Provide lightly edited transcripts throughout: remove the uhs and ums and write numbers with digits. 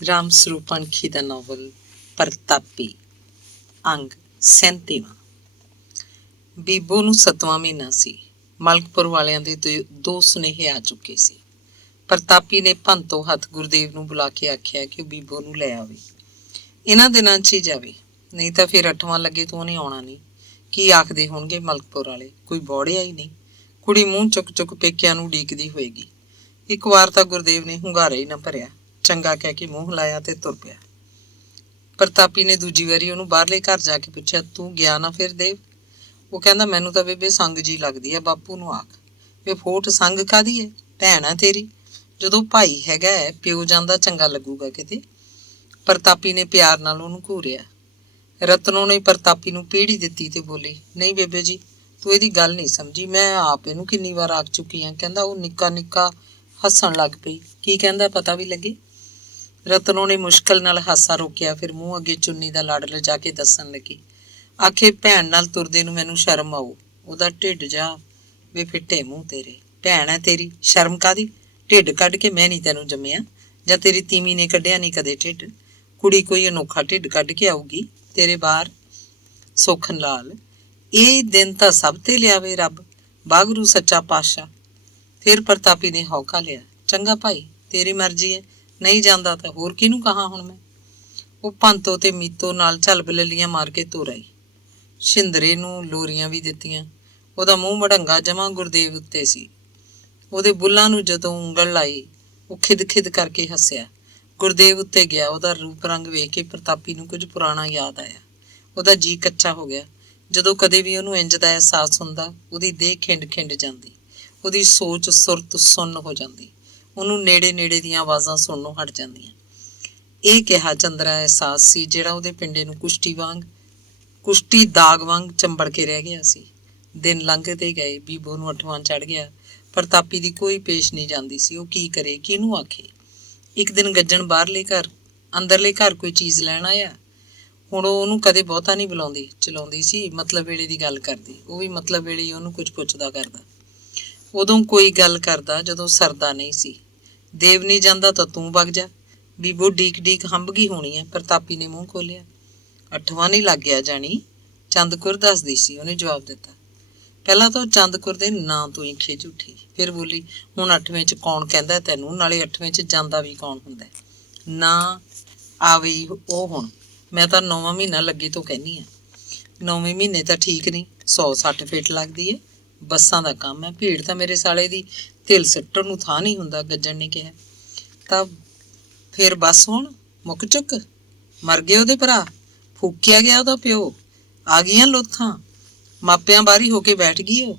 ਰਾਮ ਸਰੂਪ ਪੰਖੀ ਦਾ novel ਪ੍ਰਤਾਪੀ ਅੰਗ 37ਵਾਂ। ਬੀਬੋ ਨੂੰ 7ਵਾਂ ਮਹੀਨਾ ਸੀ। ਮਲਕਪੁਰ ਵਾਲਿਆਂ ਦੇ ਦੋ ਸੁਨੇਹੇ ਆ ਚੁੱਕੇ ਸੀ। ਪ੍ਰਤਾਪੀ ਨੇ ਭੰਤੋ ਹੱਥ ਗੁਰਦੇਵ ਨੂੰ ਬੁਲਾ ਕੇ ਆਖਿਆ ਕਿ ਉਹ ਬੀਬੋ ਨੂੰ ਲੈ ਆਵੇ। ਇਹਨਾਂ ਦਿਨਾਂ 'ਚ ਹੀ ਜਾਵੇ, ਨਹੀਂ ਤਾਂ ਫਿਰ 8ਵਾਂ ਲੱਗੇ ਤੋਂ ਉਹਨੇ ਆਉਣਾ ਨਹੀਂ। ਕੀ ਆਖਦੇ ਹੋਣਗੇ ਮਲਕਪੁਰ ਵਾਲੇ, ਕੋਈ ਬੌੜਿਆ ਹੀ ਨਹੀਂ। ਕੁੜੀ ਮੂੰਹ ਚੁੱਕ ਚੁੱਕ ਪੇਕਿਆਂ ਨੂੰ ਉਡੀਕਦੀ ਹੋਏਗੀ। ਇੱਕ ਵਾਰ ਤਾਂ ਗੁਰਦੇਵ ਨੇ ਹੁੰਗਾਰਾ ਹੀ ਨਾ ਭਰਿਆ, ਚੰਗਾ ਕਹਿ ਕੇ ਮੂੰਹ ਲਾਇਆ ਤੇ ਤੁਰ ਪਿਆ। ਪ੍ਰਤਾਪੀ ਨੇ ਦੂਜੀ ਵਾਰੀ ਉਹਨੂੰ ਬਾਹਰਲੇ ਘਰ ਜਾ ਕੇ ਪੁੱਛਿਆ, ਤੂੰ ਗਿਆ ਨਾ ਫਿਰ ਦੇਵ? ਉਹ ਕਹਿੰਦਾ, ਮੈਨੂੰ ਤਾਂ ਬੇਬੇ ਸੰਗ ਜੀ ਲੱਗਦੀ ਆ। ਬਾਪੂ ਨੂੰ ਆਖ ਵੇ ਫੋਟ ਸੰਗ ਕਾਹਦੀ ਹੈ, ਭੈਣ ਆ ਤੇਰੀ। ਜਦੋਂ ਭਾਈ ਹੈਗਾ ਹੈ, ਪਿਓ ਜਾਂਦਾ ਚੰਗਾ ਲੱਗੂਗਾ ਕਿਤੇ। ਪ੍ਰਤਾਪੀ ਨੇ ਪਿਆਰ ਨਾਲ ਉਹਨੂੰ ਘੂਰਿਆ। ਰਤਨੋ ਨੇ ਪ੍ਰਤਾਪੀ ਨੂੰ ਪੀੜੀ ਦਿੱਤੀ ਤੇ ਬੋਲੀ, ਨਹੀਂ ਬੇਬੇ ਜੀ, ਤੂੰ ਇਹਦੀ ਗੱਲ ਨਹੀਂ ਸਮਝੀ। ਮੈਂ ਆਪ ਇਹਨੂੰ ਕਿੰਨੀ ਵਾਰ ਆਖ ਚੁੱਕੀ ਹਾਂ। ਕਹਿੰਦਾ ਉਹ ਨਿੱਕਾ ਨਿੱਕਾ ਹੱਸਣ ਲੱਗ ਪਈ। ਕੀ ਕਹਿੰਦਾ ਪਤਾ ਵੀ ਲੱਗੇ। ਰਤਨੋ ਨੇ ਮੁਸ਼ਕਲ ਨਾਲ ਹਾਸਾ ਰੋਕਿਆ, ਫਿਰ ਮੂੰਹ ਅੱਗੇ ਚੁੰਨੀ ਦਾ ਲੜ ਲਿਜਾ ਕੇ ਦੱਸਣ ਲੱਗੀ। ਆਖੇ ਭੈਣ ਨਾਲ ਤੁਰਦੇ ਨੂੰ ਮੈਨੂੰ ਸ਼ਰਮ ਆਊ। ਉਹਦਾ ਢਿੱਡ ਜਾ ਵੇ ਫਿੱਟੇ ਮੂੰਹ ਤੇਰੇ। ਭੈਣ ਹੈ ਤੇਰੀ, ਸ਼ਰਮ ਕਾਹਦੀ? ਢਿੱਡ ਕੱਢ ਕੇ ਮੈਂ ਨਹੀਂ ਤੈਨੂੰ ਜੰਮਿਆ, ਜਾਂ ਤੇਰੀ ਤੀਵੀਂ ਨੇ ਕੱਢਿਆ ਨਹੀਂ ਕਦੇ ਢਿੱਡ। ਕੁੜੀ ਕੋਈ ਅਨੋਖਾ ਢਿੱਡ ਕੱਢ ਕੇ ਆਊਗੀ ਤੇਰੇ ਬਾਹਰ। ਸੋਖਣ ਲਾਲ, ਇਹ ਦਿਨ ਤਾਂ ਸਭ ਤੇ ਲਿਆਵੇ ਰੱਬ, ਵਾਹਿਗੁਰੂ ਸੱਚਾ ਪਾਤਸ਼ਾਹ। ਫਿਰ ਪ੍ਰਤਾਪੀ ਨੇ ਹੌਕਾ ਲਿਆ, ਚੰਗਾ ਭਾਈ, ਤੇਰੀ ਮਰਜ਼ੀ ਹੈ, ਨਹੀਂ ਜਾਂਦਾ ਤਾਂ ਹੋਰ ਕਿਹਨੂੰ ਕਹਾਂ ਹੁਣ ਮੈਂ। ਉਹ ਭੰਤੋ ਤੇ ਮੀਤੋ ਨਾਲ ਝਲ ਬਲੇਲੀਆਂ ਮਾਰ ਕੇ ਤੁਰ ਆਈ। ਸ਼ਿੰਦਰੇ ਨੂੰ ਲੋਰੀਆਂ ਵੀ ਦਿੱਤੀਆਂ। ਉਹਦਾ ਮੂੰਹ ਮੜੰਗਾ ਜਮਾਂ ਗੁਰਦੇਵ ਉੱਤੇ ਸੀ। ਉਹਦੇ ਬੁੱਲਾਂ ਨੂੰ ਜਦੋਂ ਉਂਗਲ ਲਾਈ, ਉਹ ਖਿਦ ਖਿਦ ਕਰਕੇ ਹੱਸਿਆ। ਗੁਰਦੇਵ ਉੱਤੇ ਗਿਆ। ਉਹਦਾ ਰੂਪ ਰੰਗ ਵੇਖ ਕੇ ਪ੍ਰਤਾਪੀ ਨੂੰ ਕੁਝ ਪੁਰਾਣਾ ਯਾਦ ਆਇਆ। ਉਹਦਾ ਜੀਅ ਕੱਚਾ ਹੋ ਗਿਆ। ਜਦੋਂ ਕਦੇ ਵੀ ਉਹਨੂੰ ਇੰਜ ਦਾ ਅਹਿਸਾਸ ਹੁੰਦਾ, ਉਹਦੀ ਦੇਹ ਖਿੰਡ ਖਿੰਡ ਜਾਂਦੀ, ਉਹਦੀ ਸੋਚ ਸੁਰਤ ਸੁੰਨ ਹੋ ਜਾਂਦੀ, ਉਹਨੂੰ ਨੇੜੇ ਨੇੜੇ ਦੀਆਂ ਆਵਾਜ਼ਾਂ ਸੁਣਨੋਂ ਹਟ ਜਾਂਦੀਆਂ। ਇਹ ਕਿਹਾ ਚੰਦਰਾ ਅਹਿਸਾਸ ਸੀ ਜਿਹੜਾ ਉਹਦੇ ਪਿੰਡੇ ਨੂੰ ਕੁਸ਼ਤੀ ਦਾਗ ਵਾਂਗ ਚੰਬੜ ਕੇ ਰਹਿ ਗਿਆ ਸੀ। ਦਿਨ ਲੰਘਦੇ ਗਏ। ਬੀਬੋ ਨੂੰ 8ਵਾਂ ਚੜ੍ਹ ਗਿਆ। ਪ੍ਰਤਾਪੀ ਦੀ ਕੋਈ ਪੇਸ਼ ਨਹੀਂ ਜਾਂਦੀ ਸੀ। ਉਹ ਕੀ ਕਰੇ, ਕਿਹਨੂੰ ਆਖੇ। ਇੱਕ ਦਿਨ ਗੱਜਣ ਅੰਦਰਲੇ ਘਰ ਕੋਈ ਚੀਜ਼ ਲੈਣ ਆਇਆ। ਹੁਣ ਉਹ ਉਹਨੂੰ ਕਦੇ ਬਹੁਤਾ ਨਹੀਂ ਚਲਾਉਂਦੀ ਸੀ। ਮਤਲਬ ਵੇਲੇ ਦੀ ਗੱਲ ਕਰਦੀ, ਉਹ ਵੀ ਮਤਲਬ ਵੇਲੇ ਹੀ ਉਹਨੂੰ ਕੁਝ ਪੁੱਛਦਾ ਕਰਦਾ। ਉਦੋਂ ਕੋਈ ਗੱਲ ਕਰਦਾ ਜਦੋਂ ਸਰਦਾ ਨਹੀਂ ਸੀ। ਦੇਵ ਨਹੀਂ ਜਾਂਦਾ ਤਾਂ ਤੂੰ ਵਗ ਜਾ। ਬੀਬੋ ਡੀਕ ਡੀਕ ਹੰਭ ਗਈ ਹੋਣੀ ਹੈ। ਪ੍ਰਤਾਪੀ ਨੇ ਮੂੰਹ ਖੋਲਿਆ। 8ਵਾਂ ਨਹੀਂ ਲੱਗ ਗਿਆ ਜਾਣੀ, ਚੰਦਕੁਰ ਦੱਸਦੀ ਸੀ, ਉਹਨੇ ਜਵਾਬ ਦਿੱਤਾ। ਪਹਿਲਾਂ ਤਾਂ ਉਹ ਚੰਦਕੁਰ ਦੇ ਨਾਂ ਤੋਂ ਹੀ ਖਿਝ ਉੱਠੀ। ਫਿਰ ਬੋਲੀ, ਹੁਣ 8ਵੇਂ 'ਚ ਕੌਣ ਕਹਿੰਦਾ ਤੈਨੂੰ, ਨਾਲੇ 8ਵੇਂ 'ਚ ਜਾਂਦਾ ਵੀ ਕੌਣ ਹੁੰਦਾ। ਨਾ ਆਵੇ ਉਹ ਹੁਣ, ਮੈਂ ਤਾਂ 9ਵਾਂ ਮਹੀਨਾ ਲੱਗੇ ਤੋਂ ਕਹਿੰਦੀ ਹਾਂ। 9ਵੇਂ ਮਹੀਨੇ ਤਾਂ ਠੀਕ ਨਹੀਂ, 160 ਫੇਟ ਲੱਗਦੀ ਹੈ। ਬੱਸਾਂ ਦਾ ਕੰਮ ਹੈ, ਭੀੜ ਤਾਂ ਮੇਰੇ ਸਾਲੇ ਦੀ ਤਿਲ ਸਿੱਟਣ ਨੂੰ ਥਾਂ ਨਹੀਂ ਹੁੰਦਾ। ਗੱਜਣ ਨੇ ਕਿਹਾ। ਤਾਂ ਫਿਰ ਬਸ ਹੁਣ ਮੁੱਕ ਚੁੱਕ, ਮਰ ਗਏ ਉਹਦੇ ਭਰਾ, ਫੂਕਿਆ ਗਿਆ ਉਹਦਾ ਪਿਓ, ਆ ਗਈਆਂ ਲੋਥਾਂ, ਮਾਪਿਆਂ ਬਾਹਰੀ ਹੋ ਕੇ ਬੈਠ ਗਈ ਉਹ।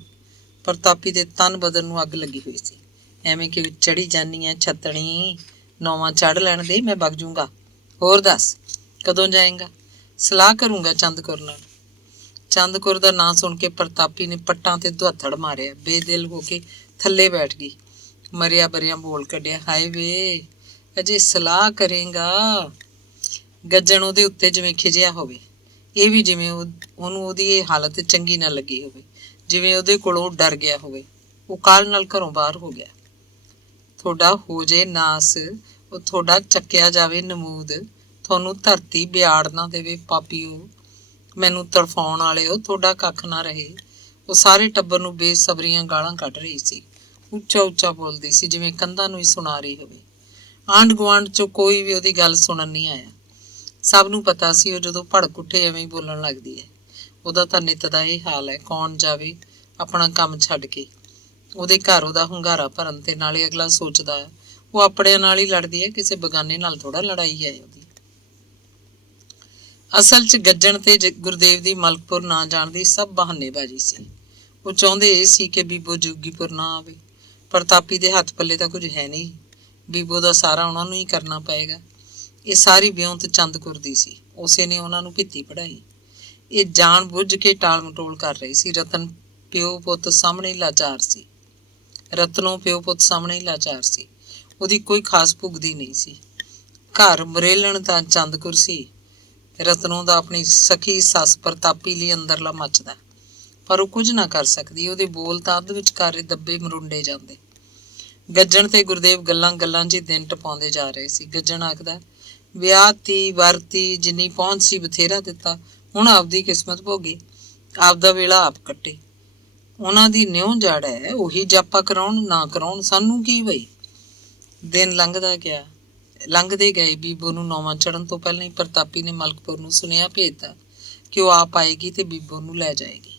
ਪ੍ਰਤਾਪੀ ਦੇ ਤਨ ਬਦਨ ਨੂੰ ਅੱਗ ਲੱਗੀ ਹੋਈ ਸੀ। ਐਵੇਂ ਕਿ ਚੜੀ ਜਾਨੀ ਹੈ ਛੱਤਣੀ, 9ਵਾਂ ਚੜ੍ਹ ਲੈਣ ਦੇ, ਮੈਂ ਵਗ ਜੂੰਗਾ। ਹੋਰ ਦੱਸ ਕਦੋਂ ਜਾਏਗਾ? ਸਲਾਹ ਕਰੂੰਗਾ ਚੰਦਕੁਰ ਨਾਲ। ਚੰਦਕੁਰ ਦਾ ਨਾਂ ਸੁਣ ਕੇ ਪ੍ਰਤਾਪੀ ਨੇ ਪੱਟਾਂ ਤੇ ਦੁਹੱਥੜ ਮਾਰਿਆ। ਬੇਦਿਲ ਹੋ ਕੇ ਥੱਲੇ ਬੈਠ ਗਈ। ਮਰਿਆ ਬਰਿਆ ਬੋਲ ਕੱਢਿਆ, ਹਾਏ ਵੇ, ਅਜੇ ਸਲਾਹ ਕਰੇਗਾ। ਗੱਜਣ ਉਹਦੇ ਉੱਤੇ ਜਿਵੇਂ ਖਿਜਿਆ ਹੋਵੇ। ਇਹ ਵੀ ਜਿਵੇਂ ਉਹਨੂੰ ਉਹਦੀ ਇਹ ਹਾਲਤ ਚੰਗੀ ਨਾ ਲੱਗੀ ਹੋਵੇ, ਜਿਵੇਂ ਉਹਦੇ ਕੋਲੋਂ ਡਰ ਗਿਆ ਹੋਵੇ। ਉਹ ਕਾਹਲ ਨਾਲ ਘਰੋਂ ਬਾਹਰ ਹੋ ਗਿਆ। ਤੁਹਾਡਾ ਹੋ ਜੇ ਨਾਸ, ਉਹ ਤੁਹਾਡਾ ਚੱਕਿਆ ਜਾਵੇ ਨਮੂਦ, ਤੁਹਾਨੂੰ ਧਰਤੀ ਬਿਆੜ ਨਾ ਦੇਵੇ ਪਾਪੀਓ। ਮੈਨੂੰ ਤੜਫਾਉਣ ਵਾਲਿਓ, ਤੁਹਾਡਾ ਕੱਖ ਨਾ ਰਹੇ। ਉਹ ਸਾਰੇ ਟੱਬਰ ਨੂੰ ਬੇਸਬਰੀਆਂ ਗਾਲਾਂ ਕੱਢ ਰਹੀ ਸੀ। ਉੱਚਾ ਉੱਚਾ ਬੋਲਦੀ ਸੀ, ਜਿਵੇਂ ਕੰਧਾਂ ਨੂੰ ਹੀ ਸੁਣਾ ਰਹੀ ਹੋਵੇ। ਆਂਢ ਗੁਆਂਢ 'ਚੋਂ ਕੋਈ ਵੀ ਉਹਦੀ ਗੱਲ ਸੁਣਨ ਨਹੀਂ ਆਇਆ। ਸਭ ਨੂੰ ਪਤਾ ਸੀ ਉਹ ਜਦੋਂ ਭੜਕ ਉੱਠੇ ਐਵੇਂ ਹੀ ਬੋਲਣ ਲੱਗਦੀ ਹੈ। ਉਹਦਾ ਤਾਂ ਨਿੱਤ ਦਾ ਇਹ ਹਾਲ ਹੈ। ਕੌਣ ਜਾਵੇ ਆਪਣਾ ਕੰਮ ਛੱਡ ਕੇ ਉਹਦੇ ਘਰ ਉਹਦਾ ਹੁੰਗਾਰਾ ਭਰਨ, ਤੇ ਨਾਲੇ ਅਗਲਾ ਸੋਚਦਾ ਹੈ ਉਹ ਆਪਣਿਆਂ ਨਾਲ ਹੀ ਲੜਦੀ ਹੈ, ਕਿਸੇ ਬਗਾਨੇ ਨਾਲ ਥੋੜਾ ਲੜਾਈ ਹੈ ਉਹਦੀ। ਅਸਲ 'ਚ ਗੱਜਣ ਤੇ ਗੁਰਦੇਵ ਦੀ ਮਲਕਪੁਰ ਨਾ ਜਾਣ ਦੀ ਸਭ ਬਹਾਨੇਬਾਜ਼ੀ ਸੀ। ਉਹ ਚਾਹੁੰਦੇ ਇਹ ਸੀ ਕਿ ਬੀਬੋ ਜੋਗੀਪੁਰ ਨਾ ਆਵੇ। ਪ੍ਰਤਾਪੀ ਦੇ ਹੱਥ ਪੱਲੇ ਤਾਂ ਕੁਝ ਹੈ ਨਹੀਂ। ਬੀਬੋ ਦਾ ਸਾਰਾ ਉਹਨਾਂ ਨੂੰ ਹੀ ਕਰਨਾ ਪਏਗਾ। ਇਹ ਸਾਰੀ ਵਿਉਂਤ ਚੰਦਕੁਰ ਦੀ ਸੀ। ਉਸੇ ਨੇ ਉਹਨਾਂ ਨੂੰ ਭਿੱਤੀ ਪੜ੍ਹਾਈ। ਇਹ ਜਾਣ ਬੁੱਝ ਕੇ ਟਾਲ ਮਟੋਲ ਕਰ ਰਹੀ ਸੀ। ਰਤਨੋ ਪਿਓ ਪੁੱਤ ਸਾਹਮਣੇ ਹੀ ਲਾਚਾਰ ਸੀ। ਉਹਦੀ ਕੋਈ ਖਾਸ ਭੁਗਦੀ ਨਹੀਂ ਸੀ। ਘਰ ਮਰੇਲਣ ਤਾਂ ਚੰਦਕੁਰ ਸੀ। ਰਤਨੋ ਦਾ ਆਪਣੀ ਸਖੀ ਸੱਸ ਪ੍ਰਤਾਪੀ ਲਈ ਅੰਦਰਲਾ ਮੱਚਦਾ, ਪਰ ਉਹ ਕੁਝ ਨਾ ਕਰ ਸਕਦੀ। ਉਹਦੇ ਬੋਲ ਤਾਂ ਅੱਧ ਵਿਚਕਾਰੇ ਦੱਬੇ ਮਰੁੰਡੇ ਜਾਂਦੇ। ਗੱਜਣ ਤੇ ਗੁਰਦੇਵ ਗੱਲਾਂ ਗੱਲਾਂ 'ਚ ਦਿਨ ਟਪਾਉਂਦੇ ਜਾ ਰਹੇ ਸੀ। ਗੱਜਣ ਆਖਦਾ, ਵਿਆਹ ਤੀ ਵਰਤੀ, ਜਿੰਨੀ ਪਹੁੰਚ ਸੀ ਬਥੇਰਾ ਦਿੱਤਾ। ਹੁਣ ਆਪਦੀ ਕਿਸਮਤ ਭੋਗੇ, ਆਪਦਾ ਵੇਲਾ ਆਪ ਕੱਟੇ। ਉਹਨਾਂ ਦੀ ਨਿਉ ਜੜ ਹੈ, ਉਹੀ ਜਾਪਾ ਕਰਾਉਣ ਨਾ ਕਰਾਉਣ, ਸਾਨੂੰ ਕੀ ਬਈ। ਦਿਨ ਲੰਘਦੇ ਗਏ। ਬੀਬੋ ਨੂੰ ਨੌਵਾਂ ਚੜ੍ਹਨ ਤੋਂ ਪਹਿਲਾਂ ਹੀ ਪ੍ਰਤਾਪੀ ਨੇ ਮਲਕਪੁਰ ਨੂੰ ਸੁਨੇਹਾ ਭੇਜਤਾ ਕਿ ਉਹ ਆਪ ਆਏਗੀ ਤੇ ਬੀਬੋ ਨੂੰ ਲੈ ਜਾਏਗੀ।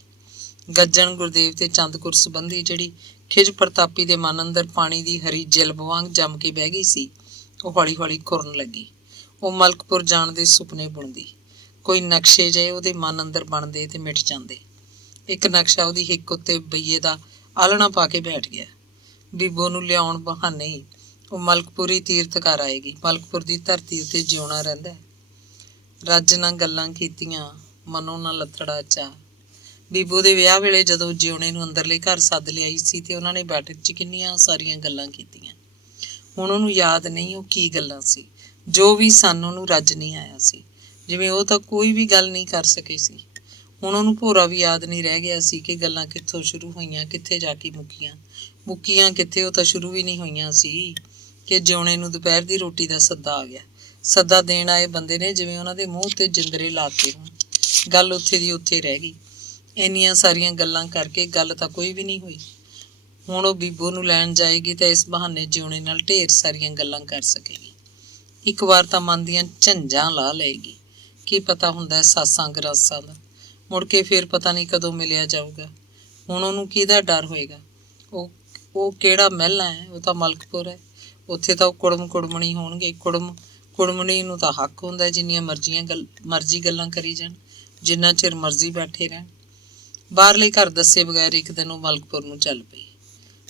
ਗੱਜਣ, ਗੁਰਦੇਵ ਤੇ ਚੰਦਕੁਰ ਸੰਬੰਧੀ ਜਿਹੜੀ ਖਿਜ ਪ੍ਰਤਾਪੀ ਦੇ ਮਨ ਅੰਦਰ ਪਾਣੀ ਦੀ ਹਰੀ ਜਿਲਬ ਵਾਂਗ ਜੰਮ ਕੇ ਬਹਿ ਗਈ ਸੀ, ਉਹ ਹੌਲੀ ਹੌਲੀ ਖੁਰਨ ਲੱਗੀ। ਉਹ ਮਲਕਪੁਰ ਜਾਣ ਦੇ ਸੁਪਨੇ ਬੁਣਦੀ। ਕੋਈ ਨਕਸ਼ੇ ਜਿਹੇ ਉਹਦੇ ਮਨ ਅੰਦਰ ਬਣਦੇ ਤੇ ਮਿਟ ਜਾਂਦੇ। ਇੱਕ ਨਕਸ਼ਾ ਉਹਦੀ ਹਿੱਕ ਉੱਤੇ ਬਈਏ ਦਾ ਆਲਣਾ ਪਾ ਕੇ ਬੈਠ ਗਿਆ। ਬੀਬੋ ਨੂੰ ਲਿਆਉਣ ਬਹਾਨੇ ਉਹ ਮਲਕਪੁਰੀ ਤੀਰਥ ਕਰ ਆਏਗੀ। ਮਲਕਪੁਰ ਦੀ ਧਰਤੀ ਉੱਤੇ ਜਿਉਣਾ ਰਹਿੰਦਾ ਹੈ। ਰੱਜ ਨਾਲ ਗੱਲਾਂ ਕੀਤੀਆਂ, ਮਨੋਂ ਨਾ ਲੱਥੜਾ ਚਾ। ਬੀਬੋ ਦੇ ਵਿਆਹ ਵੇਲੇ ਜਦੋਂ ਜਿਉਣੇ ਨੂੰ ਅੰਦਰਲੇ ਘਰ ਸੱਦ ਲਿਆਈ ਸੀ ਤੇ ਉਹਨਾਂ ਨੇ ਬੈਠਕ 'ਚ ਕਿੰਨੀਆਂ ਸਾਰੀਆਂ ਗੱਲਾਂ ਕੀਤੀਆਂ। ਹੁਣ ਉਹਨੂੰ ਯਾਦ ਨਹੀਂ ਉਹ ਕੀ ਗੱਲਾਂ ਸੀ। ਜੋ ਵੀ ਸਨ ਉਹਨੂੰ ਰੱਜ ਨਹੀਂ ਆਇਆ ਸੀ, ਜਿਵੇਂ ਉਹ ਤਾਂ ਕੋਈ ਵੀ ਗੱਲ ਨਹੀਂ ਕਰ ਸਕੇ ਸੀ। ਹੁਣ ਉਹਨੂੰ ਭੋਰਾ ਵੀ ਯਾਦ ਨਹੀਂ ਰਹਿ ਗਿਆ ਸੀ ਕਿ ਗੱਲਾਂ ਕਿੱਥੋਂ ਸ਼ੁਰੂ ਹੋਈਆਂ, ਕਿੱਥੇ ਜਾ ਕੇ ਮੁੱਕੀਆਂ ਕਿੱਥੇ। ਉਹ ਤਾਂ ਸ਼ੁਰੂ ਵੀ ਨਹੀਂ ਹੋਈਆਂ ਸੀ ਕਿ ਜਿਉਣੇ ਨੂੰ ਦੁਪਹਿਰ ਦੀ ਰੋਟੀ ਦਾ ਸੱਦਾ ਆ ਗਿਆ। ਸੱਦਾ ਦੇਣ ਆਏ ਬੰਦੇ ਨੇ ਜਿਵੇਂ ਉਹਨਾਂ ਦੇ ਮੂੰਹ ਤੇ ਜਿੰਦਰੇ ਲਾਤੇ ਹੋਣ। ਗੱਲ ਉੱਥੇ ਦੀ ਉੱਥੇ ਰਹਿ ਗਈ। ਇੰਨੀਆਂ ਸਾਰੀਆਂ ਗੱਲਾਂ ਕਰਕੇ ਗੱਲ ਤਾਂ ਕੋਈ ਵੀ ਨਹੀਂ ਹੋਈ। ਹੁਣ ਉਹ ਬੀਬੋ ਨੂੰ ਲੈਣ ਜਾਏਗੀ ਤਾਂ ਇਸ ਬਹਾਨੇ ਜਿਉਣੇ ਨਾਲ ਢੇਰ ਸਾਰੀਆਂ ਗੱਲਾਂ ਕਰ ਸਕੇਗੀ। ਇੱਕ ਵਾਰ ਤਾਂ ਮਨ ਦੀਆਂ ਝੰਝਾਂ ਲਾ ਲਏਗੀ। ਕੀ ਪਤਾ ਹੁੰਦਾ ਸਾਸਾਂ ਗਰਾਸਾਂ ਦਾ, ਮੁੜ ਕੇ ਫਿਰ ਪਤਾ ਨਹੀਂ ਕਦੋਂ ਮਿਲਿਆ ਜਾਊਗਾ। ਹੁਣ ਉਹਨੂੰ ਕਿਹਦਾ ਡਰ ਹੋਏਗਾ। ਉਹ ਕਿਹੜਾ ਮਹਿਲਾਂ ਹੈ, ਉਹ ਤਾਂ ਮਲਕਪੁਰ ਹੈ। ਉੱਥੇ ਤਾਂ ਉਹ ਕੁੜਮਣੀ ਹੋਣਗੇ। ਕੁੜਮਣੀ ਨੂੰ ਤਾਂ ਹੱਕ ਹੁੰਦਾ ਜਿੰਨੀਆਂ ਮਰਜ਼ੀ ਗੱਲਾਂ ਕਰੀ ਜਾਣ, ਜਿੰਨਾ ਚਿਰ ਮਰਜ਼ੀ ਬੈਠੇ ਰਹਿਣ। ਬਾਹਰਲੇ ਘਰ ਦੱਸੇ ਬਗੈਰ ਇੱਕ ਦਿਨ ਉਹ ਮਲਕਪੁਰ ਨੂੰ ਚੱਲ ਪਈ।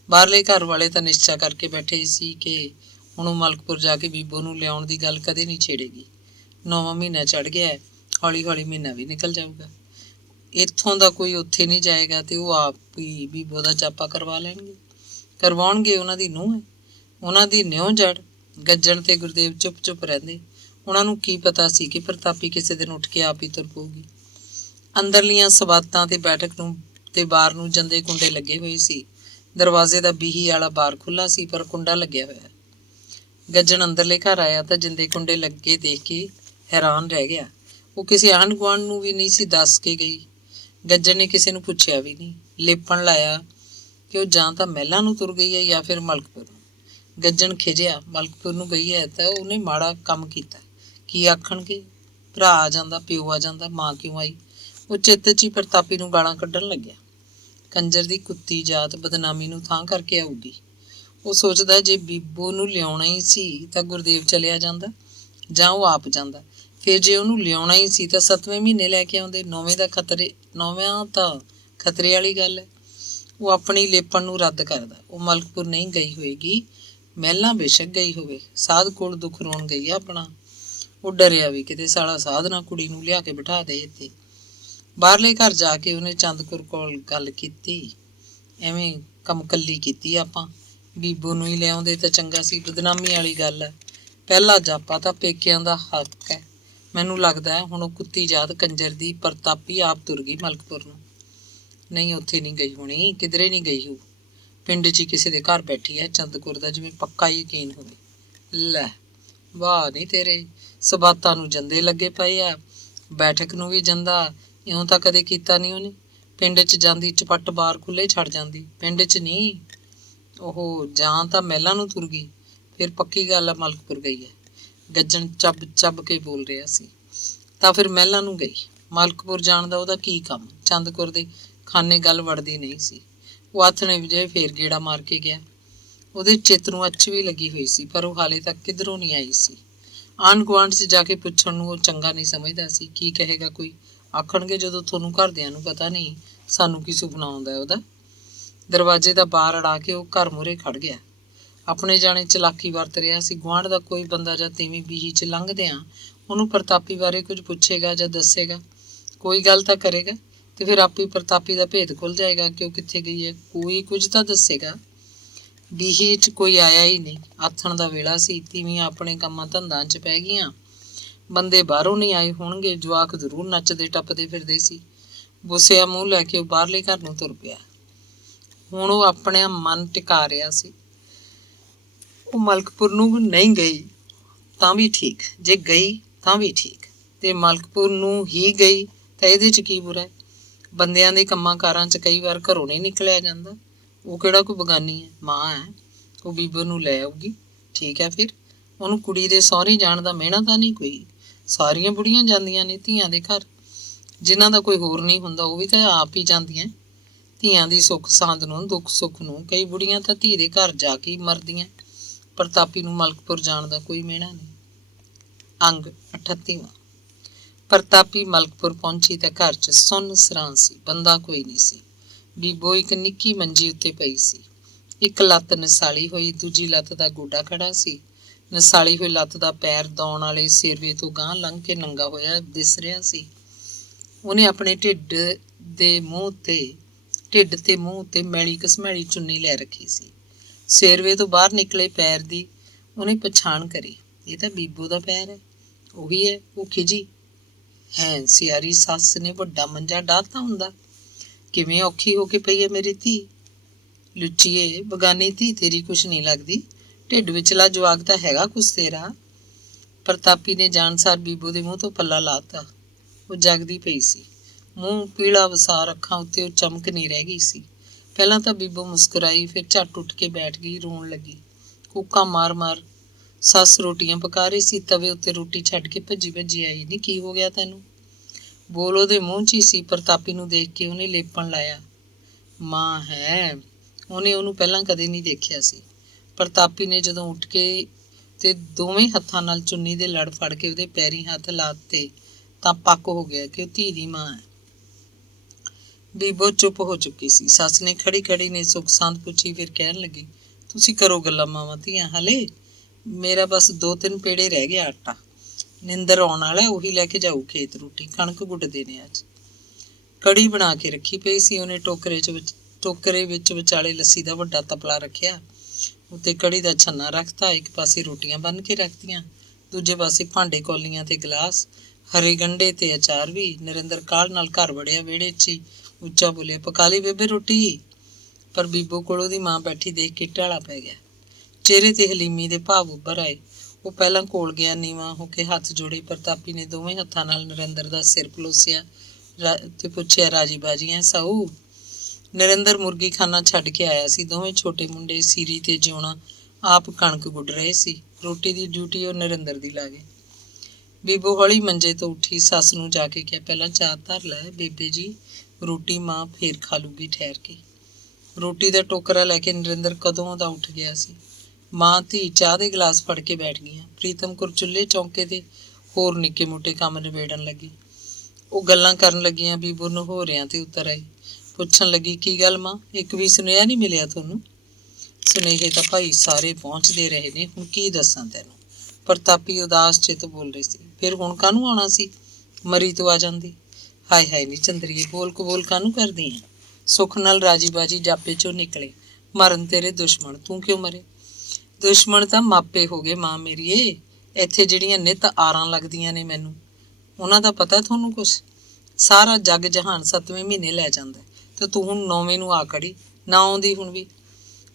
ਬਾਹਰਲੇ ਘਰ ਵਾਲੇ ਤਾਂ ਨਿਸ਼ਚਾ ਕਰਕੇ ਬੈਠੇ ਸੀ ਕਿ ਹੁਣ ਉਹ ਮਲਕਪੁਰ ਜਾ ਕੇ ਬੀਬੋ ਨੂੰ ਲਿਆਉਣ ਦੀ ਗੱਲ ਕਦੇ ਨਹੀਂ ਛੇੜੇਗੀ। 9ਵਾਂ ਮਹੀਨਾ ਚੜ੍ਹ ਗਿਆ ਹੈ, ਹੌਲੀ ਹੌਲੀ ਮਹੀਨਾ ਵੀ ਨਿਕਲ ਜਾਊਗਾ। ਇੱਥੋਂ ਦਾ ਕੋਈ ਉੱਥੇ ਨਹੀਂ ਜਾਏਗਾ ਤੇ ਉਹ ਆਪ ਹੀ ਬੀਬੋ ਦਾ ਜਾਪਾ ਕਰਵਾਉਣਗੇ। ਉਹਨਾਂ ਦੀ ਨੂੰਹ ਹੈ, ਉਹਨਾਂ ਦੀ ਨਿਉ ਜੜ। ਗੱਜਣ ਤੇ ਗੁਰਦੇਵ ਚੁੱਪ ਰਹਿੰਦੇ। ਉਹਨਾਂ ਨੂੰ ਕੀ ਪਤਾ ਸੀ ਕਿ ਪ੍ਰਤਾਪੀ ਕਿਸੇ ਦਿਨ ਉੱਠ ਕੇ ਆਪ ਹੀ ਤੁਰ ਪਊਗੀ। ਅੰਦਰਲੀਆਂ ਸਵਾਤਾਂ ਤੇ ਬੈਠਕ ਨੂੰ ਤੇ ਬਾਰ ਨੂੰ ਜੰਦੇ ਕੁੰਡੇ ਲੱਗੇ ਹੋਏ ਸੀ। ਦਰਵਾਜ਼ੇ ਦਾ ਬੀਹੀ ਵਾਲਾ ਬਾਰ ਖੁੱਲ੍ਹਾ ਸੀ, ਪਰ ਕੁੰਡਾ ਲੱਗਿਆ ਹੋਇਆ। ਗੱਜਣ ਅੰਦਰਲੇ ਘਰ ਆਇਆ ਤਾਂ ਜਿੰਦੇ ਕੁੰਡੇ ਲੱਗੇ ਦੇਖ ਕੇ ਹੈਰਾਨ ਰਹਿ ਗਿਆ। ਉਹ ਕਿਸੇ ਆਂਢ ਗੁਆਂਢ ਨੂੰ ਵੀ ਨਹੀਂ ਸੀ ਦੱਸ ਕੇ ਗਈ। ਗੱਜਣ ਨੇ ਕਿਸੇ ਨੂੰ ਪੁੱਛਿਆ ਵੀ ਨਹੀਂ। ਲੇਪਣ ਲਾਇਆ ਕਿ ਉਹ ਜਾਂ ਤਾਂ ਮਹਿਲਾਂ ਨੂੰ ਤੁਰ ਗਈ ਹੈ ਜਾਂ ਫਿਰ ਮਲਕਪੁਰ ਨੂੰ। ਗੱਜਣ ਖਿਜਿਆ। ਮਲਕਪੁਰ ਨੂੰ ਗਈ ਹੈ ਤਾਂ ਉਹਨੇ ਮਾੜਾ ਕੰਮ ਕੀਤਾ। ਕੀ ਆਖਣਗੇ, ਭਰਾ ਆ ਜਾਂਦਾ, ਪਿਓ ਆ ਜਾਂਦਾ, ਮਾਂ ਕਿਉਂ ਆਈ। ਉਹ ਚਿੱਤ 'ਚ ਹੀ ਪ੍ਰਤਾਪੀ ਨੂੰ ਗਾਲਾਂ ਕੱਢਣ ਲੱਗਿਆ। ਕੰਜਰ ਦੀ ਕੁੱਤੀ ਜਾਤ ਬਦਨਾਮੀ ਨੂੰ ਥਾਂ ਕਰਕੇ ਆਊਗੀ। ਉਹ ਸੋਚਦਾ ਜੇ ਬੀਬੋ ਨੂੰ ਲਿਆਉਣਾ ਹੀ ਸੀ ਤਾਂ ਗੁਰਦੇਵ ਚਲਿਆ ਜਾਂਦਾ ਜਾਂ ਉਹ ਆਪ ਜਾਂਦਾ। ਫਿਰ ਜੇ ਉਹਨੂੰ ਲਿਆਉਣਾ ਹੀ ਸੀ ਤਾਂ 7ਵੇਂ ਮਹੀਨੇ ਲੈ ਕੇ ਆਉਂਦੇ। 9ਵਾਂ ਤਾਂ ਖਤਰੇ ਵਾਲੀ ਗੱਲ ਹੈ। ਉਹ ਆਪਣੀ ਲੇਪਣ ਨੂੰ ਰੱਦ ਕਰਦਾ। ਉਹ ਮਲਕਪੁਰ ਨਹੀਂ ਗਈ ਹੋਏਗੀ, ਮਹਿਲਾਂ ਬੇਸ਼ੱਕ ਗਈ ਹੋਵੇ, ਸਾਧ ਕੋਲ ਦੁੱਖ ਰੋਣ ਗਈ ਆ ਆਪਣਾ। ਉਹ ਡਰਿਆ ਵੀ ਕਿਤੇ ਸਾਲਾ ਸਾਧ ਨਾ ਕੁੜੀ ਨੂੰ ਲਿਆ ਕੇ ਬਿਠਾ ਦੇ ਇੱਥੇ। ਬਾਹਰਲੇ ਘਰ ਜਾ ਕੇ ਉਹਨੇ ਚੰਦਕੁਰ ਕੋਲ ਗੱਲ ਕੀਤੀ। ਐਵੇਂ ਕੰਮਕੱਲੀ ਕੀਤੀ ਆਪਾਂ। ਬੀਬੋ ਨੂੰ ਹੀ ਲਿਆਉਂਦੇ ਤਾਂ ਚੰਗਾ ਸੀ। ਬਦਨਾਮੀ ਵਾਲੀ ਗੱਲ ਹੈ। ਪਹਿਲਾ ਜਾਪਾ ਤਾਂ ਪੇਕਿਆਂ ਦਾ ਹੱਕ ਹੈ। ਮੈਨੂੰ ਲੱਗਦਾ ਹੁਣ ਉਹ ਕੁੱਤੀ ਜਾਤ ਕੰਜਰ ਦੀ ਪ੍ਰਤਾਪੀ ਆਪ ਤੁਰ ਗਈ ਮਲਕਪੁਰ ਨੂੰ। ਨਹੀਂ, ਉੱਥੇ ਨਹੀਂ ਗਈ ਹੋਣੀ, ਕਿਧਰੇ ਨਹੀਂ ਗਈ ਹੋ। ਪਿੰਡ 'ਚ ਹੀ ਕਿਸੇ ਦੇ ਘਰ ਬੈਠੀ ਹੈ ਚੰਦਕੁਰ ਦਾ ਜਿਵੇਂ ਪੱਕਾ ਯਕੀਨ ਹੋਵੇ। ਲੈ ਵਾਹ ਨਹੀਂ ਤੇਰੇ, ਸਬਾਤਾਂ ਨੂੰ ਜੰਦੇ ਲੱਗੇ ਪਏ ਆ, ਬੈਠਕ ਨੂੰ ਵੀ ਜੰਦਾ। ਇਉਂ ਤਾਂ ਕਦੇ ਕੀਤਾ ਨਹੀਂ ਉਹਨੇ। ਪਿੰਡ 'ਚ ਜਾਂਦੀ ਚਪੱਟ ਬਾਰ ਖੁੱਲ੍ਹੇ ਛੱਡ ਜਾਂਦੀ। ਪਿੰਡ 'ਚ ਨਹੀਂ, ਉਹ ਜਾਂ ਤਾਂ ਮਹਿਲਾਂ ਨੂੰ ਤੁਰ ਗਈ, ਫਿਰ ਪੱਕੀ ਗੱਲ ਆ ਮਲਕਪੁਰ ਗਈ ਹੈ। ਗੱਜਣ ਚੱਬ ਕੇ ਬੋਲ ਰਿਹਾ ਸੀ। ਤਾਂ ਫਿਰ ਮਹਿਲਾਂ ਨੂੰ ਗਈ। ਮਲਕਪੁਰ ਜਾਣ ਦਾ ਉਹਦਾ ਕੀ ਕੰਮ। ਚੰਦਕੁਰ ਦੇ ਖਾਨੇ ਗੱਲ ਵੜਦੀ ਨਹੀਂ ਸੀ। ਉਹ ਆਥਣੇ ਵਜੇ ਫੇਰ ਗੇੜਾ ਮਾਰ ਕੇ ਗਿਆ। ਉਹਦੇ ਚਿੱਤ ਨੂੰ ਅੱਛ ਵੀ ਲੱਗੀ ਹੋਈ ਸੀ, ਪਰ ਉਹ ਹਾਲੇ ਤੱਕ ਕਿੱਧਰੋਂ ਨਹੀਂ ਆਈ ਸੀ। ਆਂਢ ਗੁਆਂਢ 'ਚ ਜਾ ਕੇ ਪੁੱਛਣ ਨੂੰ ਉਹ ਚੰਗਾ ਨਹੀਂ ਸਮਝਦਾ ਸੀ। ਕੀ ਕਹੇਗਾ ਕੋਈ। ਆਖਣਗੇ ਜਦੋਂ ਤੁਹਾਨੂੰ ਘਰਦਿਆਂ ਨੂੰ ਪਤਾ ਨਹੀਂ, ਸਾਨੂੰ ਕੀ ਸੁਪਨਾ ਆਉਂਦਾ ਉਹਦਾ। ਦਰਵਾਜ਼ੇ ਦਾ ਬਾਰ ਅੜਾ ਕੇ ਉਹ ਘਰ ਮੂਹਰੇ ਖੜ ਗਿਆ। ਆਪਣੇ ਜਾਣੇ ਚਲਾਕੀ ਵਰਤ ਰਿਹਾ ਸੀ। ਗੁਆਂਢ ਦਾ ਕੋਈ ਬੰਦਾ ਜਾਂ ਤੀਵੀਂ ਬੀਹੀ 'ਚ ਲੰਘਦਿਆਂ ਉਹਨੂੰ ਪ੍ਰਤਾਪੀ ਬਾਰੇ ਕੁਝ ਪੁੱਛੇਗਾ ਜਾਂ ਦੱਸੇਗਾ, ਕੋਈ ਗੱਲ ਤਾਂ ਕਰੇਗਾ ਤੇ ਫਿਰ ਆਪੇ ਪ੍ਰਤਾਪੀ ਦਾ ਭੇਦ ਖੁੱਲ੍ਹ ਜਾਏਗਾ ਕਿ ਉਹ ਕਿੱਥੇ ਗਈ ਹੈ। ਕੋਈ ਕੁਝ ਤਾਂ ਦੱਸੇਗਾ। ਬੀਹੀ 'ਚ ਕੋਈ ਆਇਆ ਹੀ ਨਹੀਂ। ਆਥਣ ਦਾ ਵੇਲਾ ਸੀ। ਤੀਵੀਆਂ ਆਪਣੇ ਕੰਮਾਂ ਧੰਦਾਂ 'ਚ ਪੈ ਗਈਆਂ। ਬੰਦੇ ਬਾਹਰੋਂ ਨਹੀਂ ਆਏ ਹੋਣਗੇ। ਜਵਾਕ ਜ਼ਰੂਰ ਨੱਚਦੇ ਟੱਪਦੇ ਫਿਰਦੇ ਸੀ। ਬੁੱਸਿਆ ਮੂੰਹ ਲੈ ਕੇ ਉਹ ਬਾਹਰਲੇ ਘਰ ਨੂੰ ਤੁਰ ਪਿਆ। ਹੁਣ ਉਹ ਆਪਣਾ ਮਨ ਟਿਕਾ ਰਿਹਾ ਸੀ। ਉਹ ਮਲਕਪੁਰ ਨੂੰ ਨਹੀਂ ਗਈ। ਤਾਂ ਵੀ ਠੀਕ, ਜੇ ਗਈ ਤਾਂ ਵੀ ਠੀਕ, ਤੇ ਮਲਕਪੁਰ ਨੂੰ ਹੀ ਗਈ ਤਾਂ ਇਹਦੇ 'ਚ ਕੀ ਬੁਰਾ ਹੈ? ਬੰਦਿਆਂ ਦੇ ਕੰਮਾਂ ਕਾਰਾਂ 'ਚ ਕਈ ਵਾਰ ਘਰੋਂ ਨਹੀਂ ਨਿਕਲਿਆ ਜਾਂਦਾ। ਉਹ ਕਿਹੜਾ ਕੋਈ ਬਗਾਨੀ ਹੈ, ਮਾਂ ਹੈ। ਉਹ ਬੀਬੋ ਨੂੰ ਲੈ ਆਊਗੀ, ਠੀਕ ਹੈ। ਫਿਰ ਉਹਨੂੰ ਕੁੜੀ ਦੇ ਸਹੁਰੇ ਜਾਣ ਦਾ ਮਿਹਣਾ ਤਾਂ ਨਹੀਂ ਕੋਈ। ਸਾਰੀਆਂ ਬੁੜੀਆਂ ਜਾਂਦੀਆਂ ਨੇ ਧੀਆਂ ਦੇ ਘਰ, ਜਿਨ੍ਹਾਂ ਦਾ ਕੋਈ ਹੋਰ ਨਹੀਂ ਹੁੰਦਾ ਉਹ ਵੀ ਤਾਂ ਆਪ ਹੀ ਜਾਂਦੀਆਂ। ਧੀਆਂ ਦੀ ਸੁੱਖ ਸਾਂਦ ਨੂੰ, ਦੁੱਖ ਸੁੱਖ ਨੂੰ ਕਈ ਬੁੜੀਆਂ ਤਾਂ ਧੀ ਦੇ ਘਰ ਜਾ ਕੇ ਹੀ ਮਰਦੀਆਂ। ਪ੍ਰਤਾਪੀ ਨੂੰ ਮਲਕਪੁਰ ਜਾਣ ਦਾ ਕੋਈ ਮਿਹਣਾ ਨਹੀਂ। ਅੰਗ 38ਵਾਂ। ਪ੍ਰਤਾਪੀ ਮਲਕਪੁਰ ਪਹੁੰਚੀ ਤਾਂ ਘਰ 'ਚ ਸੁੰਨ ਸਰਾਂ ਸੀ, ਬੰਦਾ ਕੋਈ ਨਹੀਂ ਸੀ। ਬੀਬੋ ਇੱਕ ਨਿੱਕੀ ਮੰਜੀ ਉੱਤੇ ਪਈ ਸੀ। ਇੱਕ ਲੱਤ ਨਸਾਲੀ ਹੋਈ, ਦੂਜੀ ਲੱਤ ਦਾ ਗੋਡਾ ਖੜਾ ਸੀ। ਨਸਾਲੀ ਹੋਈ ਲੱਤ ਦਾ ਪੈਰ ਦੌਣ ਵਾਲੇ ਸਿਰਵੇ ਤੋਂ ਗਾਂਹ ਲੰਘ ਕੇ ਨੰਗਾ ਹੋਇਆ ਦਿਸ ਰਿਹਾ ਸੀ। ਉਹਨੇ ਆਪਣੇ ਢਿੱਡ ਤੇ ਮੂੰਹ ਉੱਤੇ ਮੈਲੀ ਘਸਮੈਲੀ ਚੁੰਨੀ ਲੈ ਰੱਖੀ ਸੀ। ਸਿਰਵੇ ਤੋਂ ਬਾਹਰ ਨਿਕਲੇ ਪੈਰ ਦੀ ਉਹਨੇ ਪਛਾਣ ਕਰੀ, ਇਹ ਤਾਂ ਬੀਬੋ ਦਾ ਪੈਰ ਹੈ। ਉਹੀ ਹੈ। ਉਹ ਖਿਜੀ, ਹੈ ਸਿਆਰੀ ਸੱਸ ਨੇ ਵੱਡਾ ਮੰਜਾ ਡਾਹਤਾ ਹੁੰਦਾ। ਕਿਵੇਂ ਔਖੀ ਹੋ ਕੇ ਪਈ ਹੈ ਮੇਰੀ ਧੀ। ਲੁੱਚੀਏ, ਬਗਾਨੀ ਧੀ ਤੇਰੀ ਕੁਛ ਨਹੀਂ ਲੱਗਦੀ। ਢਿੱਡ ਵਿਚਲਾ ਜਵਾਕ ਤਾਂ ਹੈਗਾ ਕੁਛ ਤੇਰਾ। ਪ੍ਰਤਾਪੀ ਨੇ ਜਾਣਸਾਰ ਬੀਬੋ ਦੇ ਮੂੰਹ ਤੋਂ ਪੱਲਾ ਲਾਤਾ। ਉਹ ਜਗਦੀ ਪਈ ਸੀ, ਮੂੰਹ ਪੀਲਾ ਵਸਾਰ, ਅੱਖਾਂ ਉੱਤੇ ਉਹ ਚਮਕ ਨਹੀਂ ਰਹਿ ਗਈ ਸੀ। ਪਹਿਲਾਂ ਤਾਂ ਬੀਬੋ ਮੁਸਕਰਾਈ, ਫਿਰ ਝੱਟ ਉੱਠ ਕੇ ਬੈਠ ਗਈ, ਰੋਣ ਲੱਗੀ। ਕੂਕਾਂ ਮਾਰ ਮਾਰ ਸੱਸ ਰੋਟੀਆਂ ਪਕਾ ਰਹੀ ਸੀ। ਤਵੇ ਉੱਤੇ ਰੋਟੀ ਛੱਡ ਕੇ ਭੱਜੀ ਭੱਜੀ ਆਈ। ਨਹੀਂ, ਕੀ ਹੋ ਗਿਆ ਤੈਨੂੰ? ਬੋਲ ਉਹਦੇ ਮੂੰਹ 'ਚ ਹੀ ਸੀ। ਪ੍ਰਤਾਪੀ ਨੂੰ ਦੇਖ ਕੇ ਉਹਨੇ ਲੇਪਣ ਲਾਇਆ। ਮਾਂ ਹੈ। ਉਹਨੇ ਉਹਨੂੰ ਪਹਿਲਾਂ ਕਦੇ ਨਹੀਂ ਦੇਖਿਆ ਸੀ। ਪ੍ਰਤਾਪੀ ਨੇ ਜਦੋਂ ਉੱਠ ਕੇ ਤੇ ਦੋਵੇਂ ਹੱਥਾਂ ਨਾਲ ਚੁੰਨੀ ਦੇ ਲੜ ਫੜ ਕੇ ਉਹਦੇ ਪੈਰੀਂ ਹੱਥ ਲਾ ਦਿੱਤੇ ਤਾਂ ਪੱਕ ਹੋ ਗਿਆ ਕਿ ਉਹ ਧੀ ਦੀ ਮਾਂ ਹੈ। ਬੀਬੋ ਚੁੱਪ ਹੋ ਚੁੱਕੀ ਸੀ। ਸੱਸ ਨੇ ਖੜੀ ਖੜੀ ਨੇ ਸੁੱਖ ਸਾਂਦ ਪੁੱਛੀ, ਫਿਰ ਕਹਿਣ ਲੱਗੀ, ਤੁਸੀਂ ਕਰੋ ਗੱਲਾਂ ਮਾਵਾਂ ਧੀਆਂ ਹਾਲੇ। ਮੇਰਾ ਬਸ 2-3 ਪੇੜੇ ਰਹਿ ਗਿਆ ਆਟਾ। ਨਿੰਦਰ ਆਉਣ ਵਾਲਾ, ਉਹੀ ਲੈ ਕੇ ਜਾਊ ਖੇਤ। ਰੋਟੀ ਕਣਕ ਗੁੱਡਦੇ ਨੇ ਅੱਜ। ਕੜੀ ਬਣਾ ਕੇ ਰੱਖੀ ਪਈ ਸੀ। ਉਹਨੇ ਟੋਕਰੇ ਵਿੱਚ ਵਿਚਾਲੇ ਲੱਸੀ ਦਾ ਵੱਡਾ ਤਪਲਾ ਰੱਖਿਆ, ਉੱਤੇ ਕੜੀ ਦਾ ਛੰਨਾ ਰੱਖਤਾ। ਇੱਕ ਪਾਸੇ ਰੋਟੀਆਂ ਬੰਨ੍ਹ ਕੇ ਰੱਖਤੀਆਂ, ਦੂਜੇ ਪਾਸੇ ਭਾਂਡੇ, ਕੌਲੀਆਂ ਤੇ ਗਲਾਸ, ਹਰੇ ਗੰਢੇ ਤੇ ਅਚਾਰ ਵੀ। ਨਰਿੰਦਰ ਕਾਹਲ ਨਾਲ ਘਰ ਵੜਿਆ। ਵਿਹੜੇ 'ਚ ਹੀ ਉੱਚਾ ਬੋਲਿਆ, ਪਕਾ ਲਈ ਬੇਬੇ ਰੋਟੀ। ਪਰ ਬੀਬੋ ਕੋਲ ਉਹਦੀ ਮਾਂ ਬੈਠੀ ਦੇਖ ਕੇ ਢਾਲਾ ਪੈ ਗਿਆ। ਚਿਹਰੇ ਤੇ ਹਲੀਮੀ ਦੇ ਭਾਵ ਉੱਭਰ ਆਏ। ਉਹ ਪਹਿਲਾਂ ਕੋਲ ਗਿਆ, ਨੀਵਾਂ ਹੋ ਕੇ ਹੱਥ ਜੋੜੇ। ਪ੍ਰਤਾਪੀ ਨੇ ਦੋਵੇਂ ਹੱਥਾਂ ਨਾਲ ਨਰਿੰਦਰ ਦਾ ਸਿਰ ਪਲੋਸਿਆ ਤੇ ਪੁੱਛਿਆ, ਰਾਜੀ ਬਾਜੀ ਐ ਸਾਊ? ਨਰਿੰਦਰ ਮੁਰਗੀ ਖਾਨਾ ਛੱਡ ਕੇ ਆਇਆ ਸੀ। ਦੋਵੇਂ ਛੋਟੇ ਮੁੰਡੇ ਸੀਰੀ ਤੇ ਜਿਉਣਾ ਆਪ ਕਣਕ ਗੁੱਡ ਰਹੇ ਸੀ। ਰੋਟੀ ਦੀ ਡਿਊਟੀ ਉਹ ਨਰਿੰਦਰ ਦੀ ਲਾ ਗਏ। ਬੀਬੋ ਹੌਲੀ ਮੰਜੇ ਤੋਂ ਉੱਠੀ, ਸੱਸ ਨੂੰ ਜਾ ਕੇ ਕਿਹਾ, ਪਹਿਲਾਂ ਚਾਹ ਧਰ ਲੈ ਬੇਬੇ ਜੀ, ਰੋਟੀ ਮਾਂ ਫੇਰ ਖਾ ਲੂਗੀ ਠਹਿਰ ਕੇ। ਰੋਟੀ ਦਾ ਟੋਕਰਾ ਲੈ ਕੇ ਨਰਿੰਦਰ ਕਦੋਂ ਦਾ ਉੱਠ ਗਿਆ ਸੀ। ਮਾਂ ਧੀ ਚਾਹ ਦੇ ਗਲਾਸ ਫੜ ਕੇ ਬੈਠ ਗਈਆਂ। ਪ੍ਰੀਤਮ ਕੌਰ ਚੁੱਲ੍ਹੇ ਚੌਂਕੇ ਤੇ ਹੋਰ ਨਿੱਕੇ ਮੋਟੇ ਕੰਮ ਨਿਬੇੜਨ ਲੱਗੀ। ਉਹ ਗੱਲਾਂ ਕਰਨ ਲੱਗੀਆਂ। ਬੀਬੋ ਨਹੋਰਿਆਂ ਤੇ ਉਤਰ ਆਈ, ਪੁੱਛਣ ਲੱਗੀ, ਕੀ ਗੱਲ ਮਾਂ, ਇੱਕ ਵੀ ਸੁਨੇਹਾ ਨਹੀਂ ਮਿਲਿਆ ਤੁਹਾਨੂੰ? ਸੁਨੇਹੇ ਤਾਂ ਭਾਈ ਸਾਰੇ ਪਹੁੰਚਦੇ ਰਹੇ ਨੇ, ਹੁਣ ਕੀ ਦੱਸਾਂ ਤੈਨੂੰ। ਪ੍ਰਤਾਪੀ ਉਦਾਸ ਚਿੱਤ ਬੋਲ ਰਹੀ ਸੀ। ਫਿਰ ਹੁਣ ਕਾਹਨੂੰ ਆਉਣਾ ਸੀ? ਮਰੀ ਤੋਂ ਆ ਜਾਂਦੀ। ਹਾਏ ਹਾਏ ਨੀ ਚੰਦਰੀਏ, ਬੋਲ ਕਬੋਲ ਕਾਹਨੂੰ ਕਰਦੀ ਆ? ਸੁੱਖ ਨਾਲ ਰਾਜੀ ਬਾਜੀ ਜਾਪੇ 'ਚੋਂ ਨਿਕਲੇ। ਮਰਨ ਤੇਰੇ ਦੁਸ਼ਮਣ, ਤੂੰ ਕਿਉਂ ਮਰੇ? ਦੁਸ਼ਮਣ ਤਾਂ ਮਾਪੇ ਹੋ ਗਏ ਮਾਂ ਮੇਰੀਏ। ਇੱਥੇ ਜਿਹੜੀਆਂ ਨਿੱਤ ਆਰਾਂ ਲੱਗਦੀਆਂ ਨੇ ਮੈਨੂੰ, ਉਹਨਾਂ ਦਾ ਪਤਾ ਤੁਹਾਨੂੰ ਕੁਛ? ਸਾਰਾ ਜੱਗ ਜਹਾਨ 7ਵੇਂ ਮਹੀਨੇ ਲੈ ਜਾਂਦਾ, ਤੇ ਤੂੰ ਹੁਣ 9ਵੇਂ ਨੂੰ ਆ ਖੜੀ। ਨਾ ਆਉਂਦੀ ਹੁਣ ਵੀ।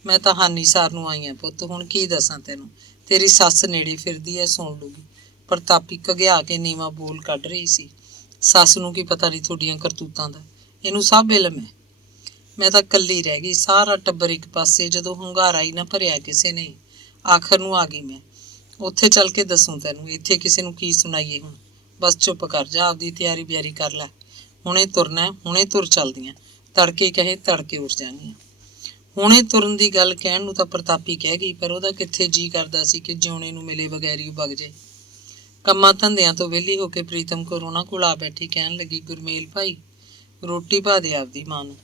ਮੈਂ ਤਾਂ ਹਾਨੀਸਾਰ ਨੂੰ ਆਈ ਹਾਂ ਪੁੱਤ, ਹੁਣ ਕੀ ਦੱਸਾਂ ਤੈਨੂੰ। ਤੇਰੀ ਸੱਸ ਨੇੜੇ ਫਿਰਦੀ ਐ, ਸੁਣ ਲੂਗੀ। ਪ੍ਰਤਾਪੀ ਘਗਿਆ ਕੇ ਨੀਵਾਂ ਬੋਲ ਕੱਢ ਰਹੀ ਸੀ। ਸੱਸ ਨੂੰ ਕੀ ਪਤਾ ਨਹੀਂ ਤੁਹਾਡੀਆਂ ਕਰਤੂਤਾਂ ਦਾ, ਇਹਨੂੰ ਸਭ ਇਲਮ ਹੈ। ਮੈਂ ਤਾਂ ਇਕੱਲੀ ਰਹਿ ਗਈ, ਸਾਰਾ ਟੱਬਰ ਇੱਕ ਪਾਸੇ। ਜਦੋਂ ਹੁੰਗਾਰਾ ਹੀ ਨਾ ਭਰਿਆ ਕਿਸੇ ਨੇ, ਆਖਰ ਨੂੰ ਆ ਗਈ ਮੈਂ। ਉੱਥੇ ਚੱਲ ਕੇ ਦੱਸੂ ਤੈਨੂੰ, ਇੱਥੇ ਕਿਸੇ ਨੂੰ ਕੀ ਸੁਣਾਈਏ ਹੁਣ। ਬਸ ਚੁੱਪ ਕਰ ਜਾ, ਆਪਦੀ ਤਿਆਰੀ ਬਿਆਰੀ ਕਰ ਲੈ। ਹੁਣੇ ਤੁਰਨਾ, ਹੁਣੇ ਤੁਰ ਚੱਲਦੀਆਂ। ਤੜਕੇ ਕਹੇ ਤੜਕੇ ਉੱਠ ਜਾਣਗੀਆਂ। ਹੁਣੇ ਤੁਰਨ ਦੀ ਗੱਲ ਕਹਿਣ ਨੂੰ ਤਾਂ ਪ੍ਰਤਾਪੀ ਕਹਿ ਗਈ, ਪਰ ਉਹਦਾ ਕਿੱਥੇ ਜੀਅ ਕਰਦਾ ਸੀ ਕਿ ਜਿਉਣੇ ਨੂੰ ਮਿਲੇ ਬਗੈਰ ਹੀ ਵਗ ਜੇ। ਕੰਮਾਂ ਧੰਦਿਆਂ ਤੋਂ ਵਿਹਲੀ ਹੋ ਕੇ ਪ੍ਰੀਤਮ ਕੌਰ ਉਹਨਾਂ ਕੋਲ ਆ ਬੈਠੀ, ਕਹਿਣ ਲੱਗੀ, ਗੁਰਮੇਲ ਭਾਈ, ਰੋਟੀ ਪਾ ਦੇ ਆਪਦੀ ਮਾਂ ਨੂੰ,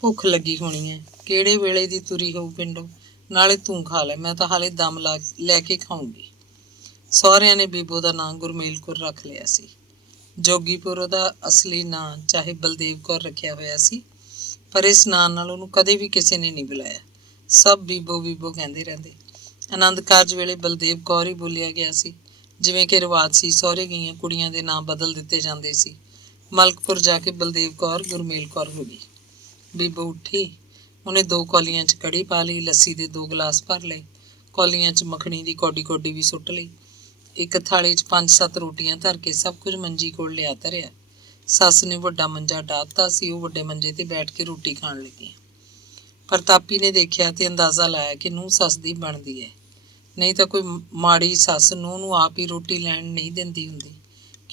ਭੁੱਖ ਲੱਗੀ ਹੋਣੀ ਹੈ। ਕਿਹੜੇ ਵੇਲੇ ਦੀ ਤੁਰੀ ਹੋਊ ਪਿੰਡੋਂ, ਨਾਲੇ ਤੂੰ ਖਾ ਲੈ, ਮੈਂ ਤਾਂ ਹਾਲੇ ਦਮ ਲੈ ਕੇ ਖਾਊਂਗੀ। ਸਹੁਰਿਆਂ ਨੇ ਬੀਬੋ ਦਾ ਨਾਂ ਗੁਰਮੇਲ ਕੌਰ ਰੱਖ ਲਿਆ ਸੀ। ਜੋਗੀਪੁਰ ਉਹਦਾ ਅਸਲੀ ਨਾਂ ਚਾਹੇ ਬਲਦੇਵ ਕੌਰ ਰੱਖਿਆ ਹੋਇਆ ਸੀ, ਪਰ ਇਸ ਨਾਂ ਨਾਲ ਉਹਨੂੰ ਕਦੇ ਵੀ ਕਿਸੇ ਨੇ ਨਹੀਂ ਬੁਲਾਇਆ। ਸਭ ਬੀਬੋ ਬੀਬੋ ਕਹਿੰਦੇ ਰਹਿੰਦੇ। ਆਨੰਦ ਕਾਰਜ ਵੇਲੇ ਬਲਦੇਵ ਕੌਰ ਹੀ ਬੋਲਿਆ ਗਿਆ ਸੀ। ਜਿਵੇਂ ਕਿ ਰਿਵਾਜ ਸੀ, ਸਹੁਰੇ ਗਈਆਂ ਕੁੜੀਆਂ ਦੇ ਨਾਂ ਬਦਲ ਦਿੱਤੇ ਜਾਂਦੇ ਸੀ। ਮਲਕਪੁਰ ਜਾ ਕੇ ਬਲਦੇਵ ਕੌਰ ਗੁਰਮੇਲ ਕੌਰ ਹੋ ਗਈ। ਬੀਬੋ ਉੱਠੀ। ਉਹਨੇ 2 ਕੌਲੀਆਂ 'ਚ ਕੜੀ ਪਾ ਲਈ, ਲੱਸੀ ਦੇ 2 ਗਲਾਸ ਭਰ ਲਏ। ਕੌਲੀਆਂ 'ਚ ਮੱਖਣੀ ਦੀ ਕੌਡੀ ਕੌਡੀ ਵੀ ਸੁੱਟ ਲਈ। ਇੱਕ ਥਾਲੀ 'ਚ 5-7 ਰੋਟੀਆਂ ਧਰ ਕੇ ਸਭ ਕੁਝ ਮੰਜੀ ਕੋਲ ਲਿਆ ਧਰਿਆ। ਸੱਸ ਨੇ ਵੱਡਾ ਮੰਜਾ ਡਾਹਤਾ ਸੀ, ਉਹ ਵੱਡੇ ਮੰਜੇ ਤੇ ਬੈਠ ਕੇ ਰੋਟੀ ਖਾਣ ਲੱਗੀ। ਪ੍ਰਤਾਪੀ ਨੇ ਦੇਖਿਆ ਤੇ ਅੰਦਾਜ਼ਾ ਲਾਇਆ ਕਿ ਨੂੰਹ ਸੱਸ ਦੀ ਬਣਦੀ ਹੈ, ਨਹੀਂ ਤਾਂ ਕੋਈ ਮਾੜੀ ਸੱਸ ਨੂੰਹ ਨੂੰ ਆਪ ਹੀ ਰੋਟੀ ਲੈਣ ਨਹੀਂ ਦਿੰਦੀ ਹੁੰਦੀ,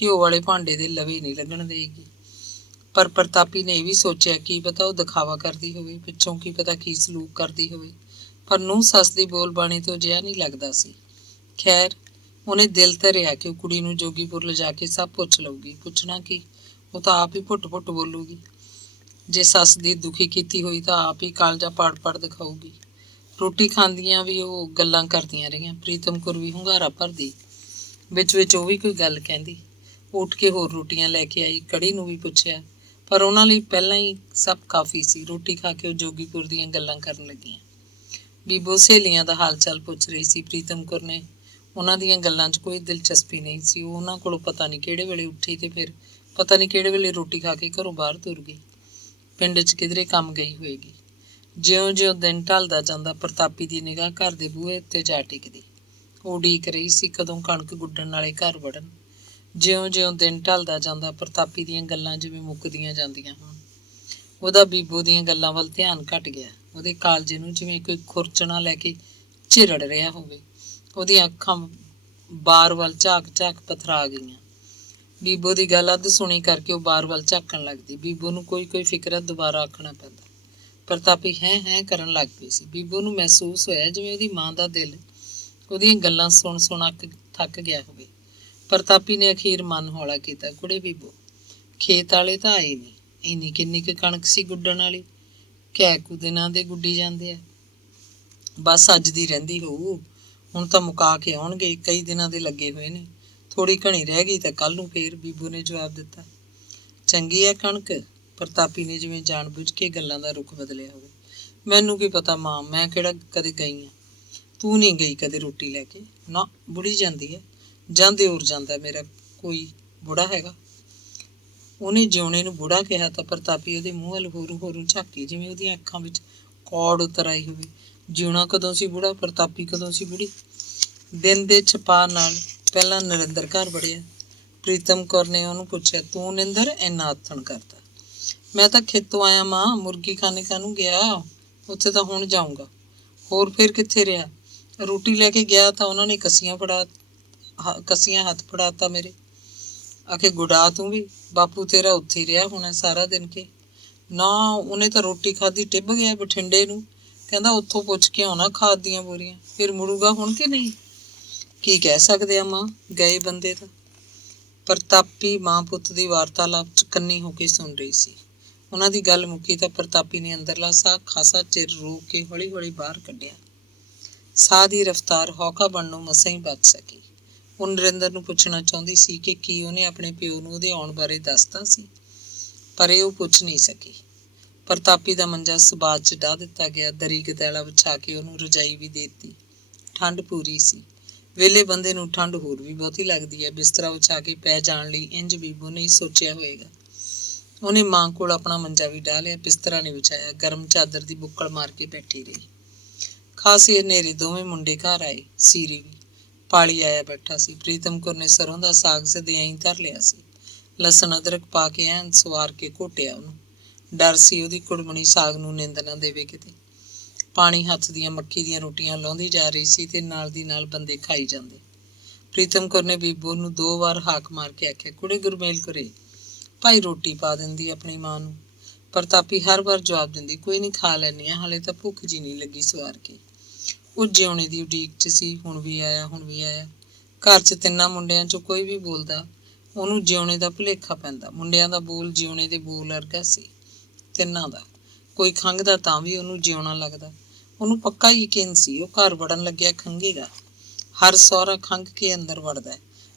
ਘਿਓ ਵਾਲੇ ਭਾਂਡੇ ਦੇ ਲਵੇ ਨਹੀਂ ਲੱਗਣ ਦੇਗੀ। ਪਰ ਪ੍ਰਤਾਪੀ ਨੇ ਇਹ ਵੀ ਸੋਚਿਆ ਕੀ ਪਤਾ ਉਹ ਦਿਖਾਵਾ ਕਰਦੀ ਹੋਵੇ, ਪਿੱਛੋਂ ਕੀ ਪਤਾ ਕੀ ਸਲੂਕ ਕਰਦੀ ਹੋਵੇ, ਪਰ ਨੂੰਹ ਸੱਸ ਦੀ ਬੋਲਬਾਣੀ ਤੋਂ ਅਜਿਹਾ ਨਹੀਂ ਲੱਗਦਾ ਸੀ। ਖੈਰ, ਉਹਨੇ ਦਿਲ ਧਰਿਆ ਕਿ ਉਹ ਕੁੜੀ ਨੂੰ ਜੋਗੀਪੁਰ ਲਿਜਾ ਕੇ ਸਭ ਪੁੱਛ ਲਊਗੀ। ਪੁੱਛਣਾ ਕੀ, ਉਹ ਤਾਂ ਆਪ ਹੀ ਪੁੱਟ-ਪੁੱਟ ਬੋਲੂਗੀ। ਜੇ ਸੱਸ ਦੀ ਦੁਖੀ ਕੀਤੀ ਹੋਈ ਤਾਂ ਆਪ ਹੀ ਕਾਲਜਾ ਪਾੜ-ਪਾੜ ਦਿਖਾਊਗੀ। ਰੋਟੀ ਖਾਂਦੀਆਂ ਵੀ ਉਹ ਗੱਲਾਂ ਕਰਦੀਆਂ ਰਹੀਆਂ। ਪ੍ਰੀਤਮ ਕੌਰ ਵੀ ਹੁੰਗਾਰਾ ਭਰਦੀ, ਵਿੱਚ ਉਹ ਵੀ ਕੋਈ ਗੱਲ ਕਹਿੰਦੀ। ਉੱਠ ਕੇ ਹੋਰ ਰੋਟੀਆਂ ਲੈ ਕੇ ਆਈ, ਕੜੀ ਨੂੰ ਵੀ ਪੁੱਛਿਆ, ਪਰ ਉਹਨਾਂ ਲਈ ਪਹਿਲਾਂ ਹੀ ਸਭ ਕਾਫੀ ਸੀ। ਰੋਟੀ ਖਾ ਕੇ ਉਹ ਜੋਗੀਪੁਰ ਦੀਆਂ ਗੱਲਾਂ ਕਰਨ ਲੱਗੀਆਂ। ਬੀਬੋ ਸਹੇਲੀਆਂ ਦਾ ਹਾਲ ਚਾਲ ਪੁੱਛ ਰਹੀ ਸੀ। ਪ੍ਰੀਤਮ ਕੌਰ ਨੇ ਉਹਨਾਂ ਦੀਆਂ ਗੱਲਾਂ 'ਚ ਕੋਈ ਦਿਲਚਸਪੀ ਨਹੀਂ ਸੀ। ਉਹ ਉਹਨਾਂ ਕੋਲੋਂ ਪਤਾ ਨਹੀਂ ਕਿਹੜੇ ਵੇਲੇ ਉੱਠੀ ਤੇ ਫਿਰ ਪਤਾ ਨਹੀਂ ਕਿਹੜੇ ਵੇਲੇ ਰੋਟੀ ਖਾ ਕੇ ਘਰੋਂ ਬਾਹਰ ਤੁਰ ਗਈ। ਪਿੰਡ 'ਚ ਕਿਧਰੇ ਕੰਮ ਗਈ ਹੋਏਗੀ। ਜਿਉਂ-ਜਿਉਂ ਦਿਨ ਢਲਦਾ ਜਾਂਦਾ, ਪ੍ਰਤਾਪੀ ਦੀ ਨਿਗਾਹ ਘਰ ਦੇ ਬੂਹੇ ਉੱਤੇ ਜਾ ਟਿਕਦੀ। ਉਹ ਉਡੀਕ ਰਹੀ ਸੀ ਕਦੋਂ ਕਣਕ ਗੁੱਡਣ ਵਾਲੇ ਘਰ ਵੜਨ। ਜਿਉਂ-ਜਿਉਂ ਦਿਨ ਢਲਦਾ ਜਾਂਦਾ, ਪ੍ਰਤਾਪੀ ਦੀਆਂ ਗੱਲਾਂ ਜਿਵੇਂ ਮੁੱਕਦੀਆਂ ਜਾਂਦੀਆਂ ਹੋਣ। ਉਹਦਾ ਬੀਬੋ ਦੀਆਂ ਗੱਲਾਂ ਵੱਲ ਧਿਆਨ ਘਟ ਗਿਆ। ਉਹਦੇ ਕਾਲਜੇ ਨੂੰ ਜਿਵੇਂ ਕੋਈ ਖੁਰਚਣਾ ਲੈ ਕੇ ਝਿਰੜ ਰਿਹਾ ਹੋਵੇ। ਉਹਦੀਆਂ ਅੱਖਾਂ ਬਾਰ ਵੱਲ ਝਾਕ ਪਥਰਾ ਗਈਆਂ। ਬੀਬੋ ਦੀ ਗੱਲ ਅੱਧ ਸੁਣੀ ਕਰਕੇ ਉਹ ਬਾਰ ਵੱਲ ਝਾਕਣ ਲੱਗਦੀ। ਬੀਬੋ ਨੂੰ ਕੋਈ ਫਿਕਰ ਦੁਬਾਰਾ ਆਖਣਾ ਪੈਂਦਾ। ਪ੍ਰਤਾਪੀ ਹੈਂ ਕਰਨ ਲੱਗ ਪਈ ਸੀ। ਬੀਬੋ ਨੂੰ ਮਹਿਸੂਸ ਹੋਇਆ ਜਿਵੇਂ ਉਹਦੀ ਮਾਂ ਦਾ ਦਿਲ ਉਹਦੀਆਂ ਗੱਲਾਂ ਸੁਣ ਅੱਕ ਥੱਕ ਗਿਆ ਹੋਵੇ। ਪ੍ਰਤਾਪੀ ਨੇ ਅਖੀਰ ਮਨ ਹੌਲਾ ਕੀਤਾ, ਕੁੜੇ ਬੀਬੋ, ਖੇਤ ਵਾਲੇ ਤਾਂ ਆਏ ਨਹੀਂ, ਇੰਨੀ ਕਿੰਨੀ ਕੁ ਕਣਕ ਸੀ ਗੁੱਡਣ ਵਾਲੀ, ਕੈ ਕੁ ਦਿਨਾਂ ਦੇ ਗੁੱਡੀ ਜਾਂਦੇ ਆ, ਬਸ ਅੱਜ ਦੀ ਰਹਿੰਦੀ ਹੋਊ, ਹੁਣ ਤਾਂ ਮੁਕਾ ਕੇ ਆਉਣਗੇ, ਕਈ ਦਿਨਾਂ ਦੇ ਲੱਗੇ ਹੋਏ ਨੇ, ਥੋੜੀ ਘਣੀ ਰਹਿ ਗਈ ਤਾਂ ਕੱਲ ਨੂੰ ਫੇਰ, ਬੀਬੋ ਨੇ ਜਵਾਬ ਦਿੱਤਾ। ਚੰਗੀ ਹੈ ਕਣਕ? ਪ੍ਰਤਾਪੀ ਨੇ ਜਿਵੇਂ ਜਾਣ ਬੁੱਝ ਕੇ ਗੱਲਾਂ ਦਾ ਰੁਖ ਬਦਲਿਆ ਹੋਵੇ। ਮੈਨੂੰ ਕੀ ਪਤਾ ਮਾਂ, ਮੈਂ ਕਿਹੜਾ ਕਦੇ ਗਈ ਹਾਂ। ਤੂੰ ਨਹੀਂ ਗਈ ਕਦੇ ਰੋਟੀ ਲੈ ਕੇ? ਨਾ, ਬੁੜੀ ਜਾਂਦੀ ਹੈ, ਜਾਂਦੇ ਹੋਰ ਜਾਂਦਾ ਮੇਰਾ ਕੋਈ ਬੁੜਾ ਹੈਗਾ। ਉਹਨੇ ਜਿਉਣੇ ਨੂੰ ਬੁੜਾ ਕਿਹਾ ਤਾਂ ਪ੍ਰਤਾਪੀ ਉਹਦੇ ਮੂੰਹ ਵੱਲ ਹੋਰੂ ਝਾਕੀ, ਜਿਵੇਂ ਉਹਦੀਆਂ ਅੱਖਾਂ ਵਿੱਚ ਕੌੜ ਉਤਰ ਆਈ ਹੋਵੇ। ਜਿਉਣਾ ਕਦੋਂ ਸੀ ਬੁੜਾ, ਪ੍ਰਤਾਪੀ ਕਦੋਂ ਸੀ ਬੁੜੀ? ਦਿਨ ਦੇ ਛਪਾ ਨਾਲ ਪਹਿਲਾਂ ਨਰਿੰਦਰ ਘਰ ਵੜਿਆ। ਪ੍ਰੀਤਮ ਕੌਰ ਨੇ ਉਹਨੂੰ ਪੁੱਛਿਆ, ਤੂੰ ਨਿੰਦਰ ਇੰਨਾ ਆਥਣ ਕਰਦਾ? ਮੈਂ ਤਾਂ ਖੇਤੋਂ ਆਇਆ ਮਾਂ, ਮੁਰਗੀ ਖਾਨੇ ਕਾਹਨੂੰ ਗਿਆ, ਉੱਥੇ ਤਾਂ ਹੁਣ ਜਾਊਂਗਾ। ਹੋਰ ਫਿਰ ਕਿੱਥੇ ਰਿਹਾ? ਰੋਟੀ ਲੈ ਕੇ ਗਿਆ ਤਾਂ ਉਹਨਾਂ ਨੇ ਕਸੀਆਂ ਹੱਥ ਫੜਾਤਾ ਮੇਰੇ। ਆਖੇ ਗੁਡਾ ਤੂੰ ਵੀ, ਬਾਪੂ ਤੇਰਾ ਉੱਥੇ ਹੀ ਰਿਹਾ ਹੋਣਾ ਸਾਰਾ ਦਿਨ ਕੇ? ਨਾ, ਉਹਨੇ ਤਾਂ ਰੋਟੀ ਖਾਧੀ ਟਿੱਬ ਗਿਆ ਬਠਿੰਡੇ ਨੂੰ, ਕਹਿੰਦਾ ਉੱਥੋਂ ਪੁੱਛ ਕੇ ਆਉਣਾ ਖਾਦ ਦੀਆਂ ਬੋਰੀਆਂ, ਫਿਰ ਮੁੜੂਗਾ ਹੁਣ ਕਿ ਨਹੀਂ? ਕੀ ਕਹਿ ਸਕਦੇ ਆ ਮਾਂ, ਗਏ ਬੰਦੇ ਤਾਂ। ਪ੍ਰਤਾਪੀ ਮਾਂ ਪੁੱਤ ਦੀ ਵਾਰਤਾਲਾਪ 'ਚ ਕੰਨੀ ਹੋ ਕੇ ਸੁਣ ਰਹੀ ਸੀ। ਉਹਨਾਂ ਦੀ ਗੱਲ ਮੁੱਕੀ ਤਾਂ ਪ੍ਰਤਾਪੀ ਨੇ ਅੰਦਰਲਾ ਸਾਹ ਖਾਸਾ ਚਿਰ ਰੋਕ ਕੇ ਹੌਲੀ ਬਾਹਰ ਕੱਢਿਆ। ਸਾਹ ਦੀ ਰਫ਼ਤਾਰ ਹੌਕਾ ਬਣਨੋਂ ਮਸਾਂ ਹੀ ਬਚ ਸਕੀ। ਉਹ ਨਰਿੰਦਰ ਨੂੰ ਪੁੱਛਣਾ ਚਾਹੁੰਦੀ ਸੀ ਕਿ ਕੀ ਉਹਨੇ ਆਪਣੇ ਪਿਓ ਨੂੰ ਉਹਦੇ ਆਉਣ ਬਾਰੇ ਦੱਸਤਾ ਸੀ, ਪਰ ਇਹ ਉਹ ਪੁੱਛ ਨਹੀਂ ਸਕੀ। ਪ੍ਰਤਾਪੀ ਦਾ ਮੰਜਾ ਸਬਾਤ 'ਚ ਡਾਹ ਦਿੱਤਾ ਗਿਆ। ਦਰੀ ਗਦੈਲਾ ਵਿਛਾ ਕੇ ਉਹਨੂੰ ਰਜਾਈ ਵੀ ਦੇ ਦਿੱਤੀ। ਠੰਡ ਪੂਰੀ ਸੀ। ਵੇਲੇ ਬੰਦੇ ਨੂੰ ਠੰਡ ਹੋਰ ਵੀ ਬਹੁਤੀ ਲੱਗਦੀ ਹੈ। ਬਿਸਤਰਾ ਵਿਛਾ ਕੇ ਪੈ ਜਾਣ ਲਈ ਇੰਝ ਬੀਬੋ ਨਹੀਂ ਸੋਚਿਆ ਹੋਏਗਾ। ਉਹਨੇ ਮਾਂ ਕੋਲ ਆਪਣਾ ਮੰਜਾ ਵੀ ਡਾਹ ਲਿਆ, ਬਿਸਤਰਾ ਨਹੀਂ ਵਿਛਾਇਆ, ਗਰਮ ਚਾਦਰ ਦੀ ਬੁੱਕਲ ਮਾਰ ਕੇ ਬੈਠੀ ਰਹੀ। ਖਾਸੇ ਹਨੇਰੇ ਦੋਵੇਂ ਮੁੰਡੇ ਘਰ ਆਏ। ਸੀਰੀ ਵੀ ਪਾਲੀ ਆਇਆ ਬੈਠਾ ਸੀ। ਪ੍ਰੀਤਮ ਕੌਰ ਨੇ ਸਰੋਂ ਦਾ ਸਾਗ ਸਦਿਆਈ ਧਰ ਲਿਆ ਸੀ। ਲਸਣ ਅਦਰਕ ਪਾ ਕੇ ਐਨ ਸਵਾਰ ਕੇ ਘੋਟਿਆ ਉਹਨੂੰ। ਡਰ ਸੀ ਉਹਦੀ ਕੁੜਮਣੀ ਸਾਗ ਨੂੰ ਨਿੰਦ ਨਾ ਦੇਵੇ ਕਿਤੇ। ਪਾਣੀ ਹੱਥ ਦੀਆਂ ਮੱਕੀ ਦੀਆਂ ਰੋਟੀਆਂ ਲਾਉਂਦੀ ਜਾ ਰਹੀ ਸੀ ਤੇ ਨਾਲ ਦੀ ਨਾਲ ਬੰਦੇ ਖਾਈ ਜਾਂਦੇ। ਪ੍ਰੀਤਮ ਕੌਰ ਨੇ ਬੀਬੋ ਨੂੰ 2 ਵਾਰ ਹਾਕ ਮਾਰ ਕੇ ਆਖਿਆ, ਕੁੜੇ ਗੁਰਮੇਲ ਕੌਰੇ, ਭਾਈ ਰੋਟੀ ਪਾ ਦਿੰਦੀ ਆਪਣੀ ਮਾਂ ਨੂੰ। ਪ੍ਰਤਾਪੀ ਹਰ ਵਾਰ ਜਵਾਬ ਦਿੰਦੀ, ਕੋਈ ਨਹੀਂ, ਖਾ ਲੈਂਦੀ ਹਾਂ, ਹਾਲੇ ਤਾਂ ਭੁੱਖ ਜੀ ਨਹੀਂ ਲੱਗੀ ਸਵਾਰ ਕੇ। ਉਹ ਜਿਉਣੇ ਦੀ ਉਡੀਕ 'ਚ ਸੀ, ਹੁਣ ਵੀ ਆਇਆ। ਘਰ 'ਚ 3 ਮੁੰਡਿਆਂ 'ਚੋਂ ਕੋਈ ਵੀ ਬੋਲਦਾ, ਉਹਨੂੰ ਜਿਉਣੇ ਦਾ ਭੁਲੇਖਾ ਪੈਂਦਾ। ਮੁੰਡਿਆਂ ਦਾ ਬੋਲ ਜਿਉਣੇ ਦੇ ਬੋਲ ਵਰਗਾ ਸੀ, ਤਿੰਨਾਂ ਦਾ। ਕੋਈ ਖੰਘਦਾ ਤਾਂ ਵੀ ਉਹਨੂੰ ਜਿਉਣਾ ਲੱਗਦਾ। ਉਹਨੂੰ ਪੱਕਾ ਯਕੀਨ ਸੀ ਉਹ ਘਰ ਵੜਨ ਲੱਗਿਆ ਖੰਘੇਗਾ। ਹਰ ਸਹੁਰਾ ਖੰਘ ਕੇ ਅੰਦਰ ਵੜਦਾ,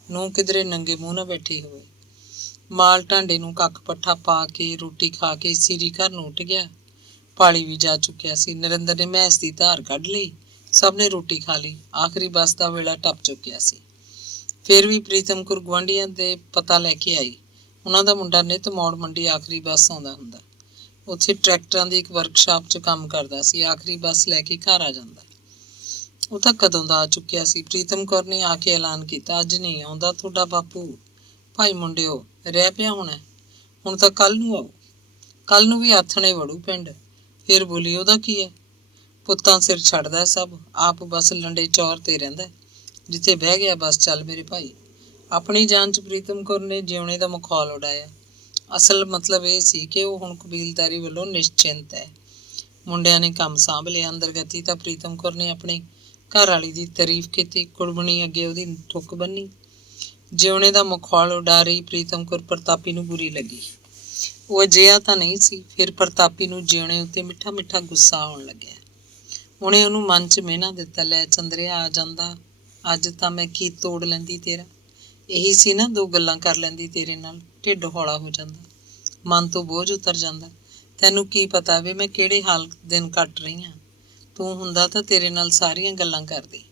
ਨੂੰਹ ਕਿਧਰੇ ਨੰਗੇ ਮੂੰਹ ਨਾ ਬੈਠੀ ਹੋਵੇ। ਮਾਲ ਢਾਂਡੇ ਨੂੰ ਕੱਖ ਪੱਠਾ ਪਾ ਕੇ ਰੋਟੀ ਖਾ ਕੇ ਸੀਰੀ ਘਰ ਨੂੰ ਉੱਠ ਗਿਆ। ਪਾਲੀ ਵੀ ਜਾ ਚੁੱਕਿਆ ਸੀ। ਨਰਿੰਦਰ ਨੇ ਮੈਸ ਦੀ ਧਾਰ ਕੱਢ ਲਈ। ਸਭ ਨੇ ਰੋਟੀ ਖਾ ਲਈ। ਆਖਰੀ ਬੱਸ ਦਾ ਵੇਲਾ ਟੱਪ ਚੁੱਕਿਆ ਸੀ। ਫਿਰ ਵੀ ਪ੍ਰੀਤਮ ਕੌਰ ਗੁਆਂਢੀਆਂ ਦੇ ਪਤਾ ਲੈ ਕੇ ਆਈ। ਉਹਨਾਂ ਦਾ ਮੁੰਡਾ ਨਿੱਤ ਮੌੜ ਮੰਡੀ ਆਖਰੀ ਬੱਸ ਆਉਂਦਾ ਹੁੰਦਾ। ਉੱਥੇ ਟਰੈਕਟਰਾਂ ਦੀ ਇੱਕ ਵਰਕਸ਼ਾਪ 'ਚ ਕੰਮ ਕਰਦਾ ਸੀ। ਆਖਰੀ ਬੱਸ ਲੈ ਕੇ ਘਰ ਆ ਜਾਂਦਾ। ਉਹ ਤਾਂ ਕਦੋਂ ਦਾ ਆ ਚੁੱਕਿਆ ਸੀ। ਪ੍ਰੀਤਮ ਕੌਰ ਨੇ ਆ ਕੇ ਐਲਾਨ ਕੀਤਾ, ਅੱਜ ਨਹੀਂ ਆਉਂਦਾ ਤੁਹਾਡਾ ਬਾਪੂ। ਭਾਈ ਮੁੰਡਿਓ, ਰਹਿ ਪਿਆ ਹੋਣਾ, ਹੁਣ ਤਾਂ ਕੱਲ ਨੂੰ ਆਓ। ਕੱਲ ਨੂੰ ਵੀ ਆਥਣੇ ਵੜੂ ਪਿੰਡ। ਫਿਰ ਬੋਲੀ, ਉਹਦਾ ਕੀ ਹੈ, ਪੁੱਤਾਂ ਸਿਰ ਛੱਡਦਾ ਸਭ, ਆਪ ਬਸ ਲੰਡੇ ਚੌਰ ਤੇ ਰਹਿੰਦਾ। ਜਿੱਥੇ ਬਹਿ ਗਿਆ ਬਸ ਚੱਲ ਮੇਰੇ ਭਾਈ। ਆਪਣੀ ਜਾਨ 'ਚ ਪ੍ਰੀਤਮ ਕੌਰ ਨੇ ਜਿਉਣੇ ਦਾ ਮਖੌਲ ਉਡਾਇਆ। ਅਸਲ ਮਤਲਬ ਇਹ ਸੀ ਕਿ ਉਹ ਹੁਣ ਕਬੀਲਦਾਰੀ ਵੱਲੋਂ ਨਿਸ਼ਚਿੰਤ ਹੈ। ਮੁੰਡਿਆਂ ਨੇ ਕੰਮ ਸਾਂਭ ਲਿਆ। ਅੰਦਰਗਤੀ ਤਾਂ ਪ੍ਰੀਤਮ ਕੌਰ ਨੇ ਆਪਣੀ ਘਰ ਵਾਲੀ ਦੀ ਤਾਰੀਫ ਕੀਤੀ, ਕੁੜਮਣੀ ਅੱਗੇ ਉਹਦੀ ਠੁੱਕ ਬੰਨੀ। ਜਿਉਣੇ ਦਾ ਮਖੌਲ ਉਡਾ ਰਹੀ ਪ੍ਰੀਤਮ ਕੌਰ ਪ੍ਰਤਾਪੀ ਨੂੰ ਬੁਰੀ ਲੱਗੀ। ਉਹ ਅਜਿਹਾ ਤਾਂ ਨਹੀਂ ਸੀ। ਫਿਰ ਪ੍ਰਤਾਪੀ ਨੂੰ ਜਿਉਣੇ ਉੱਤੇ ਮਿੱਠਾ ਮਿੱਠਾ ਗੁੱਸਾ ਆਉਣ ਲੱਗਿਆ। ਉਹਨੇ ਉਹਨੂੰ ਮਨ 'ਚ ਮਿਹਣਾ ਦਿੱਤਾ, ਲੈ ਚੰਦਰਿਆ ਆ ਜਾਂਦਾ, ਅੱਜ ਤਾਂ ਮੈਂ ਕੀ ਤੋੜ ਲੈਂਦੀ ਤੇਰਾ। ਇਹੀ ਸੀ ਨਾ, ਦੋ ਗੱਲਾਂ ਕਰ ਲੈਂਦੀ ਤੇਰੇ ਨਾਲ, ਢਿੱਡ ਹੌਲਾ ਹੋ ਜਾਂਦਾ, ਮਨ ਤੋਂ ਬੋਝ ਉਤਰ ਜਾਂਦਾ। ਤੈਨੂੰ ਕੀ ਪਤਾ ਵੇ ਮੈਂ ਕਿਹੜੇ ਹਾਲ ਦਿਨ ਕੱਟ ਰਹੀ ਹਾਂ। ਤੂੰ ਹੁੰਦਾ ਤਾਂ ਤੇਰੇ ਨਾਲ ਸਾਰੀਆਂ ਗੱਲਾਂ ਕਰਦੀ।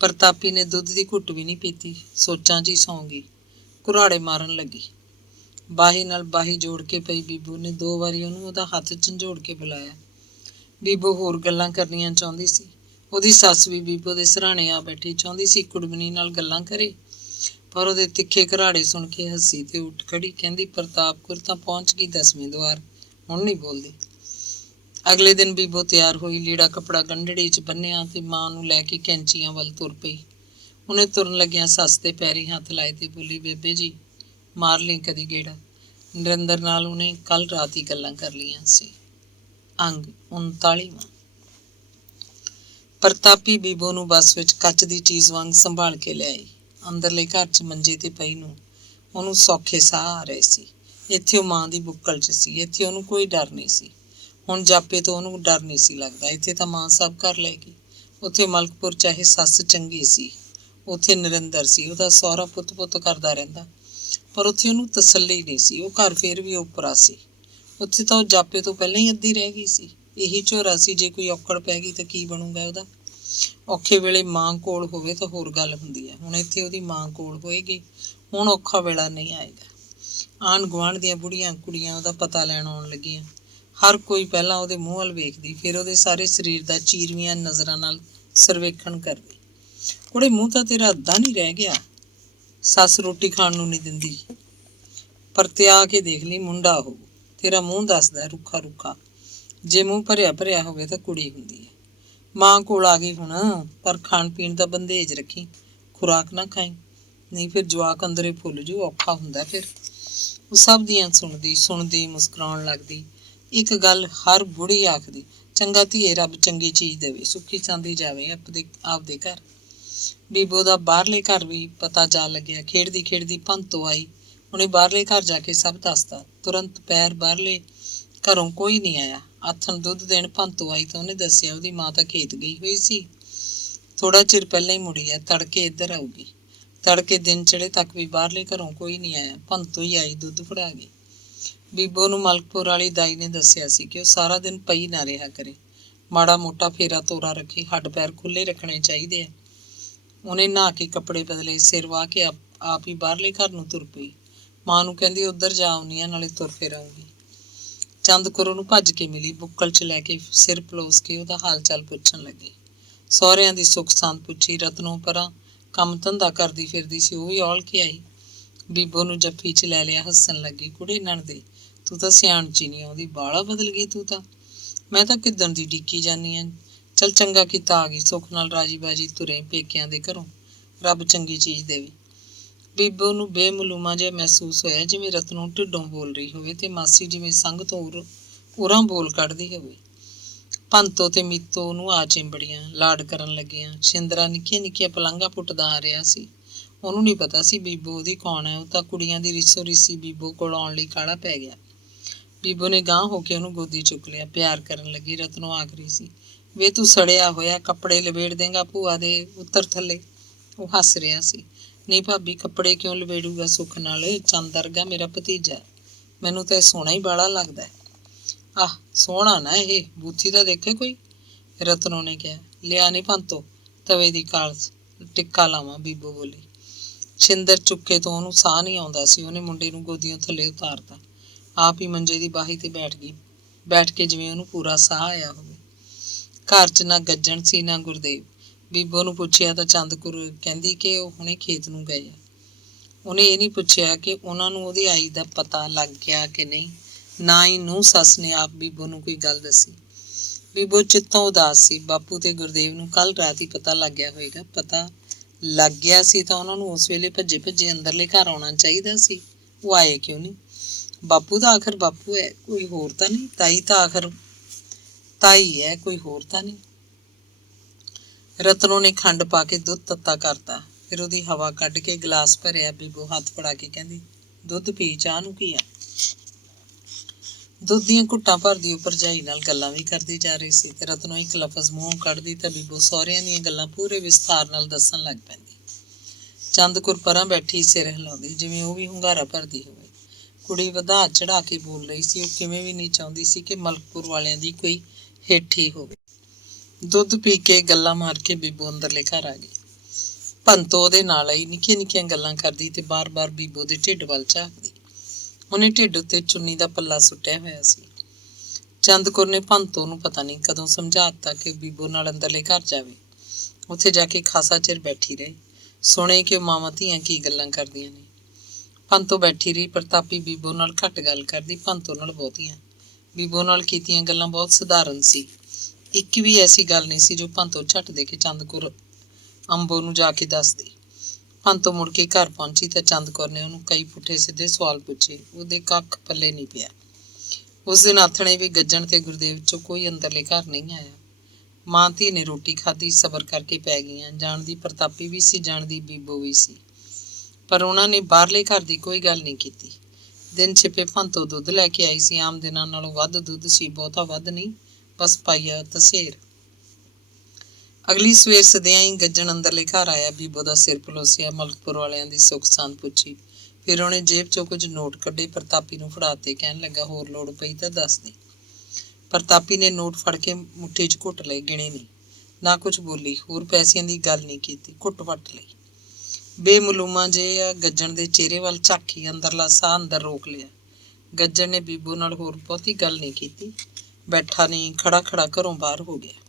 ਪ੍ਰਤਾਪੀ ਨੇ ਦੁੱਧ ਦੀ ਘੁੱਟ ਵੀ ਨਹੀਂ ਪੀਤੀ, ਸੋਚਾਂ 'ਚ ਹੀ ਸੌਂ ਗਈ। ਕੁਰਾੜੇ ਮਾਰਨ ਲੱਗੀ। ਬਾਹੀ ਨਾਲ ਬਾਹੀ ਜੋੜ ਕੇ ਪਈ ਬੀਬੋ ਨੇ 2 ਵਾਰੀ ਉਹਨੂੰ ਉਹਦਾ ਹੱਥ ਝੰਜੋੜ ਕੇ ਬੁਲਾਇਆ। ਬੀਬੋ ਹੋਰ ਗੱਲਾਂ ਕਰਨੀਆਂ ਚਾਹੁੰਦੀ ਸੀ। ਉਹਦੀ ਸੱਸ ਵੀ ਬੀਬੋ ਦੇ ਸਿਰਹਾਣੇ ਆ ਬੈਠੀ, ਚਾਹੁੰਦੀ ਸੀ ਕੁੜਮਣੀ ਨਾਲ ਗੱਲਾਂ ਕਰੇ, ਪਰ ਉਹਦੇ ਤਿੱਖੇ ਘਰਾੜੇ ਸੁਣ ਕੇ ਹੱਸੀ ਤੇ ਉੱਠ ਖੜੀ। ਕਹਿੰਦੀ, ਪ੍ਰਤਾਪ ਕੌਰ ਤਾਂ ਪਹੁੰਚ ਗਈ 10ਵੇਂ ਦੁਆਰ, ਹੁਣ ਨਹੀਂ ਬੋਲਦੀ। ਅਗਲੇ ਦਿਨ ਬੀਬੋ ਤਿਆਰ ਹੋਈ, ਲੀੜਾ ਕੱਪੜਾ ਗੰਢੜੀ 'ਚ ਬੰਨਿਆ ਤੇ ਮਾਂ ਨੂੰ ਲੈ ਕੇ ਕੈਂਚੀਆਂ ਵੱਲ ਤੁਰ ਪਈ। ਉਹਨੇ ਤੁਰਨ ਲੱਗਿਆਂ ਸੱਸ ਦੇ ਪੈਰੀਂ ਹੱਥ ਲਾਏ ਤੇ ਬੋਲੀ, ਬੇਬੇ ਜੀ ਮਾਰ ਲਈ ਕਦੀ ਗੇੜਾ। ਨਰਿੰਦਰ ਨਾਲ ਉਹਨੇ ਕੱਲ ਰਾਤ ਹੀ ਗੱਲਾਂ ਕਰ ਲਈਆਂ ਸੀ। ਅੰਗ 39ਵਾਂ। ਪ੍ਰਤਾਪੀ ਬੀਬੋ ਨੂੰ ਬੱਸ ਵਿੱਚ ਕੱਚ ਦੀ ਚੀਜ਼ ਵਾਂਗ ਸੰਭਾਲ ਕੇ ਲਿਆਈ। ਅੰਦਰਲੇ ਘਰ 'ਚ ਮੰਜੇ ਤੇ ਪਈ ਨੂੰ ਉਹਨੂੰ ਸੌਖੇ ਸਾਹ ਆ ਰਹੇ ਸੀ। ਇੱਥੇ ਉਹ ਮਾਂ ਦੀ ਬੁੱਕਲ 'ਚ ਸੀ। ਇੱਥੇ ਉਹਨੂੰ ਕੋਈ ਡਰ ਨਹੀਂ ਸੀ। ਹੁਣ ਜਾਪੇ ਤੋਂ ਉਹਨੂੰ ਡਰ ਨਹੀਂ ਸੀ ਲੱਗਦਾ। ਇੱਥੇ ਤਾਂ ਮਾਂ ਸਭ ਕਰ ਲਏਗੀ। ਉੱਥੇ ਮਲਕਪੁਰ ਚਾਹੇ ਸੱਸ ਚੰਗੀ ਸੀ, ਉੱਥੇ ਨਰਿੰਦਰ ਸੀ, ਉਹਦਾ ਸਹੁਰਾ ਪੁੱਤ ਪੁੱਤ ਕਰਦਾ ਰਹਿੰਦਾ, ਪਰ ਉੱਥੇ ਉਹਨੂੰ ਤਸੱਲੀ ਨਹੀਂ ਸੀ। ਉਹ ਘਰ ਫੇਰ ਵੀ ਓਪਰਾ ਸੀ। ਉੱਥੇ ਤਾਂ ਉਹ ਜਾਪੇ ਤੋਂ ਪਹਿਲਾਂ ਹੀ ਅੱਧੀ ਰਹਿ ਗਈ ਸੀ। ਇਹੀ ਝੋਰਾ ਸੀ, ਜੇ ਕੋਈ ਔਕੜ ਪੈ ਗਈ ਤਾਂ ਕੀ ਬਣੂਗਾ ਉਹਦਾ। ਔਖੇ ਵੇਲੇ ਮਾਂ ਕੋਲ ਹੋਵੇ ਤਾਂ ਹੋਰ ਗੱਲ ਹੁੰਦੀ ਹੈ। ਹੁਣ ਇੱਥੇ ਉਹਦੀ ਮਾਂ ਕੋਲ ਹੋਏਗੀ, ਹੁਣ ਔਖਾ ਵੇਲਾ ਨਹੀਂ ਆਏਗਾ। ਆਂਢ ਗੁਆਂਢ ਦੀਆਂ ਬੁੜੀਆਂ ਕੁੜੀਆਂ ਉਹਦਾ ਪਤਾ ਲੈਣ ਆਉਣ ਲੱਗੀਆਂ। ਹਰ ਕੋਈ ਪਹਿਲਾਂ ਉਹਦੇ ਮੂੰਹ ਵੱਲ ਵੇਖਦੀ, ਫਿਰ ਉਹਦੇ ਸਾਰੇ ਸਰੀਰ ਦਾ ਚੀਰਵੀਆਂ ਨਜ਼ਰਾਂ ਨਾਲ ਸਰਵੇਖਣ ਕਰਦੀ। ਕੁੜੇ, ਮੂੰਹ ਤਾਂ ਤੇਰਾ ਅੱਧਾ ਨਹੀਂ ਰਹਿ ਗਿਆ। ਸੱਸ ਰੋਟੀ ਖਾਣ ਨੂੰ ਨਹੀਂ ਦਿੰਦੀ, ਪਰ ਤਿਆ ਕੇ ਦੇਖ ਲਈ, ਮੁੰਡਾ ਹੋ, ਤੇਰਾ ਮੂੰਹ ਦੱਸਦਾ ਰੁੱਖਾ ਰੁੱਖਾ। ਜੇ ਮੂੰਹ ਭਰਿਆ ਭਰਿਆ ਹੋਵੇ ਤਾਂ ਕੁੜੀ ਹੁੰਦੀ ਹੈ। ਮਾਂ ਕੋਲ ਆ ਗਈ ਹੁਣ, ਪਰ ਖਾਣ ਪੀਣ ਦਾ ਬੰਦੇਜ ਰੱਖੀ, ਖੁਰਾਕ ਨਾ ਖਾਈ, ਨਹੀਂ ਫਿਰ ਜਵਾਕ ਅੰਦਰੇ ਫੁੱਲ ਜੂ, ਔਖਾ ਹੁੰਦਾ ਫਿਰ। ਉਹ ਸਭ ਦੀਆਂ ਸੁਣਦੀ ਮੁਸਕਰਾਉਣ ਲੱਗਦੀ। ਇੱਕ ਗੱਲ ਹਰ ਬੁੜੀ ਆਖਦੀ, ਚੰਗਾ ਧੀਏ, ਰੱਬ ਚੰਗੀ ਚੀਜ਼ ਦੇਵੇ, ਸੁੱਖੀ ਚਾਂਦੀ ਜਾਵੇ ਆਪਦੇ ਘਰ। ਬੀਬੋ ਦਾ ਬਾਹਰਲੇ ਘਰ ਵੀ ਪਤਾ ਜਾ ਲੱਗਿਆ। ਖੇਡਦੀ ਖੇਡਦੀ ਭੰਤੋ ਆਈ। ਉਹਨੇ ਬਾਹਰਲੇ ਘਰ ਜਾ ਕੇ ਸਭ ਦੱਸਤਾ। ਤੁਰੰਤ ਪੈਰ ਬਾਹਰਲੇ ਘਰੋਂ ਕੋਈ ਨਹੀਂ ਆਇਆ। ਆਥਣ ਦੁੱਧ ਦੇਣ ਭੰਤੋ ਆਈ ਤਾਂ ਉਹਨੇ ਦੱਸਿਆ, ਉਹਦੀ ਮਾਂ ਤਾਂ ਖੇਤ ਗਈ ਹੋਈ ਸੀ, ਥੋੜਾ ਚਿਰ ਪਹਿਲਾਂ ਹੀ ਮੁੜੀ ਹੈ, ਤੜਕੇ ਇੱਧਰ ਆਊਗੀ। ਤੜਕੇ ਦਿਨ ਚੜੇ ਤੱਕ ਵੀ ਬਾਹਰਲੇ ਘਰੋਂ ਕੋਈ ਨਹੀਂ ਆਇਆ, ਭੰਤੋ ਹੀ ਆਈ, ਦੁੱਧ ਫੜਾ ਗਈ। ਬੀਬੋ ਨੂੰ ਮਲਕਪੁਰ ਵਾਲੀ ਦਾਈ ਨੇ ਦੱਸਿਆ ਸੀ ਕਿ ਉਹ ਸਾਰਾ ਦਿਨ ਪਈ ਨਾ ਰਿਹਾ ਕਰੇ, ਮਾੜਾ ਮੋਟਾ ਫੇਰਾ ਤੋਰਾ ਰੱਖੇ, ਹੱਡ ਪੈਰ ਖੁੱਲੇ ਰੱਖਣੇ ਚਾਹੀਦੇ ਆ। ਉਹਨੇ ਨਹਾ ਕੇ ਕੱਪੜੇ ਬਦਲੇ, ਸਿਰ ਵਾਹ ਕੇ ਆਪ ਹੀ ਬਾਹਰਲੇ ਘਰ ਨੂੰ ਤੁਰ ਪਈ। ਮਾਂ ਨੂੰ ਕਹਿੰਦੀ, ਉੱਧਰ ਜਾ ਆਉਂਦੀ ਆ, ਨਾਲੇ ਤੁਰ ਫਿਰ ਆਉਂਗੀ। ਚੰਦ ਕੌਰ ਉਹਨੂੰ ਭੱਜ ਕੇ ਮਿਲੀ, ਬੁੱਕਲ 'ਚ ਲੈ ਕੇ ਸਿਰ ਪਲੋਸ ਕੇ ਉਹਦਾ ਹਾਲ ਚਾਲ ਪੁੱਛਣ ਲੱਗੀ। ਸਹੁਰਿਆਂ ਦੀ ਸੁੱਖ ਸਾਂਦ ਪੁੱਛੀ। ਰਤਨੋਂ ਪਰਾਂ ਕੰਮ ਧੰਦਾ ਕਰਦੀ ਫਿਰਦੀ ਸੀ, ਉਹ ਵੀ ਔਲ ਕੇ ਆਈ। ਬੀਬੋ ਨੂੰ ਜੱਫੀ 'ਚ ਲੈ ਲਿਆ, ਹੱਸਣ ਲੱਗੀ। ਕੁੜੇ ਨਣਦੇ, ਤੂੰ ਤਾਂ ਸਿਆਣ 'ਚ ਹੀ ਨਹੀਂ ਆਉਂਦੀ, ਬਾਹਲਾ ਬਦਲ ਗਈ ਤੂੰ ਤਾਂ। ਮੈਂ ਤਾਂ ਕਿੱਦਣ ਦੀ ਡੀਕੀ ਜਾਂਦੀ ਹਾਂ। ਚੱਲ ਚੰਗਾ ਕੀਤਾ ਆ ਗਈ, ਸੁੱਖ ਨਾਲ ਰਾਜੀ ਬਾਜੀ ਤੁਰੇ ਪੇਕਿਆਂ ਦੇ ਘਰੋਂ, ਰੱਬ ਚੰਗੀ ਚੀਜ਼ ਦੇਵੇ। ਬੀਬੋ ਨੂੰ ਬੇਮਲੂਮਾ ਜਿਹਾ ਮਹਿਸੂਸ ਹੋਇਆ, ਜਿਵੇਂ ਰਤਨੋਂ ਢਿੱਡੋਂ ਬੋਲ ਰਹੀ ਹੋਵੇ ਤੇ ਮਾਸੀ ਜਿਵੇਂ ਸੰਗ ਤੋਂ ਉਰਾਂ ਬੋਲ ਕੱਢਦੀ ਹੋਵੇ। ਭੰਤੋ ਤੇ ਮੀਤੋ ਉਹਨੂੰ ਆ ਚਿੰਬੜੀਆਂ, ਲਾਡ ਕਰਨ ਲੱਗੀਆਂ। ਛਿੰਦਰਾ ਨਿੱਕੀਆਂ ਨਿੱਕੀਆਂ ਪਲੰਘਾਂ ਪੁੱਟਦਾ ਆ ਰਿਹਾ ਸੀ। ਉਹਨੂੰ ਨਹੀਂ ਪਤਾ ਸੀ ਬੀਬੋ ਉਹਦੀ ਕੌਣ ਹੈ। ਉਹ ਤਾਂ ਕੁੜੀਆਂ ਦੀ ਰਿਸੋ ਰਿਸੀ ਬੀਬੋ ਕੋਲ ਆਉਣ ਲਈ ਕਾਹਲਾ ਪੈ ਗਿਆ। ਬੀਬੋ ਨੇ ਗਾਂਹ ਹੋ ਕੇ ਉਹਨੂੰ ਗੋਦੀ ਚੁੱਕ ਲਿਆ, ਪਿਆਰ ਕਰਨ ਲੱਗੀ। ਰਤਨੋਂ ਆਖ ਰਹੀ ਸੀ, ਵੇ ਤੂੰ ਸੜਿਆ ਹੋਇਆ, ਕੱਪੜੇ ਲਵੇੜ ਦੇਂਗਾ ਭੂਆ ਦੇ ਉੱਤਰ ਥੱਲੇ। ਉਹ ਹੱਸ ਰਿਹਾ ਸੀ। ਨਹੀਂ ਭਾਬੀ, ਕੱਪੜੇ ਕਿਉਂ ਲਵੇੜੂਗਾ, ਸੁੱਖ ਨਾਲ, ਚੰਦ ਵਰਗਾ ਮੇਰਾ ਭਤੀਜਾ, ਮੈਨੂੰ ਤਾਂ ਇਹ ਸੋਹਣਾ ਹੀ ਬਾਹਲਾ ਲੱਗਦਾ। ਆਹ ਸੋਹਣਾ ਨਾ, ਇਹ ਬੂਥੀ ਤਾਂ ਦੇਖੇ ਕੋਈ, ਰਤਨੋਂ ਨੇ ਕਿਹਾ। ਲਿਆ ਨੀ ਭੰਤੋ, ਤਵੇ ਦੀ ਕਾਲਸ ਟਿੱਕਾ ਲਾਵਾਂ, ਬੀਬੋ ਬੋਲੀ। ਛਿੰਦਰ ਚੁੱਕੇ ਤੋਂ ਉਹਨੂੰ ਸਾਹ ਨਹੀਂ ਆਉਂਦਾ ਸੀ। ਉਹਨੇ ਮੁੰਡੇ ਨੂੰ ਗੋਦੀਆਂ ਥੱਲੇ ਉਤਾਰਤਾ, ਆਪ ਹੀ ਮੰਜੇ ਦੀ ਬਾਹੀ ਤੇ ਬੈਠ ਗਈ, ਬੈਠ ਕੇ ਜਿਵੇਂ ਉਹਨੂੰ ਪੂਰਾ ਸਾਹ ਆਇਆ ਹੋਵੇ। ਘਰ 'ਚ ਨਾ ਗੱਜਣ ਸੀ ਨਾ ਗੁਰਦੇਵ। ਬੀਬੋ ਨੂੰ ਪੁੱਛਿਆ ਤਾਂ ਚੰਦਕੁਰ ਕਹਿੰਦੀ ਕਿ ਉਹ ਹੁਣੇ ਖੇਤ ਨੂੰ ਗਏ ਆ। ਉਹਨੇ ਇਹ ਨਹੀਂ ਪੁੱਛਿਆ ਕਿ ਉਹਨਾਂ ਨੂੰ ਉਹਦੀ ਆਈ ਦਾ ਪਤਾ ਲੱਗ ਗਿਆ ਕਿ ਨਹੀਂ। ਨਾ ਹੀ ਨੂੰਹ ਸੱਸ ਨੇ ਆਪ ਬੀਬੋ ਨੂੰ ਕੋਈ ਗੱਲ ਦੱਸੀ। ਬੀਬੋ ਚਿੱਤੋਂ ਉਦਾਸ ਸੀ। ਬਾਪੂ ਤੇ ਗੁਰਦੇਵ ਨੂੰ ਕੱਲ ਰਾਤ ਹੀ ਪਤਾ ਲੱਗ ਗਿਆ ਹੋਏਗਾ। ਪਤਾ ਲੱਗ ਗਿਆ ਸੀ ਤਾਂ ਉਹਨਾਂ ਨੂੰ ਉਸ ਵੇਲੇ ਭੱਜੇ ਭੱਜੇ ਅੰਦਰਲੇ ਘਰ ਆਉਣਾ ਚਾਹੀਦਾ ਸੀ। ਉਹ ਆਏ ਕਿਉਂ ਨਹੀਂ? ਬਾਪੂ ਦਾ ਆਖਰ ਬਾਪੂ ਹੈ, ਕੋਈ ਹੋਰ ਤਾਂ ਨਹੀਂ। ਤਾਈ ਤਾਂ ਆਖਰ ਤਾਈ ਹੈ, ਕੋਈ ਹੋਰ ਤਾਂ ਨਹੀਂ। ਰਤਨੋ ਨੇ ਖੰਡ ਪਾ ਕੇ ਦੁੱਧ ਤੱਤਾ ਕਰਤਾ। ਫਿਰ ਉਹਦੀ ਹਵਾ ਕੱਢ ਕੇ ਗਲਾਸ ਭਰਿਆ। ਬੀਬੋ ਹੱਥ ਫੜਾ ਕੇ ਕਹਿੰਦੀ, ਦੁੱਧ ਪੀ, ਚਾਹ ਨੂੰ ਕੀ ਆ। ਦੁੱਧ ਦੀਆਂ ਘੁੱਟਾਂ ਭਰਦੀ ਉਹ ਭਰਜਾਈ ਨਾਲ ਗੱਲਾਂ ਵੀ ਕਰਦੀ ਜਾ ਰਹੀ ਸੀ ਤੇ ਰਤਨੋ ਇੱਕ ਲਫ਼ਜ਼ ਮੂੰਹੋਂ ਕੱਢਦੀ ਤਾਂ ਬੀਬੋ ਸਹੁਰਿਆਂ ਦੀਆਂ ਗੱਲਾਂ ਪੂਰੇ ਵਿਸਥਾਰ ਨਾਲ ਦੱਸਣ ਲੱਗ ਪੈਂਦੀ। ਚੰਦਕੁਰ ਪਰਾਂ ਬੈਠੀ ਸਿਰ ਹਿਲਾਉਂਦੀ, ਜਿਵੇਂ ਉਹ ਵੀ ਹੁੰਗਾਰਾ ਭਰਦੀ ਹੋਵੇ। ਕੁੜੀ ਵਧਾ ਚੜਾ ਕੇ ਬੋਲ ਰਹੀ ਸੀ। ਉਹ ਕਿਵੇਂ ਵੀ ਨਹੀਂ ਚਾਹੁੰਦੀ ਸੀ ਕਿ ਮਲਕਪੁਰ ਵਾਲਿਆਂ ਦੀ ਕੋਈ ਹੇਠੀ ਹੋਵੇ। ਦੁੱਧ ਪੀ ਕੇ ਗੱਲਾਂ ਮਾਰ ਕੇ ਬੀਬੋ ਅੰਦਰਲੇ ਘਰ ਆ ਗਈ। ਭੰਤੋ ਉਹਦੇ ਨਾਲ ਆਈ, ਨਿੱਕੀਆਂ ਨਿੱਕੀਆਂ ਗੱਲਾਂ ਕਰਦੀ ਤੇ ਬਾਰ-ਬਾਰ ਬੀਬੋ ਦੇ ਢਿੱਡ ਵੱਲ ਝਾਕਦੀ। ਉਹਨੇ ਢਿੱਡ ਉੱਤੇ ਚੁੰਨੀ ਦਾ ਪੱਲਾ ਸੁੱਟਿਆ ਹੋਇਆ ਸੀ। ਚੰਦਕੁਰ ਨੇ ਭੰਤੋ ਨੂੰ ਪਤਾ ਨਹੀਂ ਕਦੋਂ ਸਮਝਾ ਦਿੱਤਾ ਕਿ ਬੀਬੋ ਨਾਲ ਅੰਦਰਲੇ ਘਰ ਜਾਵੇ। ਉੱਥੇ ਜਾ ਕੇ ਖਾਸਾ ਚਿਰ ਬੈਠੀ ਰਹੀ, ਸੁਣੇ ਕਿ ਮਾਵਾਂ ਧੀਆਂ ਕੀ ਗੱਲਾਂ ਕਰਦੀਆਂ ਨੇ। ਭੰਤੋ ਬੈਠੀ ਰਹੀ। ਪ੍ਰਤਾਪੀ ਬੀਬੋ ਨਾਲ ਘੱਟ ਗੱਲ ਕਰਦੀ, ਭੰਤੋ ਨਾਲ ਬਹੁਤੀਆਂ। ਬੀਬੋ ਨਾਲ ਕੀਤੀਆਂ ਗੱਲਾਂ ਬਹੁਤ ਸਧਾਰਨ ਸੀ। ਇੱਕ ਵੀ ਐਸੀ ਗੱਲ ਨਹੀਂ ਸੀ ਜੋ ਭੰਤੋ ਝੱਟ ਦੇ ਕੇ ਚੰਦਕੁਰ ਅੰਬੋ ਨੂੰ ਜਾ ਕੇ ਦੱਸਦੀ। ਭੰਤੋ ਮੁੜ ਕੇ ਘਰ ਪਹੁੰਚੀ ਤਾਂ ਚੰਦਕੌਰ ਨੇ ਉਹਨੂੰ ਕਈ ਪੁੱਠੇ ਸਿੱਧੇ ਸਵਾਲ ਪੁੱਛੇ। ਉਹਦੇ ਕੱਖ ਪੱਲੇ ਨਹੀਂ ਪਿਆ। ਉਸ ਦਿਨ ਆਥਣੇ ਵੀ ਗੱਜਣ ਤੇ ਗੁਰਦੇਵ ਚੋਂ ਕੋਈ ਅੰਦਰਲੇ ਘਰ ਨਹੀਂ ਆਇਆ। ਮਾਂ ਧੀ ਨੇ ਰੋਟੀ ਖਾਧੀ, ਸਬਰ ਕਰਕੇ ਪੈ ਗਈਆਂ। ਜਾਣਦੀ ਪ੍ਰਤਾਪੀ ਵੀ ਸੀ, ਜਾਣਦੀ ਬੀਬੋ ਵੀ ਸੀ, ਪਰ ਉਹਨਾਂ ਨੇ ਬਾਹਰਲੇ ਘਰ ਦੀ ਕੋਈ ਗੱਲ ਨਹੀਂ ਕੀਤੀ। ਦਿਨ ਛਿਪੇ ਭੰਤੋ ਦੁੱਧ ਲੈ ਕੇ ਆਈ ਸੀ। ਆਮ ਦਿਨਾਂ ਨਾਲੋਂ ਵੱਧ ਦੁੱਧ ਸੀ, ਬਹੁਤਾ ਵੱਧ ਨਹੀਂ, ਬਸ ਪਾਈਆ ਤਸੇਰ। ਅਗਲੀ ਸਵੇਰ ਸਦਿਆਂ ਹੀ ਗੱਜਣ ਅੰਦਰਲੇ ਘਰ ਆਇਆ। ਬੀਬੋ ਦਾ ਸਿਰ ਪਲੋਸਿਆ, ਮਲਕਪੁਰ ਵਾਲਿਆਂ ਦੀ ਸੁੱਖ ਸੰਦ ਪੁੱਛੀ। ਫਿਰ ਉਹਨੇ ਜੇਬ ਚੋਂ ਕੁਝ ਨੋਟ ਕੱਢੇ, ਪ੍ਰਤਾਪੀ ਨੂੰ ਫੜਾਤੇ। ਕਹਿਣ ਲੱਗਾ, ਹੋਰ ਲੋੜ ਪਈ ਤਾਂ ਦੱਸ ਦੇ। ਪ੍ਰਤਾਪੀ ਨੇ ਨੋਟ ਫੜ ਕੇ ਮੁੱਠੀ 'ਚ ਘੁੱਟ ਲਏ, ਗਿਣੇ ਨਹੀਂ, ਨਾ ਕੁਝ ਬੋਲੀ। ਹੋਰ ਪੈਸਿਆਂ ਦੀ ਗੱਲ ਨਹੀਂ ਕੀਤੀ, ਘੁੱਟ ਵੱਟ ਲਈ। ਬੇਮਲੂਮਾ ਜੇ ਗੱਜਣ ਦੇ ਚਿਹਰੇ ਵੱਲ ਝਾਕੀ, ਅੰਦਰਲਾ ਸਾਹ ਅੰਦਰ ਰੋਕ ਲਿਆ। ਗੱਜਣ ਨੇ ਬੀਬੋ ਨਾਲ ਹੋਰ ਬਹੁਤੀ ਗੱਲ ਨਹੀਂ ਕੀਤੀ। ਬੈਠਾ ਨਹੀਂ, ਖੜਾ ਖੜਾ ਘਰੋਂ ਬਾਹਰ ਹੋ ਗਿਆ।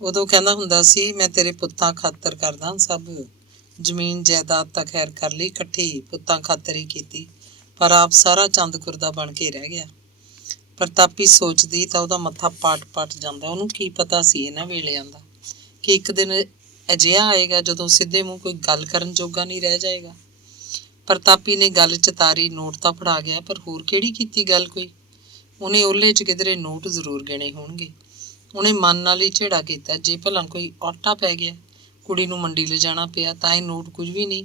ਉਦੋਂ ਕਹਿੰਦਾ ਹੁੰਦਾ ਸੀ, ਮੈਂ ਤੇਰੇ ਪੁੱਤਾਂ ਖਾਤਰ ਕਰਦਾ ਸਭ। ਜ਼ਮੀਨ ਜਾਇਦਾਦ ਤਾਂ ਖੈਰ ਕਰ ਲਈ ਇਕੱਠੀ, ਪੁੱਤਾਂ ਖਾਤਰ ਹੀ ਕੀਤੀ, ਪਰ ਆਪ ਸਾਰਾ ਚੰਦਕੁਰ ਦਾ ਬਣ ਕੇ ਰਹਿ ਗਿਆ। ਪ੍ਰਤਾਪੀ ਸੋਚਦੀ ਤਾਂ ਉਹਦਾ ਮੱਥਾ ਪਾਟ ਜਾਂਦਾ। ਉਹਨੂੰ ਕੀ ਪਤਾ ਸੀ ਇਹਨਾਂ ਵੇਲਿਆਂ ਦਾ, ਕਿ ਇੱਕ ਦਿਨ ਅਜਿਹਾ ਆਏਗਾ ਜਦੋਂ ਸਿੱਧੇ ਮੂੰਹ ਕੋਈ ਗੱਲ ਕਰਨ ਜੋਗਾ ਨਹੀਂ ਰਹਿ ਜਾਏਗਾ। ਪ੍ਰਤਾਪੀ ਨੇ ਗੱਲ ਚਤਾਰੀ, ਨੋਟ ਤਾਂ ਫੜਾ ਗਿਆ, ਪਰ ਹੋਰ ਕਿਹੜੀ ਕੀਤੀ ਗੱਲ ਕੋਈ। ਉਹਨੇ ਓਲੇ 'ਚ ਕਿਧਰੇ ਨੋਟ ਜ਼ਰੂਰ ਗਿਣੇ ਹੋਣਗੇ। ਉਹਨੇ ਮਨ ਨਾਲ ਹੀ ਝੇੜਾ ਕੀਤਾ, ਜੇ ਭਲਾ ਕੋਈ ਔਟਾ ਪੈ ਗਿਆ, ਕੁੜੀ ਨੂੰ ਮੰਡੀ ਲਿਜਾਣਾ ਪਿਆ, ਤਾਂ ਇਹ ਨੋਟ ਕੁਝ ਵੀ ਨਹੀਂ।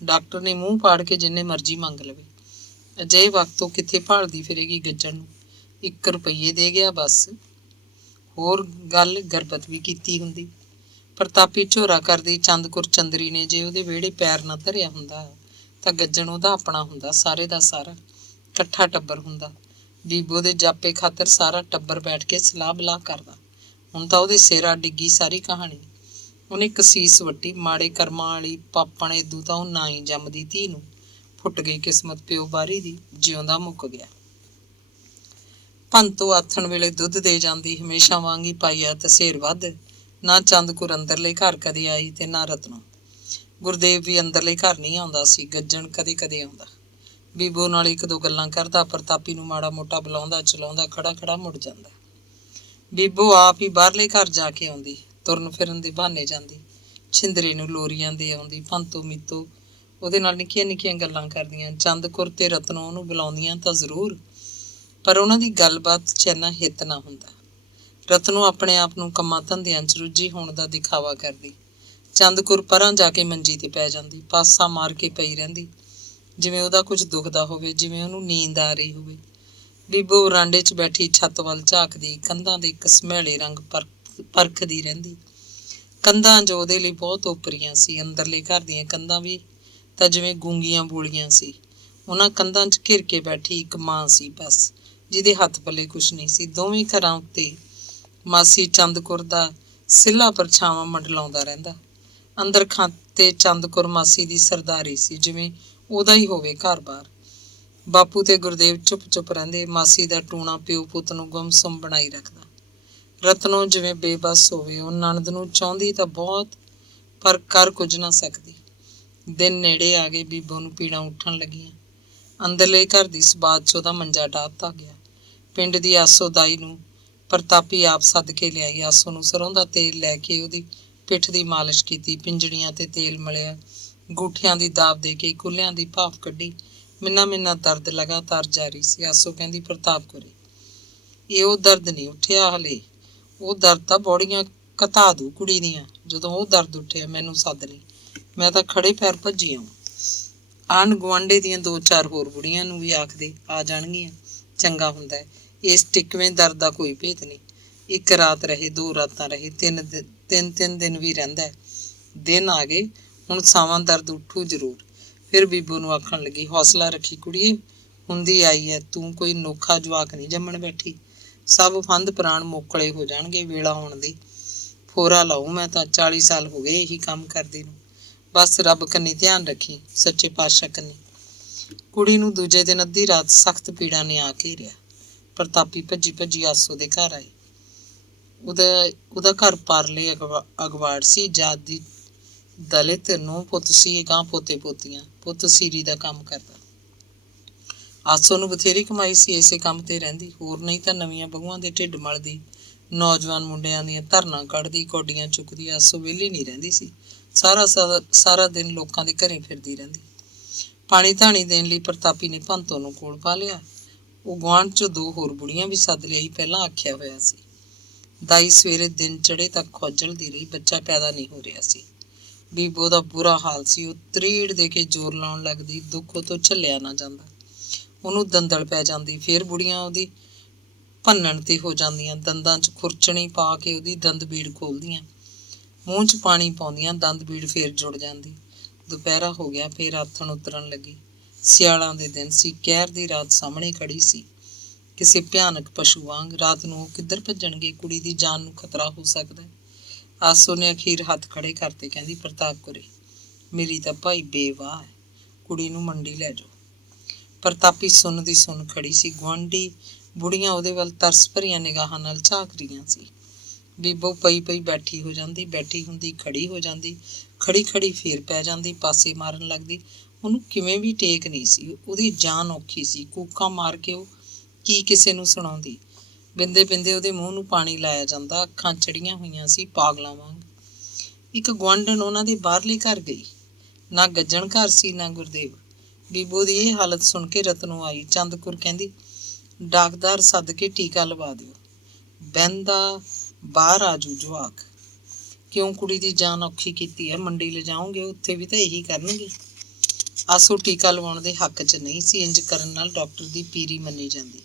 ਡਾਕਟਰ ਨੇ ਮੂੰਹ ਪਾੜ ਕੇ ਜਿੰਨੇ ਮਰਜ਼ੀ ਮੰਗ ਲਵੇ। ਅਜਿਹੇ ਵਕਤ ਉਹ ਕਿੱਥੇ ਭਾਲਦੀ ਫਿਰੇਗੀ ਗੱਜਣ ਨੂੰ। 1 ਰੁਪਈਏ ਦੇ ਗਿਆ ਬਸ। ਹੋਰ ਗੱਲ ਗਰਬਤ ਵੀ ਕੀਤੀ ਹੁੰਦੀ। ਪ੍ਰਤਾਪੀ ਝੋਰਾ ਕਰਦੀ, ਚੰਦਕੁਰ ਚੰਦਰੀ ਨੇ ਜੇ ਉਹਦੇ ਵਿਹੜੇ ਪੈਰ ਨਾ ਧਰਿਆ ਹੁੰਦਾ ਤਾਂ ਗੱਜਣ ਉਹਦਾ ਆਪਣਾ ਹੁੰਦਾ, ਸਾਰੇ ਦਾ ਸਾਰਾ ਇਕੱਠਾ ਟੱਬਰ ਹੁੰਦਾ। ਬੀਬੋ ਦੇ ਜਾਪੇ ਖਾਤਰ ਸਾਰਾ ਟੱਬਰ ਬੈਠ ਕੇ ਸਲਾਹ ਬਲਾਹ ਕਰਦਾ। ਹੁਣ ਤਾਂ ਉਹਦੇ ਸਿਰ ਡਿੱਗੀ ਸਾਰੀ ਕਹਾਣੀ। ਉਹਨੇ ਕਸੀਸ ਵੱਟੀ, ਮਾੜੇ ਕਰਮਾਂ ਵਾਲੀ ਪਾਪਣ। ਏਦੂ ਤਾਂ ਉਹ ਨਾ ਹੀ ਜੰਮਦੀ ਧੀ ਨੂੰ। ਫੁੱਟ ਗਈ ਕਿਸਮਤ ਪਿਓ ਬਾਰੀ ਦੀ, ਜਿਉਂਦਾ ਮੁੱਕ ਗਿਆ। ਭੰਤੋ ਆਥਣ ਵੇਲੇ ਦੁੱਧ ਦੇ ਜਾਂਦੀ, ਹਮੇਸ਼ਾ ਵਾਂਗ ਹੀ ਪਾਈਆ ਤਸੇਰ ਵੱਧ। ਨਾ ਚੰਦਕੁਰ ਅੰਦਰਲੇ ਘਰ ਕਦੇ ਆਈ ਤੇ ਨਾ ਰਤਨੋ। ਗੁਰਦੇਵ ਵੀ ਅੰਦਰਲੇ ਘਰ ਨਹੀਂ ਆਉਂਦਾ ਸੀ। ਗੱਜਣ ਕਦੇ ਕਦੇ ਆਉਂਦਾ, ਬੀਬੋ ਨਾਲ 1-2 ਗੱਲਾਂ ਕਰਦਾ, ਪ੍ਰਤਾਪੀ ਨੂੰ ਮਾੜਾ ਮੋਟਾ ਬੁਲਾਉਂਦਾ ਚਲਾਉਂਦਾ, ਖੜਾ ਖੜਾ ਮੁੜ ਜਾਂਦਾ। ਬੀਬੋ ਆਪ ਹੀ ਬਾਹਰਲੇ ਘਰ ਜਾ ਕੇ ਆਉਂਦੀ, ਤੁਰਨ ਫਿਰਨ ਦੇ ਬਹਾਨੇ ਜਾਂਦੀ, ਛਿੰਦਰੇ ਨੂੰ ਲੋਰੀਆਂ ਦੇ ਆਉਂਦੀ। ਭੰਤੋ ਮੀਤੋ ਉਹਦੇ ਨਾਲ ਨਿੱਕੀਆਂ ਨਿੱਕੀਆਂ ਗੱਲਾਂ ਕਰਦੀਆਂ। ਚੰਦਕੁਰ ਤੇ ਰਤਨੋ ਉਹਨੂੰ ਬੁਲਾਉਂਦੀਆਂ ਤਾਂ ਜ਼ਰੂਰ, ਪਰ ਉਹਨਾਂ ਦੀ ਗੱਲਬਾਤ 'ਚ ਇੰਨਾ ਹਿੱਤ ਨਾ ਹੁੰਦਾ। ਰਤਨੋ ਆਪਣੇ ਆਪ ਨੂੰ ਕੰਮਾਂ ਧੰਦਿਆਂ 'ਚ ਰੁੱਝੀ ਹੋਣ ਦਾ ਦਿਖਾਵਾ ਕਰਦੀ। ਚੰਦਕੁਰ ਪਰਾਂ ਜਾ ਕੇ ਮੰਜੀ ਤੇ ਪੈ ਜਾਂਦੀ, ਪਾਸਾ ਮਾਰ ਕੇ ਪਈ ਰਹਿੰਦੀ, ਜਿਵੇਂ ਉਹਦਾ ਕੁਝ ਦੁਖਦਾ ਹੋਵੇ, ਜਿਵੇਂ ਉਹਨੂੰ ਨੀਂਦ ਆ ਰਹੀ ਹੋਵੇ। ਬੀਬੋ ਵਰਾਂਡੇ 'ਚ ਬੈਠੀ ਛੱਤ ਵੱਲ ਝਾਕਦੀ, ਕੰਧਾਂ ਦੇ ਘਸਮੈਲੇ ਰੰਗ ਪਰਖਦੀ ਰਹਿੰਦੀ। ਕੰਧਾਂ ਜੋ ਉਹਦੇ ਲਈ ਬਹੁਤ ਓਪਰੀਆਂ ਸੀ। ਅੰਦਰਲੇ ਘਰ ਦੀਆਂ ਕੰਧਾਂ ਵੀ ਤਾਂ ਜਿਵੇਂ ਗੂੰਗੀਆਂ ਬੋਲੀਆਂ ਸੀ। ਉਹਨਾਂ ਕੰਧਾਂ 'ਚ ਘਿਰ ਕੇ ਬੈਠੀ ਇੱਕ ਮਾਂ ਸੀ ਬਸ, ਜਿਹਦੇ ਹੱਥ ਪੱਲੇ ਕੁਛ ਨਹੀਂ ਸੀ। ਦੋਵੇਂ ਘਰਾਂ ਉੱਤੇ ਮਾਸੀ ਚੰਦਕੁਰ ਦਾ ਸਿੱਲਾ ਪਰਛਾਵਾਂ ਮੰਡਲਾਉਂਦਾ ਰਹਿੰਦਾ। ਅੰਦਰ ਖਾਤੇ ਚੰਦਕੁਰ ਮਾਸੀ ਦੀ ਸਰਦਾਰੀ ਸੀ, ਜਿਵੇਂ ਉਹਦਾ ਹੀ ਹੋਵੇ ਘਰ-ਬਾਰ। ਬਾਪੂ ਤੇ ਗੁਰਦੇਵ ਚੁੱਪ ਚੁੱਪ ਰਹਿੰਦੇ। ਮਾਸੀ ਦਾ ਟੂਣਾ ਪਿਓ ਪੁੱਤ ਨੂੰ ਗੁੰਮਸੁੰਮ ਬਣਾਈ ਰੱਖਦਾ। ਰਤਨੋ ਜਿਵੇਂ ਬੇਬਸ ਹੋਵੇ। ਉਹ ਨਣਦ ਨੂੰ ਚਾਹੁੰਦੀ ਤਾਂ ਬਹੁਤ, ਪਰ ਕਰ ਕੁਝ ਨਾ ਸਕਦੀ। ਦਿਨ ਨੇੜੇ ਆ ਗਏ। ਬੀਬੋ ਨੂੰ ਪੀੜਾਂ ਉੱਠਣ ਲੱਗੀਆਂ। ਅੰਦਰਲੇ ਘਰ ਦੀ ਸਬਾਤ 'ਚ ਉਹਦਾ ਮੰਜਾ ਡਾਹਤਾ ਗਿਆ। ਪਿੰਡ ਦੀ ਆਸੋ ਦਾਈ ਨੂੰ ਪ੍ਰਤਾਪੀ ਆਪ ਸੱਦ ਕੇ ਲਿਆਈ। ਆਸੋ ਨੂੰ ਸਰੋਂ ਦਾ ਤੇਲ ਲੈ ਕੇ ਉਹਦੀ ਪਿੱਠ ਦੀ ਮਾਲਿਸ਼ ਕੀਤੀ, ਪਿੰਜੜੀਆਂ ਤੇ ਤੇਲ ਮਲਿਆ, ਗੂਠਿਆਂ ਦੀ ਦਾਬ ਦੇ ਕੇ ਕੁੱਲਿਆਂ ਦੀ ਭਾਫ ਕੱਢੀ। ਮਿੰਨਾ ਦਰਦ ਲਗਾਤਾਰ ਜਾਰੀ ਸੀ। ਆਸੋ ਕਹਿੰਦੀ, ਪ੍ਰਤਾਪ ਕਰੇ, ਇਹ ਉਹ ਦਰਦ ਨਹੀਂ ਉੱਠਿਆ ਹਲੇ। ਉਹ ਦਰਦ ਤਾਂ ਬੌੜੀਆਂ ਘਤਾ ਦੂ ਕੁੜੀ ਦੀਆਂ। ਜਦੋਂ ਉਹ ਦਰਦ ਉੱਠਿਆ ਮੈਨੂੰ ਸੱਦ ਲਈ, ਮੈਂ ਤਾਂ ਖੜੇ ਪੈਰ ਭੱਜੀ ਆਉਂ। ਆਂਢ ਗੁਆਂਢੇ ਦੀਆਂ 2-4 ਹੋਰ ਬੁੜੀਆਂ ਨੂੰ ਵੀ ਆਖਦੇ ਆ ਜਾਣਗੀਆਂ। ਚੰਗਾ ਹੁੰਦਾ ਹੈ। ਇਸ ਟਿਕਵੇਂ ਦਰਦ ਦਾ ਕੋਈ ਭੇਤ ਨਹੀਂ। 1 ਰਾਤ ਰਹੇ, 2 ਰਾਤਾਂ ਰਹੇ, 3 ਦਿਨ ਵੀ ਰਹਿੰਦਾ ਹੈ। ਦਿਨ ਆ ਗਏ, ਹੁਣ ਸਾਵਾਂ ਦਰਦ ਉੱਠੂ ਜ਼ਰੂਰ। ਫਿਰ ਬੀਬੋ ਨੂੰ ਆਖਣ ਲੱਗੀ, ਹੌਸਲਾ ਰੱਖੀ ਕੁੜੀਏ, ਹੁੰਦੀ ਆਈ ਹੈ। ਤੂੰ ਕੋਈ ਨੋਖਾ ਜਵਾਕ ਨਹੀਂ ਜੰਮਣ ਬੈਠੀ। ਸਭ ਫੰਦ ਪ੍ਰਾਣ ਮੋਕਲੇ ਹੋ ਜਾਣਗੇ ਵੇਲਾ ਆਉਣ ਦੀ। ਫੋਰਾ ਲਾਊ ਮੈਂ ਤਾਂ। 40 ਸਾਲ ਹੋ ਗਏ ਇਹੀ ਕੰਮ ਕਰਦੀ ਨੂੰ। ਬਸ ਰੱਬ ਕੰਨੀ ਧਿਆਨ ਰੱਖੀ, ਸੱਚੇ ਪਾਤਸ਼ਾਹ ਕੰਨੀ। ਕੁੜੀ ਨੂੰ ਦੂਜੇ ਦਿਨ ਅੱਧੀ ਰਾਤ ਸਖਤ ਪੀੜਾ ਨੇ ਆ ਘੇਰਿਆ। ਪ੍ਰਤਾਪੀ ਭੱਜੀ ਆਸੋ ਦੇ ਘਰ ਆਈ। ਉਹਦਾ ਘਰ ਪਰਲੇ ਅਗਵਾੜ ਸੀ। ਜਾਤ ਦੀ ਦਲਿਤ ਨੂੰ ਪੁੱਤ ਸੀ, ਗਾਂ ਪੋਤੇ ਪੋਤੀਆਂ। ਪੁੱਤ ਸੀਰੀ ਦਾ ਕੰਮ ਕਰਦਾ। ਆਸੋ ਨੂੰ ਬਥੇਰੀ ਕਮਾਈ ਸੀ, ਇਸੇ ਕੰਮ ਤੇ ਰਹਿੰਦੀ। ਹੋਰ ਨਹੀਂ ਤਾਂ ਨਵੀਆਂ ਬਹੂਆਂ ਦੇ ਢਿੱਡ ਮਲਦੀ, ਨੌਜਵਾਨ ਮੁੰਡਿਆਂ ਦੀਆਂ ਧਰਨਾ ਕੱਢਦੀ, ਕੌਡੀਆਂ ਚੁੱਕਦੀ। ਆਸੋ ਵਿਹਲੀ ਨਹੀਂ ਰਹਿੰਦੀ ਸੀ। ਸਾਰਾ ਦਿਨ ਲੋਕਾਂ ਦੇ ਘਰੇ ਫਿਰਦੀ ਰਹਿੰਦੀ। ਪਾਣੀ ਧਾਣੀ ਦੇਣ ਲਈ ਪ੍ਰਤਾਪੀ ਨੇ ਭੰਤੋ ਨੂੰ ਕੋਲ ਪਾ ਲਿਆ। ਉਹ ਗੁਆਂਢ 'ਚੋਂ 2 ਹੋਰ ਬੁੜੀਆਂ ਵੀ ਸੱਦ ਲਿਆਈ। ਪਹਿਲਾਂ ਆਖਿਆ ਹੋਇਆ ਸੀ। ਦਾਈ ਸਵੇਰੇ ਦਿਨ ਚੜੇ ਤੱਕ ਖੋਜਲਦੀ ਰਹੀ। ਬੱਚਾ ਪੈਦਾ ਨਹੀਂ ਹੋ ਰਿਹਾ ਸੀ। ਬੀਬੋ ਦਾ ਬੁਰਾ ਹਾਲ ਸੀ। ਉਹ ਤਰੀੜ ਦੇ ਕੇ ਜ਼ੋਰ ਲਾਉਣ ਲੱਗਦੀ। ਦੁੱਖ ਉਹ ਤੋਂ ਝੱਲਿਆ ਨਾ ਜਾਂਦਾ। ਉਹਨੂੰ ਦੰਦਲ ਪੈ ਜਾਂਦੀ। ਫਿਰ ਬੁੜੀਆਂ ਉਹਦੀ ਭੰਨਣ ਤੇ ਹੋ ਜਾਂਦੀਆਂ। ਦੰਦਾਂ 'ਚ ਖੁਰਚਣੀ ਪਾ ਕੇ ਉਹਦੀ ਦੰਦ ਬੀੜ ਖੋਲਦੀਆਂ, ਮੂੰਹ 'ਚ ਪਾਣੀ ਪਾਉਂਦੀਆਂ। ਦੰਦ ਬੀੜ ਫੇਰ ਜੁੜ ਜਾਂਦੀ। ਦੁਪਹਿਰਾ ਹੋ ਗਿਆ, ਫੇਰ ਆਥਣ ਉਤਰਨ ਲੱਗੀ। ਸਿਆਲਾਂ ਦੇ ਦਿਨ ਸੀ। ਕਹਿਰ ਦੀ ਰਾਤ ਸਾਹਮਣੇ ਖੜੀ ਸੀ, ਕਿਸੇ ਭਿਆਨਕ ਪਸ਼ੂ ਵਾਂਗ। ਰਾਤ ਨੂੰ ਉਹ ਕਿੱਧਰ ਭੱਜਣਗੇ? ਕੁੜੀ ਦੀ ਜਾਨ ਨੂੰ ਖਤਰਾ ਹੋ ਸਕਦਾ। ਆਸੋ ਨੇ ਅਖੀਰ ਹੱਥ ਖੜੇ ਕਰਤੇ, ਕਹਿੰਦੀ, ਪ੍ਰਤਾਪ ਕਰੇ, ਮੇਰੀ ਤਾਂ ਭਾਈ ਬੇਵਾਹ ਹੈ। ਕੁੜੀ ਨੂੰ ਮੰਡੀ ਲੈ ਜਾਓ। ਪ੍ਰਤਾਪੀ ਸੁੰਨ ਦੀ ਸੁੰਨ ਖੜੀ ਸੀ। ਗੁਆਂਢੀ ਬੁੜੀਆਂ ਉਹਦੇ ਵੱਲ ਤਰਸ ਭਰੀਆਂ ਨਿਗਾਹਾਂ ਨਾਲ ਝਾਕ ਰਹੀਆਂ ਸੀ। ਬੀਬੋ ਪਈ ਬੈਠੀ ਹੋ ਜਾਂਦੀ, ਬੈਠੀ ਹੁੰਦੀ ਖੜੀ ਹੋ ਜਾਂਦੀ, ਖੜੀ ਫੇਰ ਪੈ ਜਾਂਦੀ, ਪਾਸੇ ਮਾਰਨ ਲੱਗਦੀ। ਉਹਨੂੰ ਕਿਵੇਂ ਵੀ ਟੇਕ ਨਹੀਂ ਸੀ। ਉਹਦੀ ਜਾਨ ਔਖੀ ਸੀ। ਕੂਕਾਂ ਮਾਰ ਕੇ ਉਹ ਕੀ ਕਿਸੇ ਨੂੰ ਸੁਣਾਉਂਦੀ। ਬਿੰਦੇ ਉਹਦੇ ਮੂੰਹ ਨੂੰ ਪਾਣੀ ਲਾਇਆ ਜਾਂਦਾ। ਅੱਖਾਂ ਚੜੀਆਂ ਹੋਈਆਂ ਸੀ ਪਾਗਲਾਂ ਵਾਂਗ। ਇੱਕ ਗੁਆਂਢਣ ਉਹਨਾਂ ਦੇ ਬਾਹਰਲੇ ਘਰ ਗਈ। ਨਾ ਗੱਜਣ ਘਰ ਸੀ, ਨਾ ਗੁਰਦੇਵ। ਬੀਬੋ ਦੀ ਇਹ ਹਾਲਤ ਸੁਣ ਕੇ ਰਤਨੋਂ ਆਈ। ਚੰਦਕੁਰ ਕਹਿੰਦੀ, ਡਾਕਦਾਰ ਸੱਦ ਕੇ ਟੀਕਾ ਲਵਾ ਦਿਓ। ਬਹਿੰਦਾ ਬਾਹਰ ਆਜੂ ਜਵਾਕ। ਕਿਉਂ ਕੁੜੀ ਦੀ ਜਾਨ ਔਖੀ ਕੀਤੀ ਹੈ? ਮੰਡੀ ਲਿਜਾਓਗੇ, ਉੱਥੇ ਵੀ ਤਾਂ ਇਹੀ ਕਰਨਗੇ। ਆਸੋ ਟੀਕਾ ਲਵਾਉਣ ਦੇ ਹੱਕ 'ਚ ਨਹੀਂ ਸੀ। ਇੰਜ ਕਰਨ ਨਾਲ ਡਾਕਟਰ ਦੀ ਪੀਰੀ ਮੰਨੀ ਜਾਂਦੀ।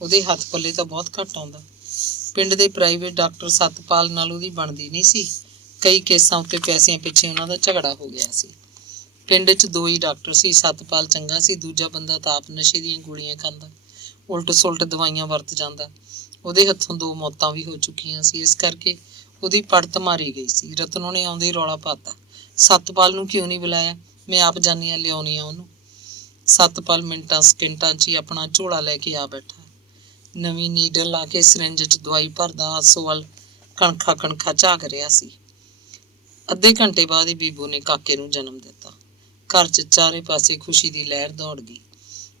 ਉਹਦੇ ਹੱਥ ਪੱਲੇ ਤਾਂ ਬਹੁਤ ਘੱਟ ਆਉਂਦਾ। ਪਿੰਡ ਦੇ ਪ੍ਰਾਈਵੇਟ ਡਾਕਟਰ ਸਤਪਾਲ ਨਾਲ ਉਹਦੀ ਬਣਦੀ ਨਹੀਂ ਸੀ। ਕਈ ਕੇਸਾਂ ਉੱਤੇ ਪੈਸਿਆਂ ਪਿੱਛੇ ਉਹਨਾਂ ਦਾ ਝਗੜਾ ਹੋ ਗਿਆ ਸੀ। ਪਿੰਡ 'ਚ 2 ਹੀ ਡਾਕਟਰ ਸੀ। ਸਤਪਾਲ ਚੰਗਾ ਸੀ, ਦੂਜਾ ਬੰਦਾ ਤਾਂ ਆਪ ਨਸ਼ੇ ਦੀਆਂ ਗੋਲੀਆਂ ਖਾਂਦਾ, ਉਲਟ ਸੁਲਟ ਦਵਾਈਆਂ ਵਰਤ ਜਾਂਦਾ। ਉਹਦੇ ਹੱਥੋਂ 2 ਮੌਤਾਂ ਵੀ ਹੋ ਚੁੱਕੀਆਂ ਸੀ। ਇਸ ਕਰਕੇ ਉਹਦੀ ਪੜਤ ਮਾਰੀ ਗਈ ਸੀ। ਰਤਨੋਂ ਨੇ ਆਉਂਦੇ ਰੌਲਾ ਪਾਤਾ, ਸਤਪਾਲ ਨੂੰ ਕਿਉਂ ਨਹੀਂ ਬੁਲਾਇਆ? ਮੈਂ ਆਪ ਜਾਨੀ ਆ, ਲਿਆਉਣੀ ਆ ਉਹਨੂੰ। ਸਤਪਾਲ ਮਿੰਟਾਂ ਸਕਿੰਟਾਂ 'ਚ ਹੀ ਆਪਣਾ ਝੋਲਾ ਲੈ ਕੇ ਆ ਬੈਠਾ। ਨਵੀਂ ਨੀਡਲ ਲਾ ਕੇ ਸਿਰਿੰਜ 'ਚ ਦਵਾਈ ਭਰਦਾ ਆਸੋ ਵੱਲ ਕਣਖਾ ਝਾਕ ਰਿਹਾ ਸੀ। ਅੱਧੇ ਘੰਟੇ ਬਾਅਦ ਹੀ ਬੀਬੋ ਨੇ ਕਾਕੇ ਨੂੰ ਜਨਮ ਦਿੱਤਾ। ਘਰ 'ਚ ਚਾਰੇ ਪਾਸੇ ਖੁਸ਼ੀ ਦੀ ਲਹਿਰ ਦੌੜ ਗਈ।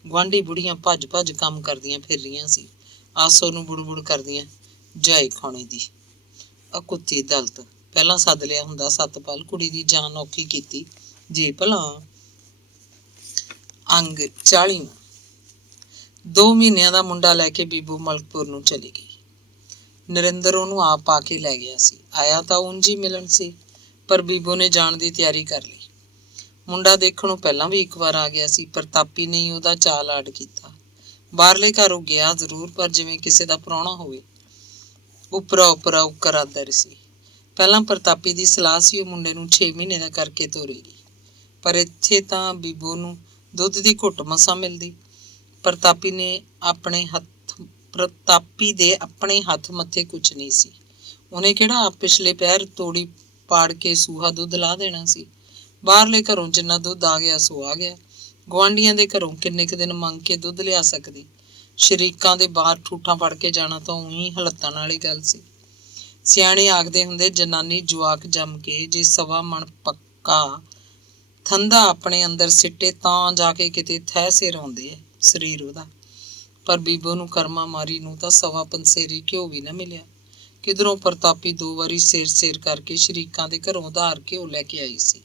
ਗੁਆਂਢੀ ਬੁੜੀਆਂ ਭੱਜ ਕੰਮ ਕਰਦੀਆਂ ਫਿਰ ਰਹੀਆਂ ਸੀ। ਆਸੋ ਨੂੰ ਬੁੜ ਕਰਦੀਆਂ, ਜਾਏ ਖਾਣੇ ਦੀ ਆ ਕੁੱਤੀ ਦਲਤ। ਪਹਿਲਾਂ ਸੱਦ ਲਿਆ ਹੁੰਦਾ ਸਤਪਾਲ, ਕੁੜੀ ਦੀ ਜਾਨ ਔਖੀ ਕੀਤੀ ਜੇ ਭਲਾ। ਅੰਗ 40। 2 ਮਹੀਨਿਆਂ ਦਾ ਮੁੰਡਾ ਲੈ ਕੇ ਬੀਬੋ ਮਲਕਪੁਰ ਨੂੰ ਚਲੀ ਗਈ। ਨਰਿੰਦਰ ਉਹਨੂੰ ਆਪ ਆ ਕੇ ਲੈ ਗਿਆ ਸੀ। ਆਇਆ ਤਾਂ ਉਂਝ ਹੀ ਮਿਲਣ ਸੀ, ਪਰ ਬੀਬੋ ਨੇ ਜਾਣ ਦੀ ਤਿਆਰੀ ਕਰ ਲਈ। ਮੁੰਡਾ ਦੇਖਣੋਂ ਪਹਿਲਾਂ ਵੀ 1 ਵਾਰ ਆ ਗਿਆ ਸੀ। ਪ੍ਰਤਾਪੀ ਨੇ ਉਹਦਾ ਚਾਲ ਆਡ ਕੀਤਾ। ਬਾਹਰਲੇ ਘਰ ਉਹ ਗਿਆ ਜ਼ਰੂਰ, ਪਰ ਜਿਵੇਂ ਕਿਸੇ ਦਾ ਪ੍ਰਾਹੁਣਾ ਹੋਵੇ। ਉਪਰਾ ਉੱਕਰ ਆਦਰ ਸੀ। ਪਹਿਲਾਂ ਪ੍ਰਤਾਪੀ ਦੀ ਸਲਾਹ ਸੀ ਉਹ ਮੁੰਡੇ ਨੂੰ 6 ਮਹੀਨੇ ਦਾ ਕਰਕੇ ਤੋਰੇਗੀ, ਪਰ ਇੱਥੇ ਤਾਂ ਬੀਬੋ ਨੂੰ ਦੁੱਧ ਦੀ ਘੁੱਟ ਮਸਾਂ ਮਿਲਦੀ। ਪ੍ਰਤਾਪੀ ਦੇ ਆਪਣੇ ਹੱਥ ਮੱਥੇ ਕੁਛ ਨਹੀਂ ਸੀ। ਉਹਨੇ ਕਿਹੜਾ ਆਪ ਪਿਛਲੇ ਪੈਰ ਤੋੜੀ ਪਾੜ ਕੇ ਸੂਹਾ ਦੁੱਧ ਲਾ ਦੇਣਾ ਸੀ। ਬਾਹਰਲੇ ਘਰੋਂ ਜਿੰਨਾ ਦੁੱਧ ਆ ਗਿਆ ਸੋ ਆ ਗਿਆ। ਗੁਆਂਢੀਆਂ ਦੇ ਘਰੋਂ ਕਿੰਨੇ ਕੁ ਦਿਨ ਮੰਗ ਕੇ ਦੁੱਧ ਲਿਆ ਸਕਦੀ। ਸ਼ਰੀਕਾਂ ਦੇ ਬਾਹਰ ਠੂਠਾਂ ਫੜ ਕੇ ਜਾਣਾ ਤਾਂ ਉਹੀ ਹਲੱਤਣ ਵਾਲੀ ਗੱਲ ਸੀ। ਸਿਆਣੇ ਆਖਦੇ ਹੁੰਦੇ, ਜਨਾਨੀ ਜਵਾਕ ਜੰਮ ਕੇ ਜੇ 1.25 ਮਣ ਪੱਕਾ ਥੰਦਾ ਆਪਣੇ ਅੰਦਰ ਸਿੱਟੇ ਤਾਂ ਜਾ ਕੇ ਕਿਤੇ ਥਹਿ ਸਿਰ ਆਉਂਦੇ ਹੈ ਸਰੀਰ ਉਹਦਾ। ਪਰ ਬੀਬੋ ਨੂੰ ਕਰਮਾ ਮਾਰੀ ਨੂੰ ਤਾਂ 1.25 ਪੰਸੇਰੀ ਘਿਓ ਵੀ ਨਾ ਮਿਲਿਆ। ਕਿਧਰੋਂ ਪ੍ਰਤਾਪੀ 2 ਵਾਰੀ ਸਿਰ ਕਰਕੇ ਸ਼ਰੀਕਾਂ ਦੇ ਘਰੋਂ ਉਧਾਰ ਘਿਓ ਲੈ ਕੇ ਆਈ ਸੀ।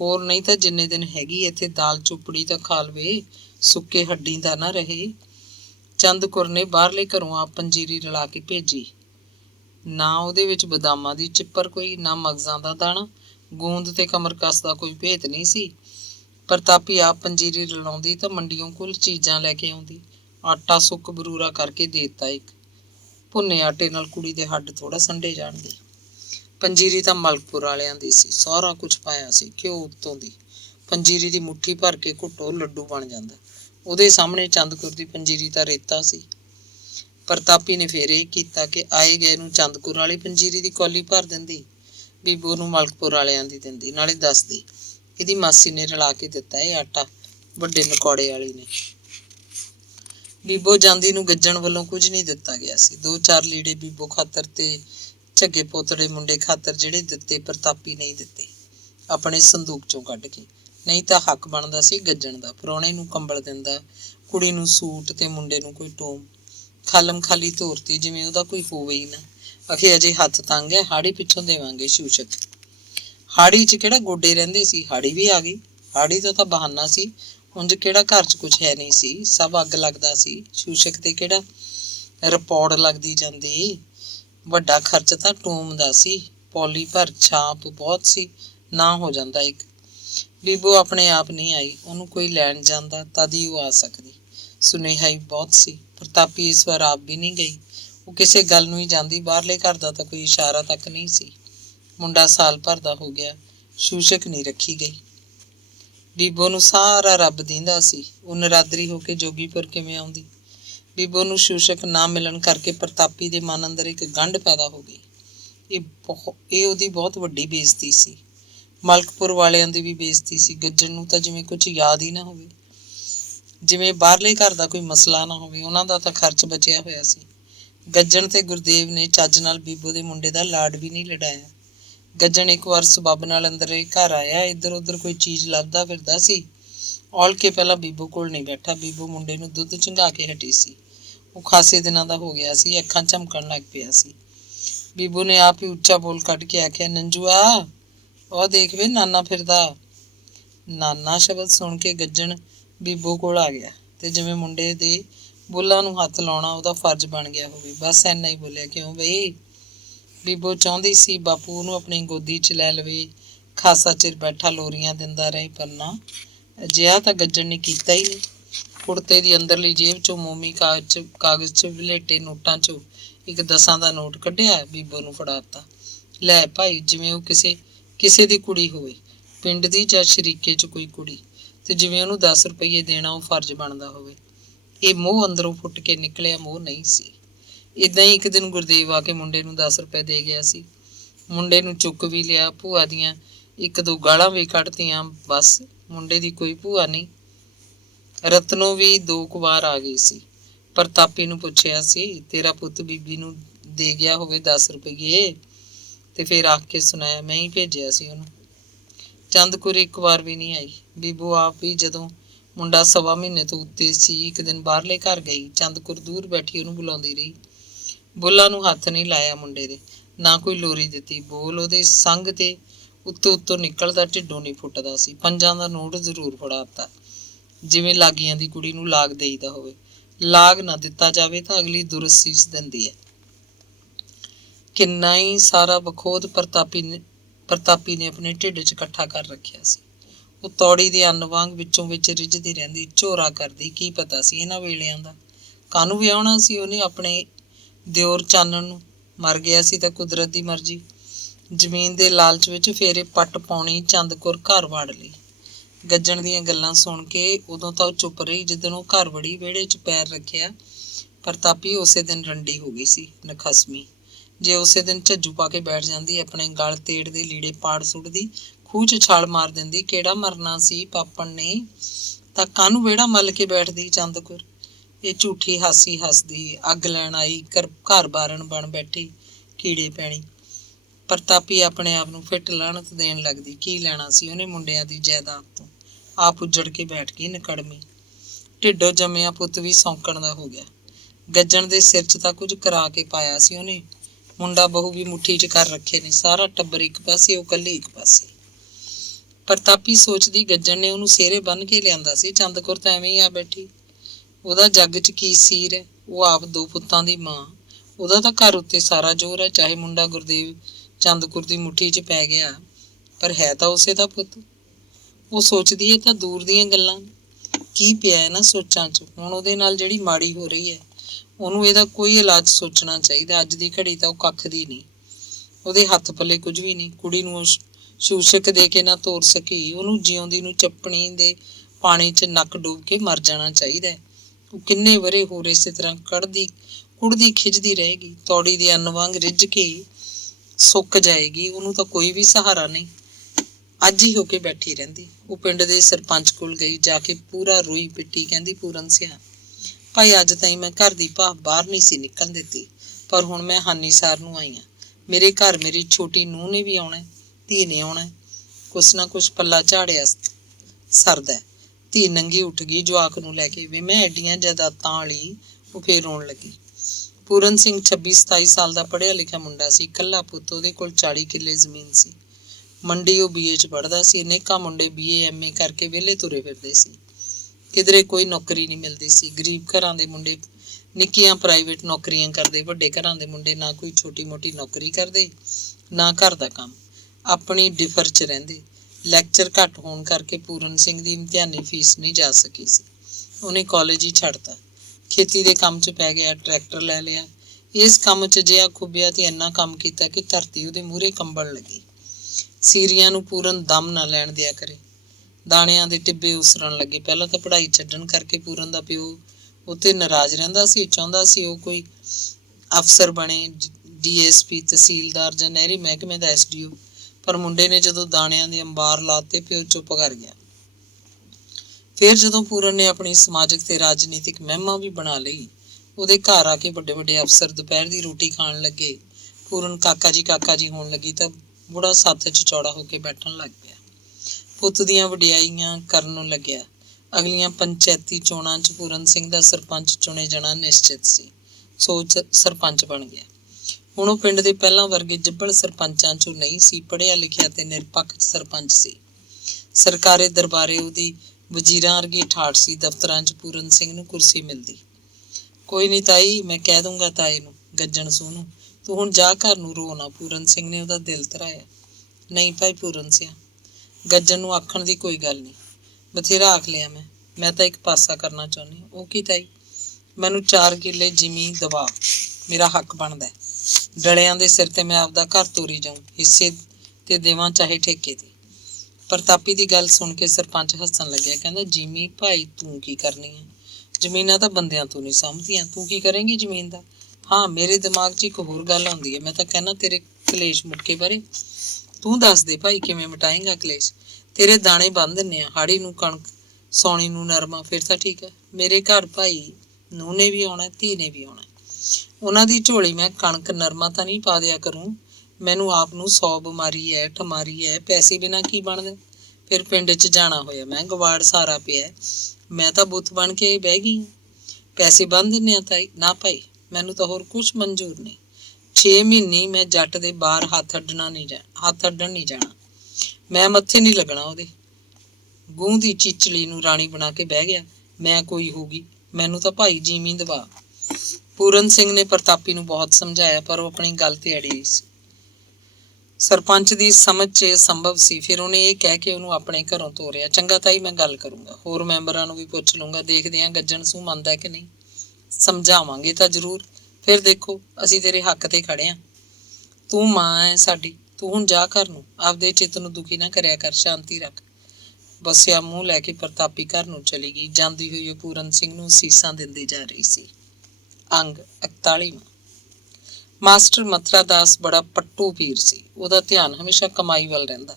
ਹੋਰ ਨਹੀਂ ਤਾਂ ਜਿੰਨੇ ਦਿਨ ਹੈਗੀ ਇੱਥੇ ਦਾਲ ਚੁਪੜੀ ਤਾਂ ਖਾ ਲਵੇ, ਸੁੱਕੇ ਹੱਡੀ ਦਾ ਨਾ ਰਹੇ। ਚੰਦ ਕੌਰ ਨੇ ਬਾਹਰਲੇ ਘਰੋਂ ਆਪ ਪੰਜੀਰੀ ਰਲਾ ਕੇ ਭੇਜੀ। ਨਾ ਉਹਦੇ ਵਿੱਚ ਬਦਾਮਾਂ ਦੀ ਚਿੱਪਰ ਕੋਈ, ਨਾ ਮਗਜ਼ਾਂ ਦਾ ਦਾਣਾ, ਗੂੰਦ ਤੇ ਕਮਰਕਸ ਦਾ ਕੋਈ ਭੇਤ ਨਹੀਂ ਸੀ। ਪ੍ਰਤਾਪੀ ਆਪ ਪੰਜੀਰੀ ਰਲਾਉਂਦੀ ਤਾਂ ਮੰਡੀਓਂ ਕੁੱਲ ਚੀਜ਼ਾਂ ਲੈ ਕੇ ਆਉਂਦੀ। ਆਟਾ ਸੁੱਕ ਬਰੂਰਾ ਕਰਕੇ ਦੇ ਦਿੱਤਾ ਇੱਕ। ਭੁੰਨੇ ਆਟੇ ਨਾਲ ਕੁੜੀ ਦੇ ਹੱਡ ਥੋੜਾ ਸੰਡੇ ਜਾਣਗੇ। ਪੰਜੀਰੀ ਤਾਂ ਮਲਕਪੁਰ ਵਾਲਿਆਂ ਦੀ ਸੀ, ਸਾਰਾ ਕੁਝ ਪਾਇਆ ਸੀ, ਘਿਓ ਉੱਤੋਂ ਦੀ। ਪੰਜੀਰੀ ਦੀ ਮੁੱਠੀ ਭਰ ਕੇ ਘੁੱਟੋ, ਲੱਡੂ ਬਣ ਜਾਂਦਾ। ਉਹਦੇ ਸਾਹਮਣੇ ਚੰਦਕੌਰ ਦੀ ਪੰਜੀਰੀ ਤਾਂ ਰੇਤਾ ਸੀ। ਪ੍ਰਤਾਪੀ ਨੇ ਫੇਰ ਇਹ ਕੀਤਾ ਕਿ ਆਏ ਗਏ ਨੂੰ ਚੰਦਕੌਰ ਵਾਲੀ ਪੰਜੀਰੀ ਦੀ ਕੌਲੀ ਭਰ ਦਿੰਦੀ, ਬੀਬੋ ਨੂੰ ਮਲਕਪੁਰ ਵਾਲਿਆਂ ਦੀ ਦਿੰਦੀ। ਨਾਲੇ ਦੱਸਦੀ, ਇਹਦੀ ਮਾਸੀ ਨੇ ਰਲਾ ਕੇ ਦਿੱਤਾ ਇਹ ਆਟਾ, ਵੱਡੇ ਨਕੌੜੇ ਵਾਲੀ ਨੇ। ਬੀਬੋ ਜਾਂਦੀ ਨੂੰ ਗੱਜਣ ਵੱਲੋਂ ਕੁਝ ਨਹੀਂ ਦਿੱਤਾ ਗਿਆ ਸੀ। 2-4 ਲੀੜੇ ਬੀਬੋ ਖਾਤਰ ਤੇ ਝੱਗੇ ਪੋਤੜੇ ਮੁੰਡੇ ਖਾਤਰ ਜਿਹੜੇ ਦਿੱਤੇ, ਪ੍ਰਤਾਪੀ ਨਹੀਂ ਦਿੱਤੇ, ਆਪਣੇ ਸੰਦੂਕ ਚੋਂ ਕੱਢ ਕੇ। ਨਹੀਂ ਤਾਂ ਹੱਕ ਬਣਦਾ ਸੀ ਗੱਜਣ ਦਾ। ਪ੍ਰਾਹੁਣੇ ਨੂੰ ਕੰਬਲ ਦਿੰਦਾ, ਕੁੜੀ ਨੂੰ ਸੂਟ ਤੇ ਮੁੰਡੇ ਨੂੰ ਕੋਈ ਟੋਮ। ਖਾਲਮ ਖਾਲੀ ਧੋਰਤੀ, ਜਿਵੇਂ ਉਹਦਾ ਕੋਈ ਹੋਵੇ ਹੀ ਨਾ। ਅਖੇ ਅਜੇ ਹੱਥ ਤੰਗ ਹੈ, ਹਾੜੀ ਪਿੱਛੋਂ ਦੇਵਾਂਗੇ ਸ਼ੂਸ਼ਕ। ਹਾੜੀ 'ਚ ਕਿਹੜਾ ਗੋਡੇ ਰਹਿੰਦੇ ਸੀ, ਹਾੜੀ ਵੀ ਆ ਗਈ। ਹਾੜੀ ਦਾ ਤਾਂ ਬਹਾਨਾ ਸੀ, ਉਂਝ ਕਿਹੜਾ ਘਰ 'ਚ ਕੁਝ ਹੈ ਨਹੀਂ ਸੀ, ਸਭ ਅੱਗ ਲੱਗਦਾ ਸੀ। ਸ਼ੂਸ਼ਕ ਤੇ ਕਿਹੜਾ ਰਿਪੌੜ ਲੱਗਦੀ ਜਾਂਦੀ। ਵੱਡਾ ਖਰਚ ਤਾਂ ਟੂਮ ਦਾ ਸੀ, ਪੌਲੀ ਭਰ ਛਾਪ ਬਹੁਤ ਸੀ, ਨਾ ਹੋ ਜਾਂਦਾ ਇੱਕ। ਬੀਬੋ ਆਪਣੇ ਆਪ ਨਹੀਂ ਆਈ, ਉਹਨੂੰ ਕੋਈ ਲੈਣ ਜਾਂਦਾ ਤਦ ਹੀ ਉਹ ਆ ਸਕਦੀ। ਸੁਨੇਹਾ ਹੀ ਬਹੁਤ ਸੀ। ਪ੍ਰਤਾਪੀ ਇਸ ਵਾਰ ਆਪ ਵੀ ਨਹੀਂ ਗਈ। ਉਹ ਕਿਸੇ ਗੱਲ ਨੂੰ ਹੀ ਜਾਂਦੀ, ਬਾਹਰਲੇ ਘਰ ਦਾ ਤਾਂ ਕੋਈ ਇਸ਼ਾਰਾ ਤੱਕ ਨਹੀਂ ਸੀ। ਮੁੰਡਾ ਸਾਲ ਭਰ ਦਾ ਹੋ ਗਿਆ, ਸ਼ੂਸ਼ਕ ਨਹੀਂ ਰੱਖੀ ਗਈ। ਬੀਬੋ ਨੂੰ ਸਾਰਾ ਰੱਬ ਦੀਂਦਾ ਸੀ, ਉਹ ਨਰਾਦਰੀ ਹੋ ਕੇ ਜੋਗੀਪੁਰ ਕਿਵੇਂ ਆਉਂਦੀ। ਬੀਬੋ ਨੂੰ ਸ਼ੂਸ਼ਕ ਨਾ ਮਿਲਣ ਕਰਕੇ ਪ੍ਰਤਾਪੀ ਦੇ ਮਨ ਅੰਦਰ ਇੱਕ ਗੰਢ ਪੈਦਾ ਹੋ ਗਈ। ਇਹ ਉਹਦੀ ਬਹੁਤ ਵੱਡੀ ਬੇਇੱਜ਼ਤੀ ਸੀ। ਮਲਕਪੁਰ ਵਾਲਿਆਂ ਦੀ ਵੀ ਬੇਇੱਜ਼ਤੀ ਸੀ। ਗੱਜਣ ਨੂੰ ਤਾਂ ਜਿਵੇਂ ਕੁਝ ਯਾਦ ਹੀ ਨਾ ਹੋਵੇ, ਜਿਵੇਂ ਬਾਹਰਲੇ ਘਰ ਦਾ ਕੋਈ ਮਸਲਾ ਨਾ ਹੋਵੇ। ਉਹਨਾਂ ਦਾ ਤਾਂ ਖਰਚ ਬਚਿਆ ਹੋਇਆ ਸੀ। ਗੱਜਣ ਤੇ ਗੁਰਦੇਵ ਨੇ ਚੱਜ ਨਾਲ ਬੀਬੋ ਦੇ ਮੁੰਡੇ ਦਾ ਲਾਡ ਵੀ ਨਹੀਂ ਲਡਾਇਆ। ਗੱਜਣ ਇੱਕ ਵਾਰ ਸਬੱਬ ਨਾਲ ਅੰਦਰ ਘਰ ਆਇਆ, ਇੱਧਰ ਉੱਧਰ ਕੋਈ ਚੀਜ਼ ਲੱਭਦਾ ਫਿਰਦਾ ਸੀ। ਔਲ ਕੇ ਪਹਿਲਾਂ ਬੀਬੋ ਕੋਲ ਨਹੀਂ ਬੈਠਾ। ਬੀਬੋ ਮੁੰਡੇ ਨੂੰ ਦੁੱਧ ਚੁੰਘਾ ਕੇ ਹਟੀ ਸੀ। ਉਹ ਖਾਸੇ ਦਿਨਾਂ ਦਾ ਹੋ ਗਿਆ ਸੀ, ਅੱਖਾਂ ਝਮਕਣ ਲੱਗ ਪਿਆ ਸੀ। ਬੀਬੋ ਨੇ ਆਪ ਹੀ ਉੱਚਾ ਬੋਲ ਕੱਢ ਕੇ ਆਖਿਆ, ਨੰਜੂਆ ਉਹ ਦੇਖ ਵੇ, ਨਾਨਾ ਫਿਰਦਾ। ਨਾਨਾ ਸ਼ਬਦ ਸੁਣ ਕੇ ਗੱਜਣ ਬੀਬੋ ਕੋਲ ਆ ਗਿਆ ਤੇ ਜਿਵੇਂ ਮੁੰਡੇ ਦੇ ਬੁੱਲਾਂ ਨੂੰ ਹੱਥ ਲਾਉਣਾ ਉਹਦਾ ਫਰਜ਼ ਬਣ ਗਿਆ ਹੋਵੇ, ਬਸ ਇੰਨਾ ਹੀ ਬੋਲਿਆ। ਕਿਉਂ ਬਈ? ਬੀਬੋ ਚਾਹੁੰਦੀ ਸੀ ਬਾਪੂ ਉਹਨੂੰ ਆਪਣੀ ਗੋਦੀ 'ਚ ਲੈ ਲਵੇ, ਖਾਸਾ ਚਿਰ ਬੈਠਾ ਲੋਰੀਆਂ ਦਿੰਦਾ ਰਹੇ, ਪਰ ਨਾ, ਅਜਿਹਾ ਤਾਂ ਗੱਜਣ ਨੇ ਕੀਤਾ ਹੀ ਨਹੀਂ। ਕੁੜਤੇ ਦੀ ਅੰਦਰਲੀ ਜੇਬ 'ਚੋਂ ਮੋਮੀ ਕਾਗਜ਼ 'ਚ ਵਲੇਟੇ ਨੋਟਾਂ 'ਚੋਂ ਇੱਕ 10 ਦਾ ਨੋਟ ਕੱਢਿਆ, ਬੀਬੋ ਨੂੰ ਫੜਾ ਦਿੱਤਾ। ਲੈ ਭਾਈ, ਜਿਵੇਂ ਉਹ ਕਿਸੇ ਦੀ ਕੁੜੀ ਹੋਵੇ, ਪਿੰਡ ਦੀ ਜਾਂ ਸ਼ਰੀਕੇ 'ਚ ਕੋਈ ਕੁੜੀ, ਤੇ ਜਿਵੇਂ ਉਹਨੂੰ 10 ਰੁਪਈਏ ਦੇਣਾ ਉਹ ਫਰਜ਼ ਬਣਦਾ ਹੋਵੇ। ਇਹ ਮੋਹ ਅੰਦਰੋਂ ਫੁੱਟ ਕੇ ਨਿਕਲਿਆ ਮੋਹ ਨਹੀਂ ਸੀ। ਏਦਾਂ ਹੀ ਇੱਕ ਦਿਨ ਗੁਰਦੇਵ ਆ ਕੇ ਮੁੰਡੇ ਨੂੰ 10 ਰੁਪਏ ਦੇ ਗਿਆ ਸੀ। ਮੁੰਡੇ ਨੂੰ ਚੁੱਕ ਵੀ ਲਿਆ, ਭੂਆ ਦੀਆਂ 1-2 ਗਾਲਾਂ ਵੀ ਕੱਢਤੀਆਂ, ਬਸ ਮੁੰਡੇ ਦੀ ਕੋਈ ਭੂਆ ਨਹੀਂ। ਰਤਨੋ ਵੀ 2 ਕੁ ਵਾਰ ਆ ਗਈ ਸੀ। ਪ੍ਰਤਾਪੀ ਨੂੰ ਪੁੱਛਿਆ ਸੀ, ਤੇਰਾ ਪੁੱਤ ਬੀਬੀ ਨੂੰ ਦੇ ਗਿਆ ਹੋਵੇ 10 ਰੁਪਈਏ, ਤੇ ਫਿਰ ਆਖ ਕੇ ਸੁਣਾਇਆ, ਮੈਂ ਹੀ ਭੇਜਿਆ ਸੀ ਉਹਨੂੰ। ਚੰਦਕੌਰ ਇੱਕ ਵਾਰ ਵੀ ਨਹੀਂ ਆਈ। ਬੀਬੋ ਆਪ ਵੀ ਜਦੋਂ ਮੁੰਡਾ 1.25 ਮਹੀਨੇ ਤੋਂ ਉੱਤੇ ਸੀ, ਇੱਕ ਦਿਨ ਬਾਹਰਲੇ ਘਰ ਗਈ। ਚੰਦਕੌਰ ਦੂਰ ਬੈਠੀ ਉਹਨੂੰ ਬੁਲਾਉਂਦੀ ਰਹੀ। ਬੁੱਲਾਂ ਨੂੰ ਹੱਥ ਨਹੀਂ ਲਾਇਆ ਮੁੰਡੇ ਦੇ, ਨਾ ਕੋਈ ਲੋਰੀ ਦਿੱਤੀ। ਬੋਲ ਉਹਦੇ ਸੰਗ ਤੇ ਉੱਤੋਂ ਨਿਕਲਦਾ, ਢਿੱਡੋਂ ਨਹੀਂ ਫੁੱਟਦਾ ਸੀ। 5 ਦਾ ਨੋਟ ਜ਼ਰੂਰ ਫੜਾ ਦਿੱਤਾ, ਜਿਵੇਂ ਲਾਗੀਆਂ ਦੀ ਕੁੜੀ ਨੂੰ ਲਾਗ ਦੇਈਦਾ ਹੋਵੇ। ਲਾਗ ਨਾ ਦਿੱਤਾ ਜਾਵੇ ਤਾਂ ਅਗਲੀ ਦੁਰਸੀਸ ਦਿੰਦੀ ਹੈ। ਕਿੰਨਾ ਹੀ ਸਾਰਾ ਬਖੋਦ ਪ੍ਰਤਾਪੀ ਨੇ ਆਪਣੇ ਢਿੱਡ 'ਚ ਇਕੱਠਾ ਕਰ ਰੱਖਿਆ ਸੀ। ਉਹ ਤੌੜੀ ਦੇ ਅੰਨ ਵਾਂਗ ਵਿੱਚੋਂ ਵਿੱਚ ਰਿੱਝਦੀ ਰਹਿੰਦੀ, ਝੋਰਾ ਕਰਦੀ। ਕੀ ਪਤਾ ਸੀ ਇਹਨਾਂ ਵੇਲਿਆਂ ਦਾ, ਕਾਹਨੂੰ ਵਿਆਹੁਣਾ ਸੀ ਉਹਨੇ ਆਪਣੇ ਦਿਓਰ ਚਾਨਣ ਨੂੰ। ਮਰ ਗਿਆ ਸੀ ਤਾਂ ਕੁਦਰਤ ਦੀ ਮਰਜ਼ੀ। ਜ਼ਮੀਨ ਦੇ ਲਾਲਚ ਵਿੱਚ ਫੇਰੇ ਪੱਟ ਪਾਉਣੀ ਚੰਦਕੌਰ ਘਰ ਵਾੜ ਲਈ। ਗੱਜਣ ਦੀਆਂ ਗੱਲਾਂ ਸੁਣ ਕੇ ਉਦੋਂ ਤਾਂ ਉਹ ਚੁੱਪ ਰਹੀ। ਜਿੱਦਣ ਉਹ ਘਰ ਵੜੀ, ਵਿਹੜੇ 'ਚ ਪੈਰ ਰੱਖਿਆ, ਪ੍ਰਤਾਪੀ ਉਸੇ ਦਿਨ ਰੰਡੀ ਹੋ ਗਈ ਸੀ, ਨਖਸਮੀ। ਜੇ ਉਸੇ ਦਿਨ ਝੱਜੂ ਪਾ ਕੇ ਬੈਠ ਜਾਂਦੀ, ਆਪਣੇ ਗਲ ਤੇੜ ਦੇ ਲੀੜੇ ਪਾੜ ਸੁੱਟਦੀ, ਖੂਹ 'ਚ ਛਾਲ ਮਾਰ ਦਿੰਦੀ। ਕਿਹੜਾ ਮਰਨਾ ਸੀ ਪਾਪਣ ਨੇ, ਤਾਂ ਕਾਹਨੂੰ ਵਿਹੜਾ ਮੱਲ ਕੇ ਬੈਠਦੀ ਚੰਦਕੌਰ। ਇਹ ਝੂਠੀ ਹਾਸੀ ਹੱਸਦੀ, ਅੱਗ ਲੈਣ ਆਈ ਘਰ ਬਾਰਨ ਬਣ ਬੈਠੀ, ਕੀੜੇ ਪੈਣੀ। ਪ੍ਰਤਾਪੀ ਆਪਣੇ ਆਪ ਨੂੰ ਫਿੱਟ ਲਾਹਨਤ ਦੇਣ ਲੱਗਦੀ। ਕੀ ਲੈਣਾ ਸੀ ਉਹਨੇ ਮੁੰਡਿਆਂ ਦੀ ਜਾਇਦਾਦ ਤੋਂ? ਆਪ ਉੱਜੜ ਕੇ ਬੈਠ ਗਈ ਨਕੜਮੀ। ਢਿੱਡੋਂ ਜੰਮਿਆ ਪੁੱਤ ਵੀ ਸੌਂਕਣ ਦਾ ਹੋ ਗਿਆ। ਗੱਜਣ ਦੇ ਸਿਰ 'ਚ ਤਾਂ ਕੁਝ ਕਰਾ ਕੇ ਪਾਇਆ ਸੀ ਉਹਨੇ। ਮੁੰਡਾ ਬਹੂ ਵੀ ਮੁੱਠੀ 'ਚ ਕਰ ਰੱਖੇ ਨੇ। ਸਾਰਾ ਟੱਬਰ ਇੱਕ ਪਾਸੇ, ਉਹ ਇਕੱਲੀ ਇੱਕ ਪਾਸੇ। ਪ੍ਰਤਾਪੀ ਸੋਚਦੀ, ਗੱਜਣ ਨੇ ਉਹਨੂੰ ਸਿਹਰੇ ਬੰਨ੍ਹ ਕੇ ਲਿਆਂਦਾ ਸੀ। ਚੰਦ ਕੌਰ ਤਾਂ ਐਵੇਂ ਹੀ ਆ ਬੈਠੀ। ਉਹਦਾ ਜੱਗ 'ਚ ਕੀ ਸੀਰ ਹੈ? ਉਹ ਆਪ 2 ਪੁੱਤਾਂ ਦੀ ਮਾਂ। ਉਹਦਾ ਤਾਂ ਘਰ ਉੱਤੇ ਸਾਰਾ ਜ਼ੋਰ ਹੈ। ਚਾਹੇ ਮੁੰਡਾ ਗੁਰਦੇਵ ਚੰਦ ਕੌਰ ਦੀ ਮੁੱਠੀ 'ਚ ਪੈ ਗਿਆ, ਪਰ ਹੈ ਤਾਂ ਉਸੇ ਦਾ ਪੁੱਤ। ਉਹ ਸੋਚਦੀ ਹੈ ਤਾਂ ਦੂਰ ਦੀਆਂ ਗੱਲਾਂ। ਕੀ ਪਿਆ ਇਹਨਾਂ ਸੋਚਾਂ 'ਚ? ਹੁਣ ਉਹਦੇ ਨਾਲ ਜਿਹੜੀ ਮਾੜੀ ਹੋ ਰਹੀ ਹੈ, ਉਹਨੂੰ ਇਹਦਾ ਕੋਈ ਇਲਾਜ ਸੋਚਣਾ ਚਾਹੀਦਾ। ਅੱਜ ਦੀ ਘੜੀ ਤਾਂ ਉਹ ਕੱਖ ਦੀ ਨਹੀਂ। ਉਹਦੇ ਹੱਥ ਪੱਲੇ ਕੁਝ ਵੀ ਨਹੀਂ। ਕੁੜੀ ਨੂੰ ਸ਼ੂਸ਼ਕ ਦੇ ਕੇ ਨਾ ਤੋਰ ਸਕੀ। ਉਹਨੂੰ ਜਿਉਂਦੀ ਨੂੰ ਚੱਪਣੀ ਦੇ ਪਾਣੀ 'ਚ ਨੱਕ ਡੁੱਬ ਕੇ ਮਰ ਜਾਣਾ ਚਾਹੀਦਾ। ਉਹ ਕਿੰਨੇ ਵਰੇ ਹੋਰ ਇਸੇ ਤਰ੍ਹਾਂ ਕੁੜਦੀ ਖਿੱਚਦੀ ਰਹੇਗੀ। ਤੌੜੀ ਦੇ ਅੰਨ ਵਾਂਗ ਰਿੱਝ ਕੇ ਸੁੱਕ ਜਾਏਗੀ। ਉਹਨੂੰ ਤਾਂ ਕੋਈ ਵੀ ਸਹਾਰਾ ਨਹੀਂ। ਅੱਜ ਹੀ ਹੋ ਕੇ ਬੈਠੀ ਰਹਿੰਦੀ। ਉਹ ਪਿੰਡ ਦੇ ਸਰਪੰਚ ਕੋਲ ਗਈ। ਜਾ ਕੇ ਪੂਰਾ ਰੋਈ ਪਿੱਟੀ। ਕਹਿੰਦੀ, ਪੂਰਨ ਸਿਆ ਭਾਈ, ਅੱਜ ਤਾਈਂ ਮੈਂ ਘਰ ਦੀ ਭਾਫ ਬਾਹਰ ਨਹੀਂ ਸੀ ਨਿਕਲਣ ਦਿੱਤੀ, ਪਰ ਹੁਣ ਮੈਂ ਹਾਨੀਸਾਰ ਨੂੰ ਆਈ ਹਾਂ। ਮੇਰੇ ਘਰ ਮੇਰੀ ਛੋਟੀ ਨੂੰਹ ਨੇ ਵੀ ਆਉਣਾ, ਧੀ ਨੇ ਆਉਣਾ। ਕੁਛ ਨਾ ਕੁਛ ਪੱਲਾ ਝਾੜਿਆ ਸਰਦਾ। ਧੀ ਨੰਗੀ ਉੱਠ ਗਈ ਜਵਾਕ ਨੂੰ ਲੈ ਕੇ। ਵੀ ਮੈਂ ਐਡੀਆਂ ਜਾਇਦਾਦਾਂ ਵਾਲੀ। ਉਹ ਫੇਰ ਰੋਣ ਲੱਗੀ। ਪੂਰਨ ਸਿੰਘ 26-27 ਸਾਲ ਦਾ ਪੜ੍ਹਿਆ ਲਿਖਿਆ ਮੁੰਡਾ ਸੀ। ਇਕੱਲਾ ਪੁੱਤ। ਉਹਦੇ ਕੋਲ 40 ਕਿੱਲੇ ਜ਼ਮੀਨ ਸੀ। ਮੰਡੀ ਉਹ BA 'ਚ ਪੜ੍ਹਦਾ ਸੀ। ਅਨੇਕਾਂ ਮੁੰਡੇ BA MA ਕਰਕੇ ਵਿਹਲੇ ਤੁਰੇ ਫਿਰਦੇ ਸੀ। ਕਿਧਰੇ ਕੋਈ ਨੌਕਰੀ ਨਹੀਂ ਮਿਲਦੀ ਸੀ। ਗਰੀਬ ਘਰਾਂ ਦੇ ਮੁੰਡੇ ਨਿੱਕੀਆਂ ਪ੍ਰਾਈਵੇਟ ਨੌਕਰੀਆਂ ਕਰਦੇ। ਵੱਡੇ ਘਰਾਂ ਦੇ ਮੁੰਡੇ ਨਾ ਕੋਈ ਛੋਟੀ ਮੋਟੀ ਨੌਕਰੀ ਕਰਦੇ, ਨਾ ਘਰ ਦਾ ਕੰਮ। ਆਪਣੀ ਡਿਫਰ 'ਚ ਰਹਿੰਦੇ। ਲੈਕਚਰ ਘੱਟ ਹੋਣ ਕਰਕੇ ਪੂਰਨ ਸਿੰਘ ਦੀ ਇਮਤਿਹਾਨੀ ਫੀਸ ਨਹੀਂ ਜਾ ਸਕੀ ਸੀ। ਉਹਨੇ ਕਾਲਜ ਹੀ ਛੱਡਤਾ। ਖੇਤੀ ਦੇ ਕੰਮ 'ਚ ਪੈ ਗਿਆ। ਟਰੈਕਟਰ ਲੈ ਲਿਆ। ਇਸ ਕੰਮ 'ਚ ਜਿਹਾ ਖੁੱਬਿਆ ਤੇ ਇੰਨਾ ਕੰਮ ਕੀਤਾ ਕਿ ਧਰਤੀ ਉਹਦੇ ਮੂਹਰੇ ਕੰਬਣ ਲੱਗੀ। ਸੀਰੀਆਂ ਨੂੰ ਪੂਰਨ ਦਮ ਨਾ ਲੈਣ ਦਿਆ ਕਰੇ। ਦਾਣਿਆਂ ਦੇ ਟਿੱਬੇ ਉਸਰਨ ਲੱਗੇ। ਪਹਿਲਾਂ ਤਾਂ ਪੜ੍ਹਾਈ ਛੱਡਣ ਕਰਕੇ ਪੂਰਨ ਦਾ ਪਿਓ ਉੱਤੇ ਨਾਰਾਜ਼ ਰਹਿੰਦਾ ਸੀ। ਚਾਹੁੰਦਾ ਸੀ ਉਹ ਕੋਈ ਅਫਸਰ ਬਣੇ, DSP, ਤਹਿਸੀਲਦਾਰ ਜਾਂ ਨਹਿਰੀ ਮਹਿਕਮੇ ਦਾ SDO। ਪਰ ਮੁੰਡੇ ਨੇ ਜਦੋਂ ਦਾਣਿਆਂ ਦੇ ਅੰਬਾਰ ਲਾਤੇ, ਪਿਓ ਚੁੱਪ ਕਰ ਗਿਆ। ਫਿਰ ਜਦੋਂ ਪੂਰਨ ਨੇ ਆਪਣੀ ਸਮਾਜਿਕ ਤੇ ਰਾਜਨੀਤਿਕ ਮਹਿਮਾ ਵੀ ਬਣਾ ਲਈ, ਉਹਦੇ ਘਰ ਆ ਕੇ ਵੱਡੇ ਵੱਡੇ ਅਫਸਰ ਦੁਪਹਿਰ ਦੀ ਰੋਟੀ ਖਾਣ ਲੱਗੇ। ਪੂਰਨ ਕਾਕਾ ਜੀ ਹੋਣ ਲੱਗੀ ਤਾਂ ਬੁੜਾ ਸੱਥ 'ਚ ਚੌੜਾ ਹੋ ਕੇ ਬੈਠਣ ਲੱਗ ਪਿਆ। ਪੁੱਤ ਦੀਆਂ ਵਡਿਆਈਆਂ ਕਰਨ ਲੱਗਿਆ। ਅਗਲੀਆਂ ਪੰਚਾਇਤੀ ਚੋਣਾਂ 'ਚ ਪੂਰਨ ਸਿੰਘ ਦਾ ਸਰਪੰਚ ਚੁਣੇ ਜਾਣਾ ਨਿਸ਼ਚਿਤ ਸੀ। ਸਰਪੰਚ ਬਣ ਗਿਆ। ਹੁਣ ਉਹ ਪਿੰਡ ਦੇ ਪਹਿਲਾਂ ਵਰਗੇ ਜੱਬਲ ਸਰਪੰਚਾਂ 'ਚੋਂ ਨਹੀਂ ਸੀ। ਪੜ੍ਹਿਆ ਲਿਖਿਆ ਤੇ ਨਿਰਪੱਖ ਸਰਪੰਚ ਸੀ। ਸਰਕਾਰੇ ਦਰਬਾਰੇ ਉਹਦੀ ਵਜ਼ੀਰਾਂ ਵਰਗੀ ਠਾਠ ਸੀ। ਦਫ਼ਤਰਾਂ 'ਚ ਪੂਰਨ ਸਿੰਘ ਨੂੰ ਕੁਰਸੀ ਮਿਲਦੀ। ਕੋਈ ਨਹੀਂ ਤਾਈ, ਮੈਂ ਕਹਿ ਦੂੰਗਾ ਤਾਏ ਨੂੰ, ਗੱਜਣ ਸੂ ਨੂੰ, ਤੂੰ ਹੁਣ ਜਾ ਘਰ ਨੂੰ, ਰੋ ਨਾ। ਪੂਰਨ ਸਿੰਘ ਨੇ ਉਹਦਾ ਦਿਲ ਧਰਾਇਆ। ਨਹੀਂ ਭਾਈ ਪੂਰਨ ਸਿਆ, ਗੱਜਣ ਨੂੰ ਆਖਣ ਦੀ ਕੋਈ ਗੱਲ ਨਹੀਂ। ਬਥੇਰਾ ਆਖ ਲਿਆ ਮੈਂ ਤਾਂ ਇੱਕ ਪਾਸਾ ਕਰਨਾ ਚਾਹੁੰਦੀ ਹਾਂ। ਉਹ ਕੀ ਤਾਈ? ਮੈਨੂੰ 4 ਕਿੱਲੇ ਜ਼ਮੀਨ ਦਵਾ, ਮੇਰਾ ਹੱਕ ਬਣਦਾ। ਡਲਿਆਂ ਦੇ ਸਿਰ ਤੇ ਮੈਂ ਆਪਦਾ ਘਰ ਤੋਰੀ ਜਾਊਂ। ਹਿੱਸੇ ਤੇ ਦੇਵਾਂ ਚਾਹੇ ਠੇਕੇ ਤੇ। ਪ੍ਰਤਾਪੀ ਦੀ ਗੱਲ ਸੁਣ ਕੇ ਸਰਪੰਚ ਹੱਸਣ ਲੱਗਿਆ। ਕਹਿੰਦਾ, ਜਿਮੀ ਭਾਈ ਤੂੰ ਕੀ ਕਰਨੀ ਹੈ? ਜ਼ਮੀਨਾਂ ਤਾਂ ਬੰਦਿਆਂ ਤੋਂ ਨਹੀਂ ਸਾਂਭਦੀਆਂ। ਤੂੰ ਕੀ ਕਰੇਂਗੀ ਜ਼ਮੀਨ ਦਾ? ਹਾਂ, ਮੇਰੇ ਦਿਮਾਗ 'ਚ ਇੱਕ ਹੋਰ ਗੱਲ ਆਉਂਦੀ ਹੈ। ਮੈਂ ਤਾਂ ਕਹਿੰਦਾ ਤੇਰੇ ਕਲੇਸ਼ ਮੁੱਕੇ ਬਾਰੇ ਤੂੰ ਦੱਸ ਦੇ ਭਾਈ, ਕਿਵੇਂ ਮਿਟਾਏਂਗਾ ਕਲੇਸ਼? ਤੇਰੇ ਦਾਣੇ ਬੰਨ ਦਿੰਦੇ ਆ। ਹਾੜੀ ਨੂੰ ਕਣਕ, ਸੌਣੀ ਨੂੰ ਨਰਮਾ, ਫਿਰ ਤਾਂ ਠੀਕ ਹੈ। ਮੇਰੇ ਘਰ ਭਾਈ ਨੂੰਹ ਨੇ ਵੀ ਆਉਣਾ, ਧੀ ਨੇ ਵੀ ਆਉਣਾ। ਉਹਨਾਂ ਦੀ ਝੋਲੀ ਮੈਂ ਕਣਕ ਨਰਮਾ ਤਾਂ ਨਹੀਂ ਪਾ ਦਿਆ ਕਰੂੰ। ਮੈਨੂੰ ਆਪ ਨੂੰ 100 ਬਿਮਾਰੀ ਹੈ, ਠਮਾਰੀ ਹੈ। ਪੈਸੇ ਬਿਨਾਂ ਕੀ ਬਣਦਾ? ਫਿਰ ਪਿੰਡ 'ਚ ਜਾਣਾ ਹੋਇਆ, ਮੈਂ ਗਵਾੜ ਸਾਰਾ ਪਿਆ। ਮੈਂ ਤਾਂ ਬੁੱਤ ਬਣ ਕੇ ਬਹਿ ਗਈ। ਪੈਸੇ ਬੰਨ ਦਿੰਦੇ ਆ ਤਾਈ। ਨਾ ਭਾਈ, ਮੈਨੂੰ ਤਾਂ ਹੋਰ ਕੁਛ ਮਨਜ਼ੂਰ ਨਹੀਂ। 6 ਮਹੀਨੇ ਮੈਂ ਜੱਟ ਦੇ ਬਾਹਰ ਹੱਥ ਅੱਡਣ ਨਹੀਂ ਜਾਣਾ। ਮੈਂ ਮੱਥੇ ਨਹੀਂ ਲੱਗਣਾ ਉਹਦੇ। ਗੂੰ ਦੀ ਚੀਚਲੀ ਨੂੰ ਰਾਣੀ ਬਣਾ ਕੇ ਬਹਿ ਗਿਆ। ਮੈਂ ਕੋਈ ਹੋਗੀ, ਮੈਨੂੰ ਤਾਂ ਭਾਈ ਜੀਵੀਂ ਦਵਾ। ਪੂਰਨ ਸਿੰਘ ਨੇ ਪ੍ਰਤਾਪੀ ਨੂੰ ਬਹੁਤ ਸਮਝਾਇਆ, ਪਰ ਉਹ ਆਪਣੀ ਗੱਲ ਤੇ ਅੜੀ ਸੀ। ਸਰਪੰਚ ਦੀ ਸਮਝ 'ਚ ਇਹ ਸੰਭਵ ਸੀ। ਫਿਰ ਉਹਨੇ ਇਹ ਕਹਿ ਕੇ ਉਹਨੂੰ ਆਪਣੇ ਘਰੋਂ ਤੋਰਿਆ। ਚੰਗਾ ਤਾਈ, ਮੈਂ ਗੱਲ ਕਰੂੰਗਾ, ਹੋਰ ਮੈਂਬਰਾਂ ਨੂੰ ਵੀ ਪੁੱਛ ਲੂੰਗਾ। ਦੇਖਦੇ ਹਾਂ ਗੱਜਣ ਸੂ ਮੰਨਦਾ ਕਿ ਨਹੀਂ। ਸਮਝਾਵਾਂਗੇ ਤਾਂ ਜ਼ਰੂਰ। ਫਿਰ ਦੇਖੋ, ਅਸੀਂ ਤੇਰੇ ਹੱਕ ਤੇ ਖੜੇ ਹਾਂ। ਤੂੰ ਮਾਂ ਹੈ ਸਾਡੀ। ਤੂੰ ਹੁਣ ਜਾ ਘਰ ਨੂੰ। ਆਪਦੇ ਚਿੱਤ ਨੂੰ ਦੁਖੀ ਨਾ ਕਰਿਆ ਕਰ, ਸ਼ਾਂਤੀ ਰੱਖ। ਬਸਿਆ ਮੂੰਹ ਲੈ ਕੇ ਪ੍ਰਤਾਪੀ ਘਰ ਨੂੰ ਚਲੀ ਗਈ। ਜਾਂਦੀ ਹੋਈ ਉਹ ਪੂਰਨ ਸਿੰਘ ਨੂੰ ਸੀਸਾਂ ਦਿੰਦੀ ਜਾ ਰਹੀ ਸੀ। ਅੰਗ 41ਵਾਂ। ਮਾਸਟਰ ਮਥੁਰਾ ਦਾਸ ਬੜਾ ਪੱਟੂ ਪੀਰ ਸੀ। ਉਹਦਾ ਧਿਆਨ ਹਮੇਸ਼ਾ ਕਮਾਈ ਵੱਲ ਰਹਿੰਦਾ।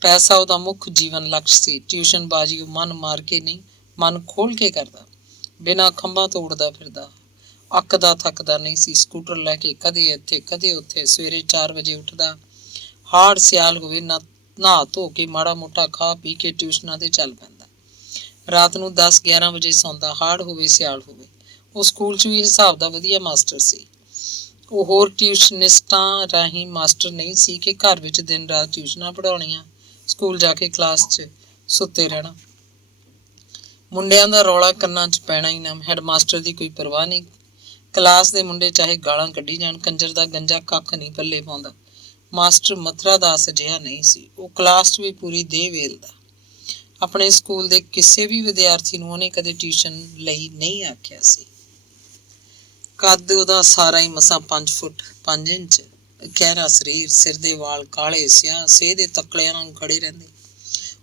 ਪੈਸਾ ਉਹਦਾ ਮੁੱਖ ਜੀਵਨ ਲਕਸ਼ ਸੀ। ਟਿਊਸ਼ਨ ਬਾਜੀ ਉਹ ਮਨ ਮਾਰ ਕੇ ਨਹੀਂ, ਮਨ ਖੋਲ ਕੇ ਕਰਦਾ। ਬਿਨਾਂ ਖੰਭਾਂ ਤੋਂ ਉੱਡਦਾ ਫਿਰਦਾ। ਅੱਕਦਾ ਥੱਕਦਾ ਨਹੀਂ ਸੀ। ਸਕੂਟਰ ਲੈ ਕੇ ਕਦੇ ਇੱਥੇ ਕਦੇ ਉੱਥੇ। ਸਵੇਰੇ 4 ਵਜੇ ਉੱਠਦਾ, ਹਾੜ ਸਿਆਲ ਹੋਵੇ ਨਾ, ਨਹਾ ਧੋ ਕੇ ਮਾੜਾ ਮੋਟਾ ਖਾ ਪੀ ਕੇ ਟਿਊਸ਼ਨਾਂ ਤੇ ਚੱਲ ਪੈਂਦਾ। ਰਾਤ ਨੂੰ 10-11 ਵਜੇ ਸੌਂਦਾ, ਹਾੜ ਹੋਵੇ ਸਿਆਲ ਹੋਵੇ। ਉਹ ਸਕੂਲ 'ਚ ਵੀ ਹਿਸਾਬ ਦਾ ਵਧੀਆ ਮਾਸਟਰ ਸੀ। ਉਹ ਹੋਰ ਟਿਊਸ਼ਨਿਸਟਾਂ ਰਾਹੀਂ ਮਾਸਟਰ ਨਹੀਂ ਸੀ ਕਿ ਘਰ ਵਿੱਚ ਦਿਨ ਰਾਤ ਟਿਊਸ਼ਨਾਂ ਪੜ੍ਹਾਉਣੀਆਂ, ਸਕੂਲ ਜਾ ਕੇ ਕਲਾਸ 'ਚ ਸੁੱਤੇ ਰਹਿਣਾ। ਮੁੰਡਿਆਂ ਦਾ ਰੌਲਾ ਕੰਨਾਂ 'ਚ ਪੈਣਾ ਹੀ ਨਾ। ਹੈਡ ਮਾਸਟਰ ਦੀ ਕੋਈ ਪਰਵਾਹ ਨਹੀਂ। ਕਲਾਸ ਦੇ ਮੁੰਡੇ ਚਾਹੇ ਗਾਲਾਂ ਕੱਢੀ ਜਾਣ, ਕੰਜਰ ਦਾ ਗੰਜਾ ਕੱਖ ਨਹੀਂ ਪੱਲੇ ਪਾਉਂਦਾ। ਮਾਸਟਰ ਮਥੁਰਾ ਦਾਸ ਅਜਿਹਾ ਨਹੀਂ ਸੀ। ਉਹ ਕਲਾਸ 'ਚ ਵੀ ਪੂਰੀ ਦੇਹ ਵੇਲਦਾ। ਆਪਣੇ ਸਕੂਲ ਦੇ ਕਿਸੇ ਵੀ ਵਿਦਿਆਰਥੀ ਨੂੰ ਉਹਨੇ ਕਦੇ ਟਿਊਸ਼ਨ ਲਈ ਨਹੀਂ ਆਖਿਆ ਸੀ। ਕੱਦ ਉਹਦਾ ਸਾਰਾ ਹੀ ਮਸਾਂ 5 ਫੁੱਟ 5 ਇੰਚ। ਗਹਿਰਾ ਸਰੀਰ, ਸਿਰ ਦੇ ਵਾਲ ਕਾਲੇ ਸਿਆਹ, ਸਿਹ ਦੇ ਤਕਲਿਆਂ ਨਾਲ ਖੜੇ ਰਹਿੰਦੇ।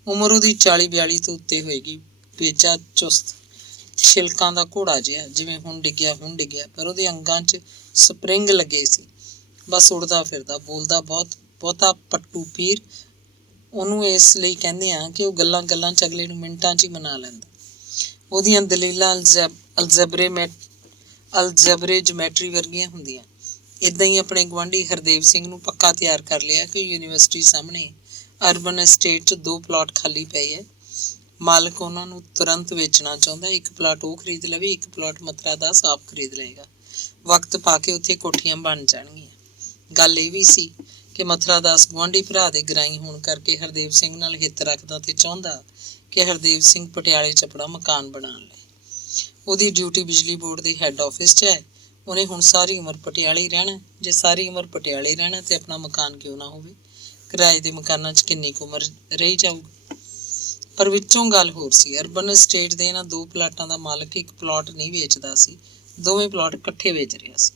ਉਮਰ ਉਹਦੀ 40-42 ਤੋਂ ਉੱਤੇ ਹੋਏਗੀ। ਵੇਚਾ ਚੁਸਤ, ਛਿਲਕਾਂ ਦਾ ਘੋੜਾ ਜਿਹਾ, ਜਿਵੇਂ ਹੁਣ ਡਿੱਗਿਆ, ਪਰ ਉਹਦੇ ਅੰਗਾਂ 'ਚ ਸਪਰਿੰਗ ਲੱਗੇ ਸੀ। ਬਸ ਉੜਦਾ ਫਿਰਦਾ, ਬੋਲਦਾ ਬਹੁਤਾ ਪੱਟੂ ਪੀਰ। ਉਹਨੂੰ ਇਸ ਲਈ ਕਹਿੰਦੇ ਆ ਕਿ ਉਹ ਗੱਲਾਂ 'ਚ ਅਗਲੇ ਨੂੰ ਮਿੰਟਾਂ 'ਚ ਹੀ ਮਨਾ ਲੈਂਦਾ। ਉਹਦੀਆਂ ਦਲੀਲਾਂ ਅਲਜਬਰੇ ਜਮੈਟਰੀ ਵਰਗੀਆਂ ਹੁੰਦੀਆਂ। ਇੱਦਾਂ ਹੀ ਆਪਣੇ ਗੁਆਂਢੀ ਹਰਦੇਵ ਸਿੰਘ ਨੂੰ ਪੱਕਾ ਤਿਆਰ ਕਰ ਲਿਆ ਕਿ ਯੂਨੀਵਰਸਿਟੀ ਸਾਹਮਣੇ ਅਰਬਨ ਐਸਟੇਟ 'ਚ 2 ਪਲਾਟ ਖਾਲੀ ਪਏ ਹੈ। ਮਾਲਕ ਉਹਨਾਂ ਨੂੰ ਤੁਰੰਤ ਵੇਚਣਾ ਚਾਹੁੰਦਾ। 1 ਪਲਾਟ ਉਹ ਖਰੀਦ ਲਵੇ, 1 ਪਲਾਟ ਮਥੁਰਾ ਦਾਸ ਆਪ ਖਰੀਦ ਲਏਗਾ। ਵਕਤ ਪਾ ਕੇ ਉੱਥੇ ਕੋਠੀਆਂ ਬਣ ਜਾਣਗੀਆਂ। ਗੱਲ ਇਹ ਵੀ ਸੀ ਕਿ ਮਥੁਰਾ ਦਾਸ ਗੁਆਂਢੀ ਭਰਾ ਦੇ ਗਰਾਈ ਹੋਣ ਕਰਕੇ ਹਰਦੇਵ ਸਿੰਘ ਨਾਲ ਹਿੱਤ ਰੱਖਦਾ ਤੇ ਚਾਹੁੰਦਾ ਕਿ ਹਰਦੇਵ ਸਿੰਘ ਪਟਿਆਲੇ 'ਚ ਆਪਣਾ ਮਕਾਨ ਬਣਾਉਣ ਲਏ। ਉਹਦੀ ਡਿਊਟੀ ਬਿਜਲੀ ਬੋਰਡ ਦੇ ਹੈੱਡ ਆਫਿਸ 'ਚ ਹੈ। ਉਹਨੇ ਹੁਣ ਸਾਰੀ ਉਮਰ ਪਟਿਆਲੇ ਹੀ ਰਹਿਣਾ। ਜੇ ਸਾਰੀ ਉਮਰ ਪਟਿਆਲੇ ਰਹਿਣਾ ਤੇ ਆਪਣਾ ਮਕਾਨ ਕਿਉਂ ਨਾ ਹੋਵੇ। ਕਿਰਾਏ ਦੇ ਮਕਾਨਾਂ 'ਚ ਕਿੰਨੀ ਕੁ ਉਮਰ ਰਹੀ ਜਾਊਗੀ। ਪਰ ਵਿੱਚੋਂ ਗੱਲ ਹੋਰ ਸੀ। ਅਰਬਨ ਐਸਟੇਟ ਦੇ ਇਹਨਾਂ 2 ਪਲਾਟਾਂ ਦਾ ਮਾਲਕ 1 ਪਲਾਟ ਨਹੀਂ ਵੇਚਦਾ ਸੀ, ਦੋਵੇਂ ਪਲਾਟ ਇਕੱਠੇ ਵੇਚ ਰਿਹਾ ਸੀ।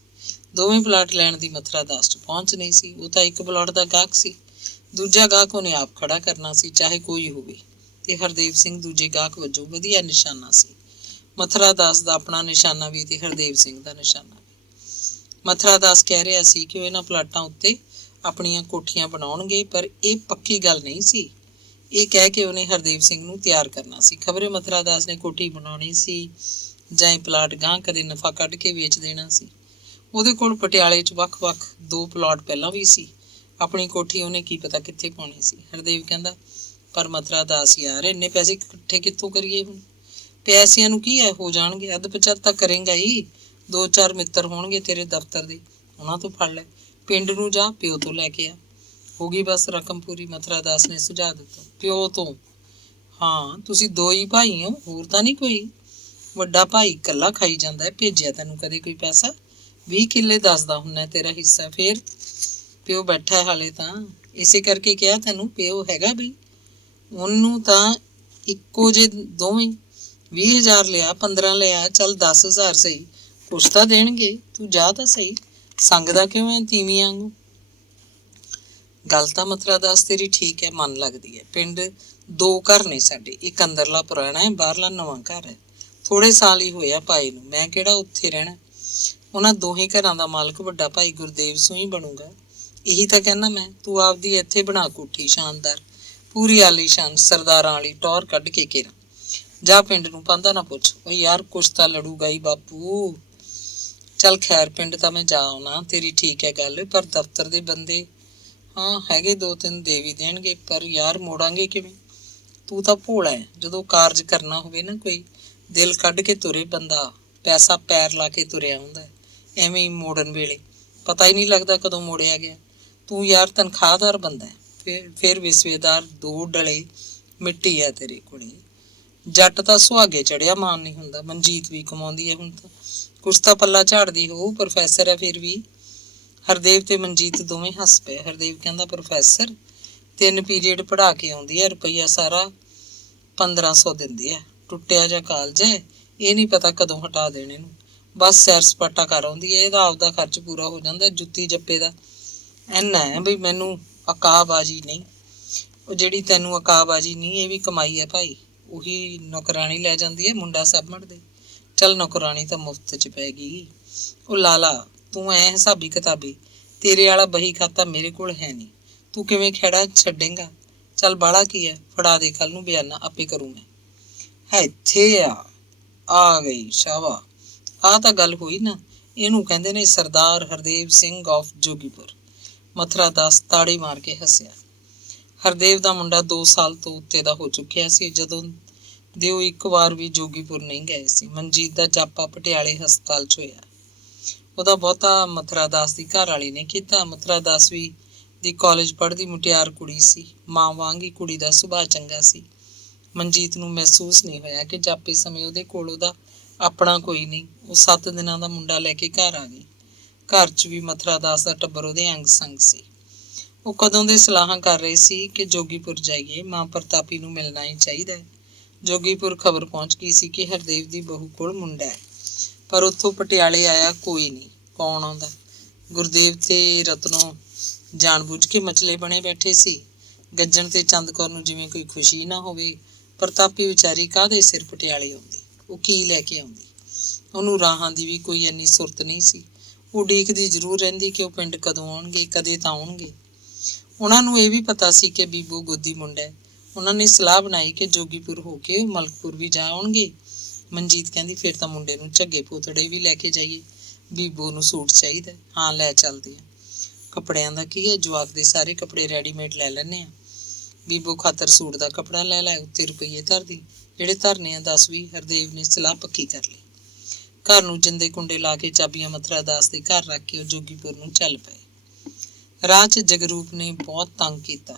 ਦੋਵੇਂ ਪਲਾਟ ਲੈਣ ਦੀ ਮਥੁਰਾ ਦਾਸ 'ਚ ਪਹੁੰਚ ਨਹੀਂ ਸੀ। ਉਹ ਤਾਂ 1 ਪਲਾਟ ਦਾ ਗਾਹਕ ਸੀ। ਦੂਜਾ ਗਾਹਕ ਉਹਨੇ ਆਪ ਖੜਾ ਕਰਨਾ ਸੀ, ਚਾਹੇ ਕੋਈ ਹੋਵੇ। ਤੇ ਹਰਦੇਵ ਸਿੰਘ ਦੂਜੇ ਗਾਹਕ ਵਜੋਂ ਵਧੀਆ ਨਿਸ਼ਾਨਾ ਸੀ। ਮਥੁਰਾ ਦਾਸ ਦਾ ਆਪਣਾ ਨਿਸ਼ਾਨਾ ਵੀ ਤੇ ਹਰਦੇਵ ਸਿੰਘ ਦਾ ਨਿਸ਼ਾਨਾ ਵੀ। ਮਥੁਰਾ ਦਾਸ ਕਹਿ ਰਿਹਾ ਸੀ ਕਿ ਉਹ ਇਹਨਾਂ ਪਲਾਟਾਂ ਉੱਤੇ ਆਪਣੀਆਂ ਕੋਠੀਆਂ ਬਣਾਉਣਗੇ, ਪਰ ਇਹ ਪੱਕੀ ਗੱਲ ਨਹੀਂ ਸੀ। ਇਹ ਕਹਿ ਕੇ ਉਹਨੇ ਹਰਦੇਵ ਸਿੰਘ ਨੂੰ ਤਿਆਰ ਕਰਨਾ ਸੀ। ਖਬਰੇ ਮਥੁਰਾ ਦਾਸ ਨੇ ਕੋਠੀ ਬਣਾਉਣੀ ਸੀ ਜਾਂ ਇਹ ਪਲਾਟ ਗਾਂ ਕਦੇ ਨਫਾ ਕੱਢ ਕੇ ਵੇਚ ਦੇਣਾ ਸੀ। ਉਹਦੇ ਕੋਲ ਪਟਿਆਲੇ 'ਚ ਵੱਖ-ਵੱਖ 2 ਪਲਾਟ ਪਹਿਲਾਂ ਵੀ ਸੀ। ਆਪਣੀ ਕੋਠੀ ਉਹਨੇ ਕੀ ਪਤਾ ਕਿੱਥੇ ਪਾਉਣੀ ਸੀ। ਹਰਦੇਵ ਕਹਿੰਦਾ, ਪਰ ਮਥੁਰਾ ਦਾਸ ਯਾਰ, ਇੰਨੇ ਪੈਸੇ ਇਕੱਠੇ ਕਿੱਥੋਂ ਕਰੀਏ ਹੁਣ? ਪੈਸਿਆਂ ਨੂੰ ਕੀ ਹੈ, ਹੋ ਜਾਣਗੇ। ਅੱਧ ਪਚੱਧ ਤਾਂ ਕਰੇਂਗਾ ਹੀ। 2-4 ਮਿੱਤਰ ਹੋਣਗੇ ਤੇਰੇ ਦਫ਼ਤਰ ਦੇ, ਉਹਨਾਂ ਤੋਂ ਫੜ ਲੈ। ਪਿੰਡ ਨੂੰ ਜਾ, ਪਿਓ ਤੋਂ ਲੈ ਕੇ ਆ, ਹੋ ਗਈ ਬਸ ਰਕਮ ਪੂਰੀ। ਮਥੁਰਾ ਦਾਸ ਨੇ ਸੁਝਾਅ ਦਿੱਤਾ। ਪਿਓ ਤੋਂ? ਹਾਂ, ਤੁਸੀਂ 2 ਹੀ ਭਾਈ ਹੋ, ਹੋਰ ਤਾਂ ਨਹੀਂ ਕੋਈ? ਵੱਡਾ ਭਾਈ ਇਕੱਲਾ ਖਾਈ ਜਾਂਦਾ ਹੈ। ਭੇਜਿਆ ਤੈਨੂੰ ਕਦੇ ਕੋਈ ਪੈਸਾ? 20 ਕਿੱਲੇ ਦੱਸਦਾ ਹੁੰਦਾ ਤੇਰਾ ਹਿੱਸਾ। ਫੇਰ ਪਿਓ ਬੈਠਾ ਹਾਲੇ ਤਾਂ, ਇਸੇ ਕਰਕੇ ਕਿਹਾ ਤੈਨੂੰ ਪਿਓ ਹੈਗਾ ਬਈ। ਉਹਨੂੰ ਤਾਂ ਇੱਕੋ ਜੇ ਦੋਵੇਂ 20,000 ਲਿਆ, 15 ਲਿਆ, ਚੱਲ 10,000 ਸਹੀ, ਕੁਛ ਤਾਂ ਦੇਣਗੇ। ਤੂੰ ਜਾ ਤਾਂ ਸਹੀ, ਸੰਗਦਾ ਕਿਉਂ ਹੈ ਤੀਵੀਂ ਵਾਂਗੂ? ਗੱਲ ਤਾਂ ਮਥੁਰਾ ਦਾਸ ਤੇਰੀ ਠੀਕ ਹੈ, ਮਨ ਲੱਗਦੀ ਹੈ। ਪਿੰਡ 2 ਘਰ ਨੇ ਸਾਡੇ, ਇੱਕ ਅੰਦਰਲਾ ਪੁਰਾਣਾ ਹੈ, ਬਾਹਰਲਾ ਨਵਾਂ ਘਰ ਹੈ। ਥੋੜੇ ਸਾਲ ਹੀ ਹੋਇਆ ਪਾਏ ਨੂੰ, ਮੈਂ ਕਿਹੜਾ ਉੱਥੇ ਰਹਿਣਾ। ਉਹਨਾਂ ਦੋਹੇ ਘਰਾਂ ਦਾ ਮਾਲਕ ਵੱਡਾ ਭਾਈ ਗੁਰਦੇਵ ਸਿੰਘ ਹੀ ਬਣੂਗਾ। ਇਹੀ ਤਾਂ ਕਹਿੰਦਾ ਮੈਂ। ਤੂੰ ਆਪਦੀ ਇੱਥੇ ਬਣਾ ਕੋਠੀ, ਸ਼ਾਨਦਾਰ, ਪੂਰੀ ਆਲੀਸ਼ਾਨ, ਸਰਦਾਰਾਂ ਵਾਲੀ ਟੌਰ ਕੱਢ ਕੇ ਘੇਰਾ। ਜਾ ਪਿੰਡ ਨੂੰ ਪਾਂਦਾ ਨਾ ਪੁੱਛ। ਉਹ ਯਾਰ ਕੁਛ ਤਾਂ ਲੜੂਗਾ ਹੀ ਬਾਪੂ। ਚੱਲ ਖੈਰ, ਪਿੰਡ ਤਾਂ ਮੈਂ ਜਾ ਆਉਣਾ, ਤੇਰੀ ਠੀਕ ਹੈ ਗੱਲ, ਪਰ ਦਫ਼ਤਰ ਦੇ ਬੰਦੇ ਹਾਂ ਹੈਗੇ 2-3 ਦੇ ਵੀ ਦੇਣਗੇ, ਪਰ ਯਾਰ ਮੋੜਾਂਗੇ ਕਿਵੇਂ? ਤੂੰ ਤਾਂ ਭੋਲਾ ਹੈ। ਜਦੋਂ ਕਾਰਜ ਕਰਨਾ ਹੋਵੇ ਨਾ ਕੋਈ, ਦਿਲ ਕੱਢ ਕੇ ਤੁਰੇ ਬੰਦਾ, ਪੈਸਾ ਪੈਰ ਲਾ ਕੇ ਤੁਰਿਆ ਹੁੰਦਾ। ਐਵੇਂ ਹੀ ਮੋੜਨ ਵੇਲੇ ਪਤਾ ਹੀ ਨਹੀਂ ਲੱਗਦਾ ਕਦੋਂ ਮੋੜਿਆ ਗਿਆ। ਤੂੰ ਯਾਰ ਤਨਖਾਹਦਾਰ ਬੰਦਾ ਹੈ, ਫਿਰ ਵਿਸਵੇਦਾਰ 2 ਡਲੇ ਮਿੱਟੀ ਹੈ ਤੇਰੇ ਕੋਲ। ਜੱਟ ਤਾਂ ਸੁਹਾਗੇ ਚੜਿਆ ਮਾਨ ਨਹੀਂ ਹੁੰਦਾ। ਮਨਜੀਤ ਵੀ ਕਮਾਉਂਦੀ ਹੈ ਹੁਣ ਤਾਂ, ਕੁਛ ਤਾਂ ਪੱਲਾ ਝਾੜਦੀ ਹੋਊ, ਪ੍ਰੋਫੈਸਰ ਹੈ ਫਿਰ ਵੀ। ਹਰਦੇਵ ਤੇ ਮਨਜੀਤ ਦੋਵੇਂ ਹੱਸ ਪਏ। ਹਰਦੇਵ ਕਹਿੰਦਾ, ਪ੍ਰੋਫੈਸਰ 3 ਪੀਰੀਅਡ ਪੜ੍ਹਾ ਕੇ ਆਉਂਦੀ ਹੈ, ਰੁਪਈਆ ਸਾਰਾ 1500 ਦਿੰਦੀ ਹੈ। ਟੁੱਟਿਆ ਜਾਂ ਕਾਲਜ ਹੈ, ਇਹ ਨਹੀਂ ਪਤਾ ਕਦੋਂ ਹਟਾ ਦੇਣੇ ਨੂੰ। ਬਸ ਸੈਰ ਸਪਾਟਾ ਕਰ ਆਉਂਦੀ ਹੈ, ਇਹਦਾ ਆਪਦਾ ਖਰਚ ਪੂਰਾ ਹੋ ਜਾਂਦਾ। ਜੁੱਤੀ ਜੱਪੇ ਦਾ ਇੰਨਾ ਹੈ ਬਈ ਮੈਨੂੰ ਅਕਾਬਾਜੀ ਨਹੀਂ। ਉਹ ਜਿਹੜੀ ਤੈਨੂੰ ਅਕਾਬਾਜੀ ਨਹੀਂ, ਇਹ ਵੀ ਕਮਾਈ ਹੈ ਭਾਈ। ਉਹੀ ਨੌਕਰਾਣੀ ਲੈ ਜਾਂਦੀ ਹੈ ਮੁੰਡਾ ਸਾਂਭਣ ਦੇ। ਚੱਲ ਨੌਕਰਾਣੀ ਤਾਂ ਮੁਫਤ 'ਚ ਪੈ ਗਈ। ਉਹ ਲਾਲਾ, ਤੂੰ ਐ ਹਿਸਾਬੀ ਕਿਤਾਬੀ, ਤੇਰੇ ਵਾਲਾ ਬਹੀ ਖਾਤਾ ਮੇਰੇ ਕੋਲ ਹੈ ਨਹੀਂ, ਤੂੰ ਕਿਵੇਂ ਖਹਿੜਾ ਛੱਡੇਂਗਾ? ਚੱਲ ਬਾਹਲਾ ਕੀ ਹੈ, ਫੜਾ ਦੇ, ਕੱਲ ਨੂੰ ਬਿਆਨਾ ਆਪੇ ਕਰੂ ਮੈਂ। ਹੈ ਇੱਥੇ ਆ ਗਈ ਸ਼ਾਵਾ। ਆਹ ਤਾਂ ਗੱਲ ਹੋਈ ਨਾ। ਇਹਨੂੰ ਕਹਿੰਦੇ ਨੇ ਸਰਦਾਰ ਹਰਦੇਵ ਸਿੰਘ ਆਫ ਜੋਗੀਪੁਰ। ਮਥੁਰਾ ਦਾਸ ਤਾੜੀ ਮਾਰ ਕੇ ਹੱਸਿਆ। ਹਰਦੇਵ ਦਾ ਮੁੰਡਾ 2 ਸਾਲ ਤੋਂ ਉੱਤੇ ਦਾ ਹੋ ਚੁੱਕਿਆ ਸੀ ਜਦੋਂ ਦੇ ਉਹ ਇੱਕ ਵਾਰ ਵੀ ਜੋਗੀਪੁਰ ਨਹੀਂ ਗਏ ਸੀ। ਮਨਜੀਤ ਦਾ ਜਾਪਾ ਪਟਿਆਲੇ ਹਸਪਤਾਲ 'ਚ ਹੋਇਆ। ਉਹਦਾ ਬਹੁਤਾ ਮਥੁਰਾ ਦਾਸ ਦੀ ਘਰ ਵਾਲੀ ਨੇ ਕੀਤਾ। ਮਥੁਰਾ ਦਾਸ ਵੀ ਦੀ ਕਾਲਜ ਪੜ੍ਹਦੀ ਮੁਟਿਆਰ ਕੁੜੀ ਸੀ। ਮਾਂ ਵਾਂਗ ਹੀ ਕੁੜੀ ਦਾ ਸੁਭਾਅ ਚੰਗਾ ਸੀ। ਮਨਜੀਤ ਨੂੰ ਮਹਿਸੂਸ ਨਹੀਂ ਹੋਇਆ ਕਿ ਜਾਪੇ ਸਮੇਂ ਉਹਦੇ ਕੋਲ ਉਹਦਾ ਆਪਣਾ ਕੋਈ ਨਹੀਂ। ਉਹ 7 ਦਿਨਾਂ ਦਾ ਮੁੰਡਾ ਲੈ ਕੇ ਘਰ ਆ ਗਈ। ਘਰ 'ਚ ਵੀ ਮਥੁਰਾ ਦਾਸ ਦਾ ਟੱਬਰ ਉਹਦੇ ਅੰਗ ਸੰਗ ਸੀ। ਉਹ ਕਦੋਂ ਦੇ ਸਲਾਹਾਂ ਕਰ ਰਹੇ ਸੀ ਕਿ ਜੋਗੀਪੁਰ ਜਾਈਏ, ਮਾਂ ਪ੍ਰਤਾਪੀ ਨੂੰ ਮਿਲਣਾ ਹੀ ਚਾਹੀਦਾ ਹੈ। ਜੋਗੀਪੁਰ ਖਬਰ ਪਹੁੰਚ ਗਈ ਸੀ ਕਿ ਹਰਦੇਵ ਦੀ ਬਹੂ ਕੋਲ ਮੁੰਡਾ ਹੈ, ਪਰ ਉੱਥੋਂ ਪਟਿਆਲੇ ਆਇਆ ਕੋਈ ਨਹੀਂ। ਕੌਣ ਆਉਂਦਾ? ਗੁਰਦੇਵ ਤੇ ਰਤਨੋਂ ਜਾਣਬੁੱਝ ਕੇ ਮਚਲੇ ਬਣੇ ਬੈਠੇ ਸੀ। ਗੱਜਣ ਤੇ ਚੰਦ ਕੌਰ ਨੂੰ ਜਿਵੇਂ ਕੋਈ ਖੁਸ਼ੀ ਨਾ ਹੋਵੇ। ਪ੍ਰਤਾਪੀ ਵਿਚਾਰੀ ਕਾਹਦੇ ਸਿਰ ਪਟਿਆਲੇ ਆਉਂਦੀ? ਉਹ ਕੀ ਲੈ ਕੇ ਆਉਂਦੀ? ਉਹਨੂੰ ਰਾਹਾਂ ਦੀ ਵੀ ਕੋਈ ਇੰਨੀ ਸੁਰਤ ਨਹੀਂ ਸੀ। ਉਹ ਉਡੀਕਦੀ ਜ਼ਰੂਰ ਰਹਿੰਦੀ ਕਿ ਉਹ ਪਿੰਡ ਕਦੋਂ ਆਉਣਗੇ, ਕਦੇ ਤਾਂ ਆਉਣਗੇ। ਉਹਨਾਂ ਨੂੰ ਇਹ ਵੀ ਪਤਾ ਸੀ ਕਿ ਬੀਬੋ ਗੋਦੀ ਮੁੰਡਾ ਹੈ। ਉਹਨਾਂ ਨੇ ਸਲਾਹ ਬਣਾਈ ਕਿ ਜੋਗੀਪੁਰ ਹੋ ਕੇ ਮਲਕਪੁਰ ਵੀ ਜਾ ਆਉਣਗੇ। ਮਨਜੀਤ ਕਹਿੰਦੀ ਫਿਰ ਤਾਂ ਮੁੰਡੇ ਨੂੰ ਝੱਗੇ ਪੋਤੜੇ ਵੀ ਲੈ ਕੇ ਜਾਈਏ, ਬੀਬੋ ਨੂੰ ਸੂਟ ਚਾਹੀਦਾ। ਹਾਂ, ਲੈ ਚੱਲਦੇ ਆ। ਕੱਪੜਿਆਂ ਦਾ ਕੀ ਹੈ, ਜਵਾਕ ਦੇ ਸਾਰੇ ਕੱਪੜੇ ਰੈਡੀਮੇਡ ਲੈ ਲੈਂਦੇ ਆ। ਬੀਬੋ ਖਾਤਰ ਸੂਟ ਦਾ ਕੱਪੜਾ ਲੈ ਲੈ, ਉੱਤੇ ਰੁਪਈਏ ਧਰਦੀ। ਜਿਹੜੇ ਧਰਨੇ ਆ 10 ਵੀ। ਹਰਦੇਵ ਨੇ ਸਲਾਹ ਪੱਕੀ ਕਰ ਲਈ। ਘਰ ਨੂੰ ਜਿੰਦੇ ਕੁੰਡੇ ਲਾ ਕੇ ਚਾਬੀਆਂ ਮਥੁਰਾ ਦਾਸ ਦੇ ਘਰ ਰੱਖ ਕੇ ਉਹ ਜੋਗੀਪੁਰ ਨੂੰ ਚੱਲ ਪਏ। ਰਾਹ 'ਚ ਜਗਰੂਪ ਨੇ ਬਹੁਤ ਤੰਗ ਕੀਤਾ।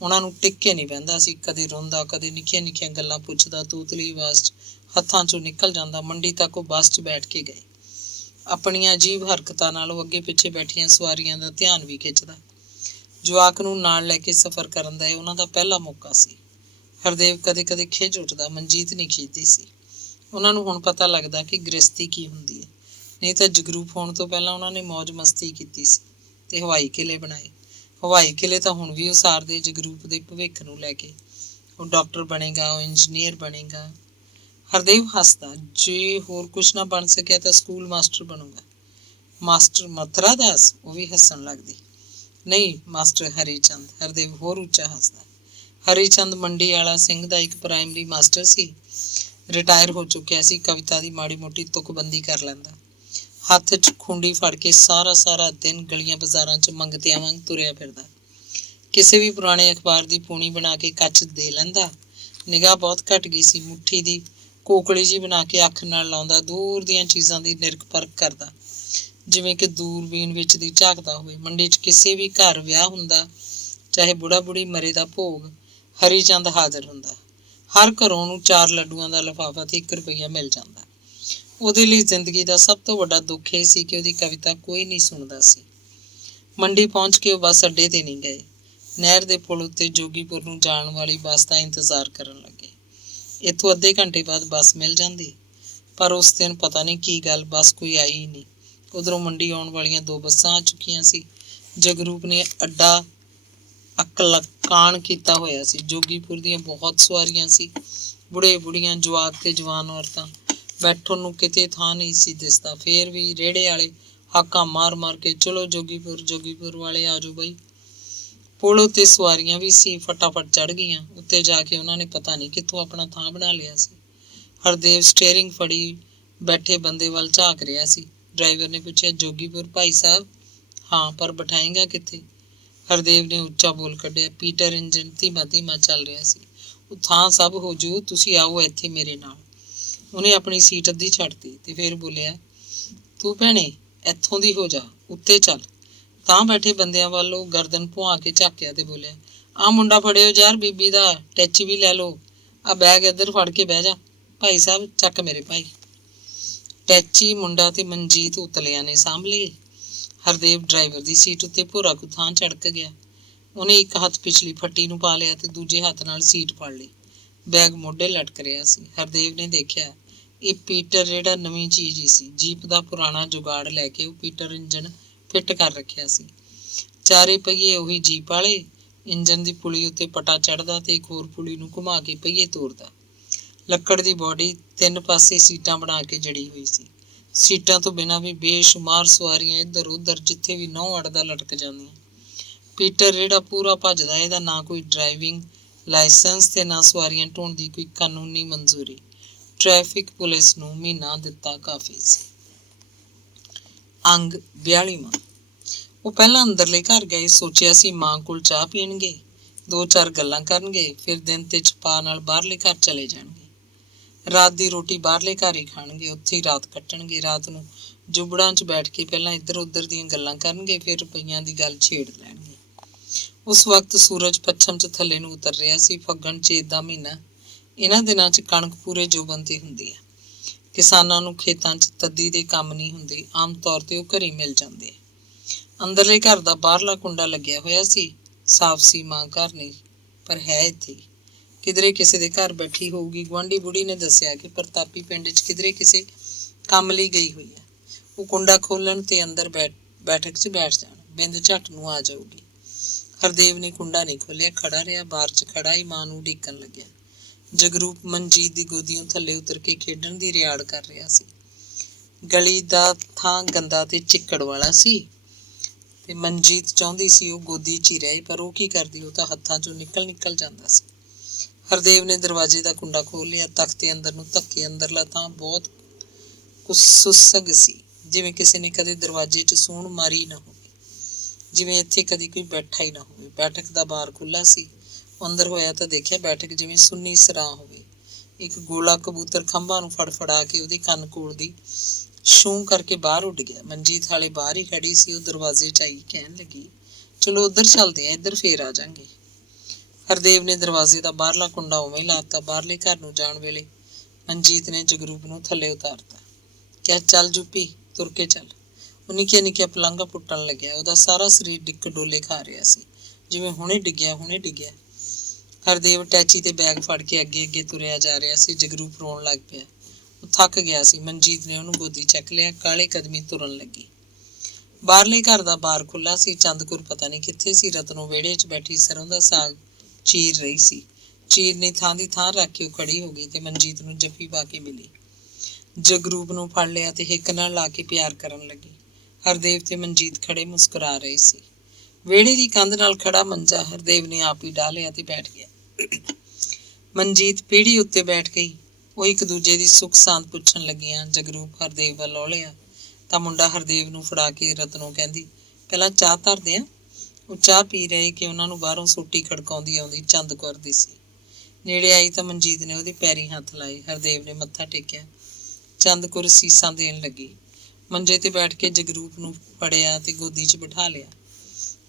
ਉਹਨਾਂ ਨੂੰ ਟਿੱਕ ਕੇ ਨਹੀਂ ਬਹਿੰਦਾ ਸੀ। ਕਦੇ ਰੋਂਦਾ, ਕਦੇ ਨਿੱਕੀਆਂ ਨਿੱਕੀਆਂ ਗੱਲਾਂ ਪੁੱਛਦਾ। ਤੋਤਲੀ ਆਵਾਜ਼ 'ਚ ਹੱਥਾਂ 'ਚੋਂ ਨਿਕਲ ਜਾਂਦਾ। ਮੰਡੀ ਤੱਕ ਉਹ ਬੱਸ 'ਚ ਬੈਠ ਕੇ ਗਏ। ਆਪਣੀਆਂ ਅਜੀਬ ਹਰਕਤਾਂ ਨਾਲ ਉਹ ਅੱਗੇ ਪਿੱਛੇ ਬੈਠੀਆਂ ਸਵਾਰੀਆਂ ਦਾ ਧਿਆਨ ਵੀ ਖਿੱਚਦਾ। ਜਵਾਕ ਨੂੰ ਨਾਲ ਲੈ ਕੇ ਸਫ਼ਰ ਕਰਨ ਦਾ ਇਹ ਉਹਨਾਂ ਦਾ ਪਹਿਲਾ ਮੌਕਾ ਸੀ। ਹਰਦੇਵ ਕਦੇ ਕਦੇ ਖਿਝ ਉੱਠਦਾ। ਮਨਜੀਤ ਨਹੀਂ ਖਿਝਦੀ ਸੀ। ਉਹਨਾਂ ਨੂੰ ਹੁਣ ਪਤਾ ਲੱਗਦਾ ਕਿ ਗ੍ਰਸਤੀ ਕੀ ਹੁੰਦੀ ਹੈ। ਨਹੀਂ ਤਾਂ ਜਗਰੂਪ ਹੋਣ ਤੋਂ ਪਹਿਲਾਂ ਉਹਨਾਂ ਨੇ ਮੌਜ ਮਸਤੀ ਕੀਤੀ ਸੀ ਤੇ ਹਵਾਈ ਕਿਲੇ ਬਣਾਏ। ਹਵਾਈ ਕਿਲੇ ਤਾਂ ਹੁਣ ਵੀ ਉਸਾਰਦੇ ਜਗਰੂਪ ਦੇ ਭਵਿੱਖ ਨੂੰ ਲੈ ਕੇ। ਉਹ ਡਾਕਟਰ ਬਣੇਗਾ, ਉਹ ਇੰਜੀਨੀਅਰ ਬਣੇਗਾ। ਹਰਦੇਵ ਹੱਸਦਾ। ਜੇ ਹੋਰ ਕੁਛ ਨਾ ਬਣ ਸਕਿਆ ਤਾਂ ਸਕੂਲ ਮਾਸਟਰ ਬਣੂਗਾ। ਮਾਸਟਰ ਮਥੁਰਾ ਦਾਸ? ਉਹ ਵੀ ਹੱਸਣ ਲੱਗਦੀ। ਨਹੀਂ, ਮਾਸਟਰ ਹਰੀ ਚੰਦ। ਹਰਦੇਵ ਹੋਰ ਉੱਚਾ ਹੱਸਦਾ। ਹਰੀ ਚੰਦ ਮੰਡੀ ਵਾਲਾ ਸਿੰਘ ਦਾ ਇੱਕ ਪ੍ਰਾਇਮਰੀ ਮਾਸਟਰ ਸੀ। ਰਿਟਾਇਰ ਹੋ ਚੁੱਕਿਆ ਸੀ। ਕਵਿਤਾ ਦੀ ਮਾੜੀ ਮੋਟੀ ਤੁਕਬੰਦੀ ਕਰ ਲੈਂਦਾ। ਹੱਥ 'ਚ ਖੁੰਡੀ ਫੜ ਕੇ ਸਾਰਾ ਦਿਨ ਗਲੀਆਂ ਬਾਜ਼ਾਰਾਂ 'ਚ ਮੰਗਤਿਆਂ ਵਾਂਗ ਤੁਰਿਆ ਫਿਰਦਾ। ਕਿਸੇ ਵੀ ਪੁਰਾਣੇ ਅਖਬਾਰ ਦੀ ਪੂਣੀ ਬਣਾ ਕੇ ਕੱਚ ਦੇ ਲੈਂਦਾ। ਨਿਗਾਹ ਬਹੁਤ ਘਟ ਗਈ ਸੀ। ਮੁੱਠੀ ਦੀ ਕੋਕਲੀ ਜਿਹੀ ਬਣਾ ਕੇ ਅੱਖ ਨਾਲ ਲਾਉਂਦਾ। ਦੂਰ ਦੀਆਂ ਚੀਜ਼ਾਂ ਦੀ ਨਿਰਖ ਪਰਖ ਕਰਦਾ, ਜਿਵੇਂ ਕਿ ਦੂਰਬੀਨ ਵਿੱਚ ਦੀ ਝਾਕਦਾ ਹੋਵੇ। ਮੰਡੀ 'ਚ ਕਿਸੇ ਵੀ ਘਰ ਵਿਆਹ ਹੁੰਦਾ, ਚਾਹੇ ਬੁੜਾ ਬੁੜੀ ਮਰੇ ਦਾ ਭੋਗ, ਹਰੀ ਚੰਦ ਹਾਜ਼ਰ ਹੁੰਦਾ। ਹਰ ਘਰੋਂ ਨੂੰ 4 ਲੱਡੂਆਂ ਦਾ ਲਿਫਾਫਾ ਤੇ 1 ਰੁਪਈਆ ਮਿਲ ਜਾਂਦਾ। ਉਹਦੇ ਲਈ ਜ਼ਿੰਦਗੀ ਦਾ ਸਭ ਤੋਂ ਵੱਡਾ ਦੁੱਖ ਇਹ ਸੀ ਕਿ ਉਹਦੀ ਕਵਿਤਾ ਕੋਈ ਨਹੀਂ ਸੁਣਦਾ ਸੀ। ਮੰਡੀ ਪਹੁੰਚ ਕੇ ਉਹ ਬੱਸ ਅੱਡੇ ਤੇ ਨਹੀਂ ਗਏ। ਨਹਿਰ ਦੇ ਪੁਲ ਉੱਤੇ ਜੋਗੀਪੁਰ ਨੂੰ ਜਾਣ ਵਾਲੀ ਬੱਸ ਦਾ ਇੰਤਜ਼ਾਰ ਕਰਨ ਲੱਗੇ। ਇੱਥੋਂ ਅੱਧੇ ਘੰਟੇ ਬਾਅਦ ਬੱਸ ਮਿਲ ਜਾਂਦੀ, ਪਰ ਉਸ ਦਿਨ ਪਤਾ ਨਹੀਂ ਕੀ ਗੱਲ, ਬੱਸ ਕੋਈ ਆਈ ਹੀ ਨਹੀਂ। ਉਧਰੋਂ ਮੰਡੀ ਆਉਣ ਵਾਲੀਆਂ 2 ਬੱਸਾਂ ਆ ਚੁੱਕੀਆਂ ਸੀ। ਜਗਰੂਪ ਨੇ ਅੱਡਾ ਅਕਲਕਾਨ ਕੀਤਾ ਹੋਇਆ ਸੀ। ਜੋਗੀਪੁਰ ਦੀਆਂ ਬਹੁਤ ਸਵਾਰੀਆਂ ਸੀ। ਬੁੜੇ ਬੁੜੀਆਂ, ਜਵਾਕ ਤੇ ਜਵਾਨ ਔਰਤਾਂ। ਬੈਠਣ ਨੂੰ ਕਿਤੇ ਥਾਂ ਨਹੀਂ ਸੀ ਦਿਸਦਾ। ਫੇਰ ਵੀ ਰੇੜੇ ਵਾਲੇ ਹਾਕਾਂ ਮਾਰ ਮਾਰ ਕੇ, ਚਲੋ ਜੋਗੀਪੁਰ, ਜੋਗੀਪੁਰ ਵਾਲੇ ਆ ਜਾਓ ਬਈ। ਪੁਲ ਉੱਤੇ ਸਵਾਰੀਆਂ ਵੀ ਸੀ। ਫਟਾਫਟ ਚੜ੍ਹ ਗਈਆਂ। ਉੱਤੇ ਜਾ ਕੇ ਉਹਨਾਂ ਨੇ ਪਤਾ ਨਹੀਂ ਕਿੱਥੋਂ ਆਪਣਾ ਥਾਂ ਬਣਾ ਲਿਆ ਸੀ। ਹਰਦੇਵ ਸਟੀਅਰਿੰਗ ਫੜੀ ਬੈਠੇ ਬੰਦੇ ਵੱਲ ਝਾਕ ਰਿਹਾ ਸੀ। ਡਰਾਈਵਰ ਨੇ ਪੁੱਛਿਆ, ਜੋਗੀਪੁਰ ਭਾਈ ਸਾਹਿਬ? ਹਾਂ, ਪਰ ਬਿਠਾਏਗਾ ਕਿੱਥੇ? ਹਰਦੇਵ ਨੇ ਉੱਚਾ ਬੋਲ ਕੱਢਿਆ। ਪੀਟਰ ਇੰਜਨ ਧੀਮਾ ਧੀਮਾ ਚੱਲ ਰਿਹਾ ਸੀ। ਉਹ ਥਾਂ ਸਭ ਹੋ ਜੂ, ਤੁਸੀਂ ਆਓ ਇੱਥੇ ਮੇਰੇ ਨਾਲ। ਉਹਨੇ ਆਪਣੀ ਸੀਟ ਅੱਧੀ ਛੱਡਤੀ ਤੇ ਫਿਰ ਬੋਲਿਆ, ਤੂੰ ਭੈਣੇ ਇੱਥੋਂ ਦੀ ਹੋ ਜਾ, ਉੱਤੇ ਚੱਲ। ਤਾਂ ਬੈਠੇ ਬੰਦਿਆਂ ਵੱਲ ਉਹ ਗਰਦਨ ਭੁਆ ਕੇ ਝਾਕਿਆ ਤੇ ਬੋਲਿਆ, ਆਹ ਮੁੰਡਾ ਫੜਿਓ ਯਾਰ, ਬੀਬੀ ਦਾ ਟੈਚੀ ਵੀ ਲੈ ਲਓ। ਆਹ ਬੈਗ ਇੱਧਰ ਫੜ ਕੇ ਬਹਿ ਜਾ। ਭਾਈ ਸਾਹਿਬ ਚੱਕ ਮੇਰੇ ਭਾਈ। ਟੈਚੀ, ਮੁੰਡਾ ਤੇ ਮਨਜੀਤ ਉਤਲਿਆਂ ਨੇ ਸਾਂਭ ਲਏ। ਹਰਦੇਵ ਡਰਾਈਵਰ ਦੀ ਸੀਟ ਉੱਤੇ ਭੋਰਾ ਕੁ ਥਾਂ ਝੜਕ ਗਿਆ। ਉਹਨੇ ਇੱਕ ਹੱਥ ਪਿਛਲੀ ਫੱਟੀ ਨੂੰ ਪਾ ਲਿਆ ਤੇ ਦੂਜੇ ਹੱਥ ਨਾਲ ਸੀਟ ਫੜ ਲਈ। ਬੈਗ ਮੋਢੇ ਲਟਕ ਰਿਹਾ ਸੀ। ਹਰਦੇਵ ਨੇ ਦੇਖਿਆ, ਇਹ ਪੀਟਰ ਜਿਹੜਾ ਨਵੀਂ ਚੀਜ਼ ਹੀ ਸੀ। ਜੀਪ ਦਾ ਪੁਰਾਣਾ ਜੁਗਾੜ ਲੈ ਕੇ ਉਹ ਪੀਟਰ ਇੰਜਣ ਫਿੱਟ ਕਰ ਰੱਖਿਆ ਸੀ। 4 ਪਹੀਏ ਉਹੀ ਜੀਪ ਵਾਲੇ। ਇੰਜਣ ਦੀ ਪੁਲੀ ਉੱਤੇ ਪਟਾ ਚੜ੍ਹਦਾ ਤੇ ਇੱਕ ਹੋਰ ਪੁਲੀ ਨੂੰ ਘੁਮਾ ਕੇ ਪਹੀਏ ਤੋਰਦਾ। ਲੱਕੜ ਦੀ ਬੋਡੀ 3 ਪਾਸੇ ਸੀਟਾਂ ਬਣਾ ਕੇ ਜੜੀ ਹੋਈ ਸੀ। ਸੀਟਾਂ ਤੋਂ ਬਿਨਾਂ ਵੀ ਬੇਸ਼ੁਮਾਰ ਸਵਾਰੀਆਂ ਇੱਧਰ ਉੱਧਰ ਜਿੱਥੇ ਵੀ ਨਹੁੰ ਅੜਦਾ ਲਟਕ ਜਾਂਦੀਆਂ। ਪੀਟਰ ਜਿਹੜਾ ਪੂਰਾ ਭੱਜਦਾ, ਇਹਦਾ ਨਾ ਕੋਈ ਡਰਾਈਵਿੰਗ ਲਾਇਸੈਂਸ ਤੇ ਨਾ ਸਵਾਰੀਆਂ ਢੋਣ ਦੀ ਕੋਈ ਕਾਨੂੰਨੀ ਮਨਜ਼ੂਰੀ। ਟ੍ਰੈਫਿਕ ਪੁਲਿਸ ਨੂੰ ਮਹੀਨਾ ਦਿੱਤਾ ਕਾਫੀ ਸੀ। अंग 42वां। ਉਹ ਪਹਿਲਾਂ ਅੰਦਰਲੇ ਘਰ ਗਏ, ਸੋਚਿਆ ਸੀ ਮਾਂ ਕੋਲ ਚਾਹ ਪੀਣਗੇ, 2-4 ਗੱਲਾਂ ਕਰਨਗੇ, ਫਿਰ ਦਿਨ ਤੇ ਛਪਾ ਨਾਲ ਬਾਹਰਲੇ ਘਰ ਚਲੇ ਜਾਣਗੇ। ਰਾਤ ਦੀ ਰੋਟੀ ਬਾਹਰਲੇ ਘਰ ਹੀ ਖਾਣਗੇ, ਉੱਥੇ ਹੀ ਰਾਤ ਕੱਟਣਗੇ। ਰਾਤ ਨੂੰ ਜੁਬੜਾਂ 'ਚ ਬੈਠ ਕੇ ਪਹਿਲਾਂ ਇੱਧਰ ਉੱਧਰ ਦੀਆਂ ਗੱਲਾਂ ਕਰਨਗੇ, ਫਿਰ ਰੁਪਈਆਂ ਦੀ ਗੱਲ ਛੇੜ ਲੈਣਗੇ। ਉਸ ਵਕਤ ਸੂਰਜ ਪੱਛਮ 'ਚ ਥੱਲੇ ਨੂੰ ਉਤਰ ਰਿਹਾ ਸੀ। ਫੱਗਣ ਚੇਤ ਦਾ ਮਹੀਨਾ। ਇਹਨਾਂ ਦਿਨਾਂ 'ਚ ਕਣਕ ਪੂਰੇ ਜੋਬਨ ਤੇ ਹੁੰਦੀ ਹੈ। ਕਿਸਾਨਾਂ ਨੂੰ ਖੇਤਾਂ 'ਚ ਤੱਦੀ ਦੇ ਕੰਮ ਨਹੀਂ ਹੁੰਦੇ, ਆਮ ਤੌਰ ਤੇ ਉਹ ਘਰੇ ਮਿਲ ਜਾਂਦੇ। ਅੰਦਰਲੇ ਘਰ ਦਾ ਬਾਹਰਲਾ ਕੁੰਡਾ ਲੱਗਿਆ ਹੋਇਆ ਸੀ। ਸਾਫ਼ ਸੀ, ਮਾਂ ਘਰ ਨਹੀਂ, ਪਰ ਹੈ ਇੱਥੇ। ਕਿਧਰੇ ਕਿਸੇ ਦੇ ਘਰ ਬੈਠੀ ਹੋਊਗੀ। ਗੁਆਂਢੀ ਬੁੜੀ ਨੇ ਦੱਸਿਆ ਕਿ ਪ੍ਰਤਾਪੀ ਪਿੰਡ 'ਚ ਕਿਧਰੇ ਕਿਸੇ ਕੰਮ ਲਈ ਗਈ ਹੋਈ ਹੈ। ਉਹ ਕੁੰਡਾ ਖੋਲਣ ਤੇ ਅੰਦਰ ਬੈਠਕ 'ਚ ਬੈਠ ਜਾਣ, ਬਿੰਦ ਝੱਟ ਨੂੰ ਆ ਜਾਊਗੀ। ਹਰਦੇਵ ਨੇ ਕੁੰਡਾ ਨਹੀਂ ਖੋਲਿਆ, ਖੜਾ ਰਿਹਾ। ਬਾਹਰ 'ਚ ਖੜਾ ਹੀ ਮਾਂ ਨੂੰ ਉਡੀਕਣ ਲੱਗਿਆ। ਜਗਰੂਪ ਮਨਜੀਤ ਦੀ ਗੋਦੀਓਂ ਥੱਲੇ ਉਤਰ ਕੇ ਖੇਡਣ ਦੀ ਰਿਆੜ ਕਰ ਰਿਹਾ ਸੀ। ਗਲੀ ਦਾ ਥਾਂ ਗੰਦਾ ਤੇ ਚਿੱਕੜ ਵਾਲਾ ਸੀ ਤੇ ਮਨਜੀਤ ਚਾਹੁੰਦੀ ਸੀ ਉਹ ਗੋਦੀ 'ਚ ਹੀ ਰਹੇ, ਪਰ ਉਹ ਕੀ ਕਰਦੀ, ਉਹ ਤਾਂ ਹੱਥਾਂ 'ਚੋਂ ਨਿਕਲ ਜਾਂਦਾ ਸੀ। ਹਰਦੇਵ ਨੇ ਦਰਵਾਜ਼ੇ ਦਾ ਕੁੰਡਾ ਖੋਲ੍ਹ ਲਿਆ। ਤਖਤੇ ਅੰਦਰ ਨੂੰ ਧੱਕੇ। ਅੰਦਰਲਾ ਥਾਂ ਬਹੁਤ ਸੁਸਗ ਸੀ, ਜਿਵੇਂ ਕਿਸੇ ਨੇ ਕਦੇ ਦਰਵਾਜ਼ੇ 'ਚ ਸੂਹਣ ਮਾਰੀ ਨਾ ਹੋਵੇ, ਜਿਵੇਂ ਇੱਥੇ ਕਦੀ ਕੋਈ ਬੈਠਾ ਹੀ ਨਾ ਹੋਵੇ। ਬੈਠਕ ਦਾ ਬਾਰ ਖੁੱਲ੍ਹਾ ਸੀ। ਅੰਦਰ ਹੋਇਆ ਤਾਂ ਦੇਖਿਆ ਬੈਠਕ ਜਿਵੇਂ ਸੁੰਨੀ ਸਰਾਂ ਹੋਵੇ। ਇੱਕ ਗੋਲਾ ਕਬੂਤਰ ਖੰਭਾਂ ਨੂੰ ਫੜਫੜਾ ਕੇ ਉਹਦੇ ਕੰਨ ਕੋਲ ਦੀ ਛੂੰ ਕਰਕੇ ਬਾਹਰ ਉੱਡ ਗਿਆ। ਮਨਜੀਤ ਹਾਲੇ ਬਾਹਰ ਹੀ ਖੜੀ ਸੀ। ਉਹ ਦਰਵਾਜ਼ੇ 'ਚ ਆਈ, ਕਹਿਣ ਲੱਗੀ, ਚਲੋ ਉੱਧਰ ਚੱਲਦੇ ਆ, ਇੱਧਰ ਫੇਰ ਆ ਜਾਵਾਂਗੇ। ਹਰਦੇਵ ਨੇ ਦਰਵਾਜ਼ੇ ਦਾ ਬਾਹਰਲਾ ਕੁੰਡਾ ਉਵੇਂ ਲਾਤਾ। ਬਾਹਰਲੇ ਘਰ ਨੂੰ ਜਾਣ ਵੇਲੇ ਮਨਜੀਤ ਨੇ ਜਗਰੂਪ ਨੂੰ ਥੱਲੇ ਉਤਾਰਤਾ। ਕਿਹਾ, ਚੱਲ ਜੁੱਪੀ, ਤੁਰ ਕੇ ਚੱਲ। ਉਹ ਨਿੱਕੀਆਂ ਨਿੱਕੀਆਂ ਪਲੰਘਾਂ ਪੁੱਟਣ ਲੱਗਿਆ। ਉਹਦਾ ਸਾਰਾ ਸਰੀਰ ਡਿੱਕ ਡੋਲੇ ਖਾ ਰਿਹਾ ਸੀ, ਜਿਵੇਂ ਹੁਣੇ ਡਿੱਗਿਆ। ਹਰਦੇਵ ਟੈਚੀ ਤੇ ਬੈਗ ਫੜ ਕੇ ਅੱਗੇ ਅੱਗੇ ਤੁਰਿਆ ਜਾ ਰਿਹਾ ਸੀ। ਜਗਰੂਪ ਰੋਣ ਲੱਗ ਪਿਆ। ਉਹ ਥੱਕ ਗਿਆ ਸੀ। ਮਨਜੀਤ ਨੇ ਉਹਨੂੰ ਗੋਦੀ ਚੱਕ ਲਿਆ। ਕਾਲੇ ਕਦਮੀ ਤੁਰਨ ਲੱਗੀ। ਬਾਹਰਲੇ ਘਰ ਦਾ ਬਾਰ ਖੁੱਲ੍ਹਾ ਸੀ। ਚੰਦਕੁਰ ਪਤਾ ਨਹੀਂ ਕਿੱਥੇ ਸੀ। ਰਤਨੋਂ ਵਿਹੜੇ 'ਚ ਬੈਠੀ ਸਰੋਂ ਦਾ ਸਾਗ ਚੀਰ ਰਹੀ ਸੀ। ਚੀਰਨੀ ਥਾਂ ਦੀ ਥਾਂ ਰੱਖ ਕੇ ਉਹ ਖੜੀ ਹੋ ਗਈ ਤੇ ਮਨਜੀਤ ਨੂੰ ਜੱਫੀ ਪਾ ਕੇ ਮਿਲੀ। ਜਗਰੂਪ ਨੂੰ ਫੜ ਲਿਆ ਤੇ ਹਿੱਕ ਨਾਲ ਲਾ ਕੇ ਪਿਆਰ ਕਰਨ ਲੱਗੀ। ਹਰਦੇਵ ਤੇ ਮਨਜੀਤ ਖੜੇ ਮੁਸਕਰਾ ਰਹੇ ਸੀ। ਵਿਹੜੇ ਦੀ ਕੰਧ ਨਾਲ ਖੜਾ ਮੰਜਾ ਹਰਦੇਵ ਨੇ ਆਪ ਹੀ ਡਾਹ ਲਿਆ ਤੇ ਬੈਠ ਗਿਆ। ਮਨਜੀਤ ਪੀੜ੍ਹੀ ਉੱਤੇ ਬੈਠ ਗਈ। ਉਹ ਇੱਕ ਦੂਜੇ ਦੀ ਸੁੱਖ ਸਾਂਦ ਪੁੱਛਣ ਲੱਗੀਆਂ। ਜਗਰੂਪ ਹਰਦੇਵ ਵੱਲ ਔਲਿਆ ਤਾਂ ਮੁੰਡਾ ਹਰਦੇਵ ਨੂੰ ਫੜਾ ਕੇ ਰਤਨੋਂ ਕਹਿੰਦੀ, ਪਹਿਲਾਂ ਚਾਹ ਧਰਦੇ ਆ। ਉਹ ਚਾਹ ਪੀ ਰਹੇ ਕਿ ਉਹਨਾਂ ਨੂੰ ਬਾਹਰੋਂ ਸੋਟੀ ਖੜਕਾਉਂਦੀ ਆਉਂਦੀ ਚੰਦ ਕੌਰ ਦਿਸੀ। ਨੇੜੇ ਆਈ ਤਾਂ ਮਨਜੀਤ ਨੇ ਉਹਦੇ ਪੈਰੀਂ ਹੱਥ ਲਾਏ। ਹਰਦੇਵ ਨੇ ਮੱਥਾ ਟੇਕਿਆ। ਚੰਦ ਕੌਰ ਸੀਸਾਂ ਦੇਣ ਲੱਗੀ। ਮੰਜੇ ਤੇ ਬੈਠ ਕੇ ਜਗਰੂਪ ਨੂੰ ਫੜਿਆ ਤੇ ਗੋਦੀ 'ਚ ਬਿਠਾ ਲਿਆ।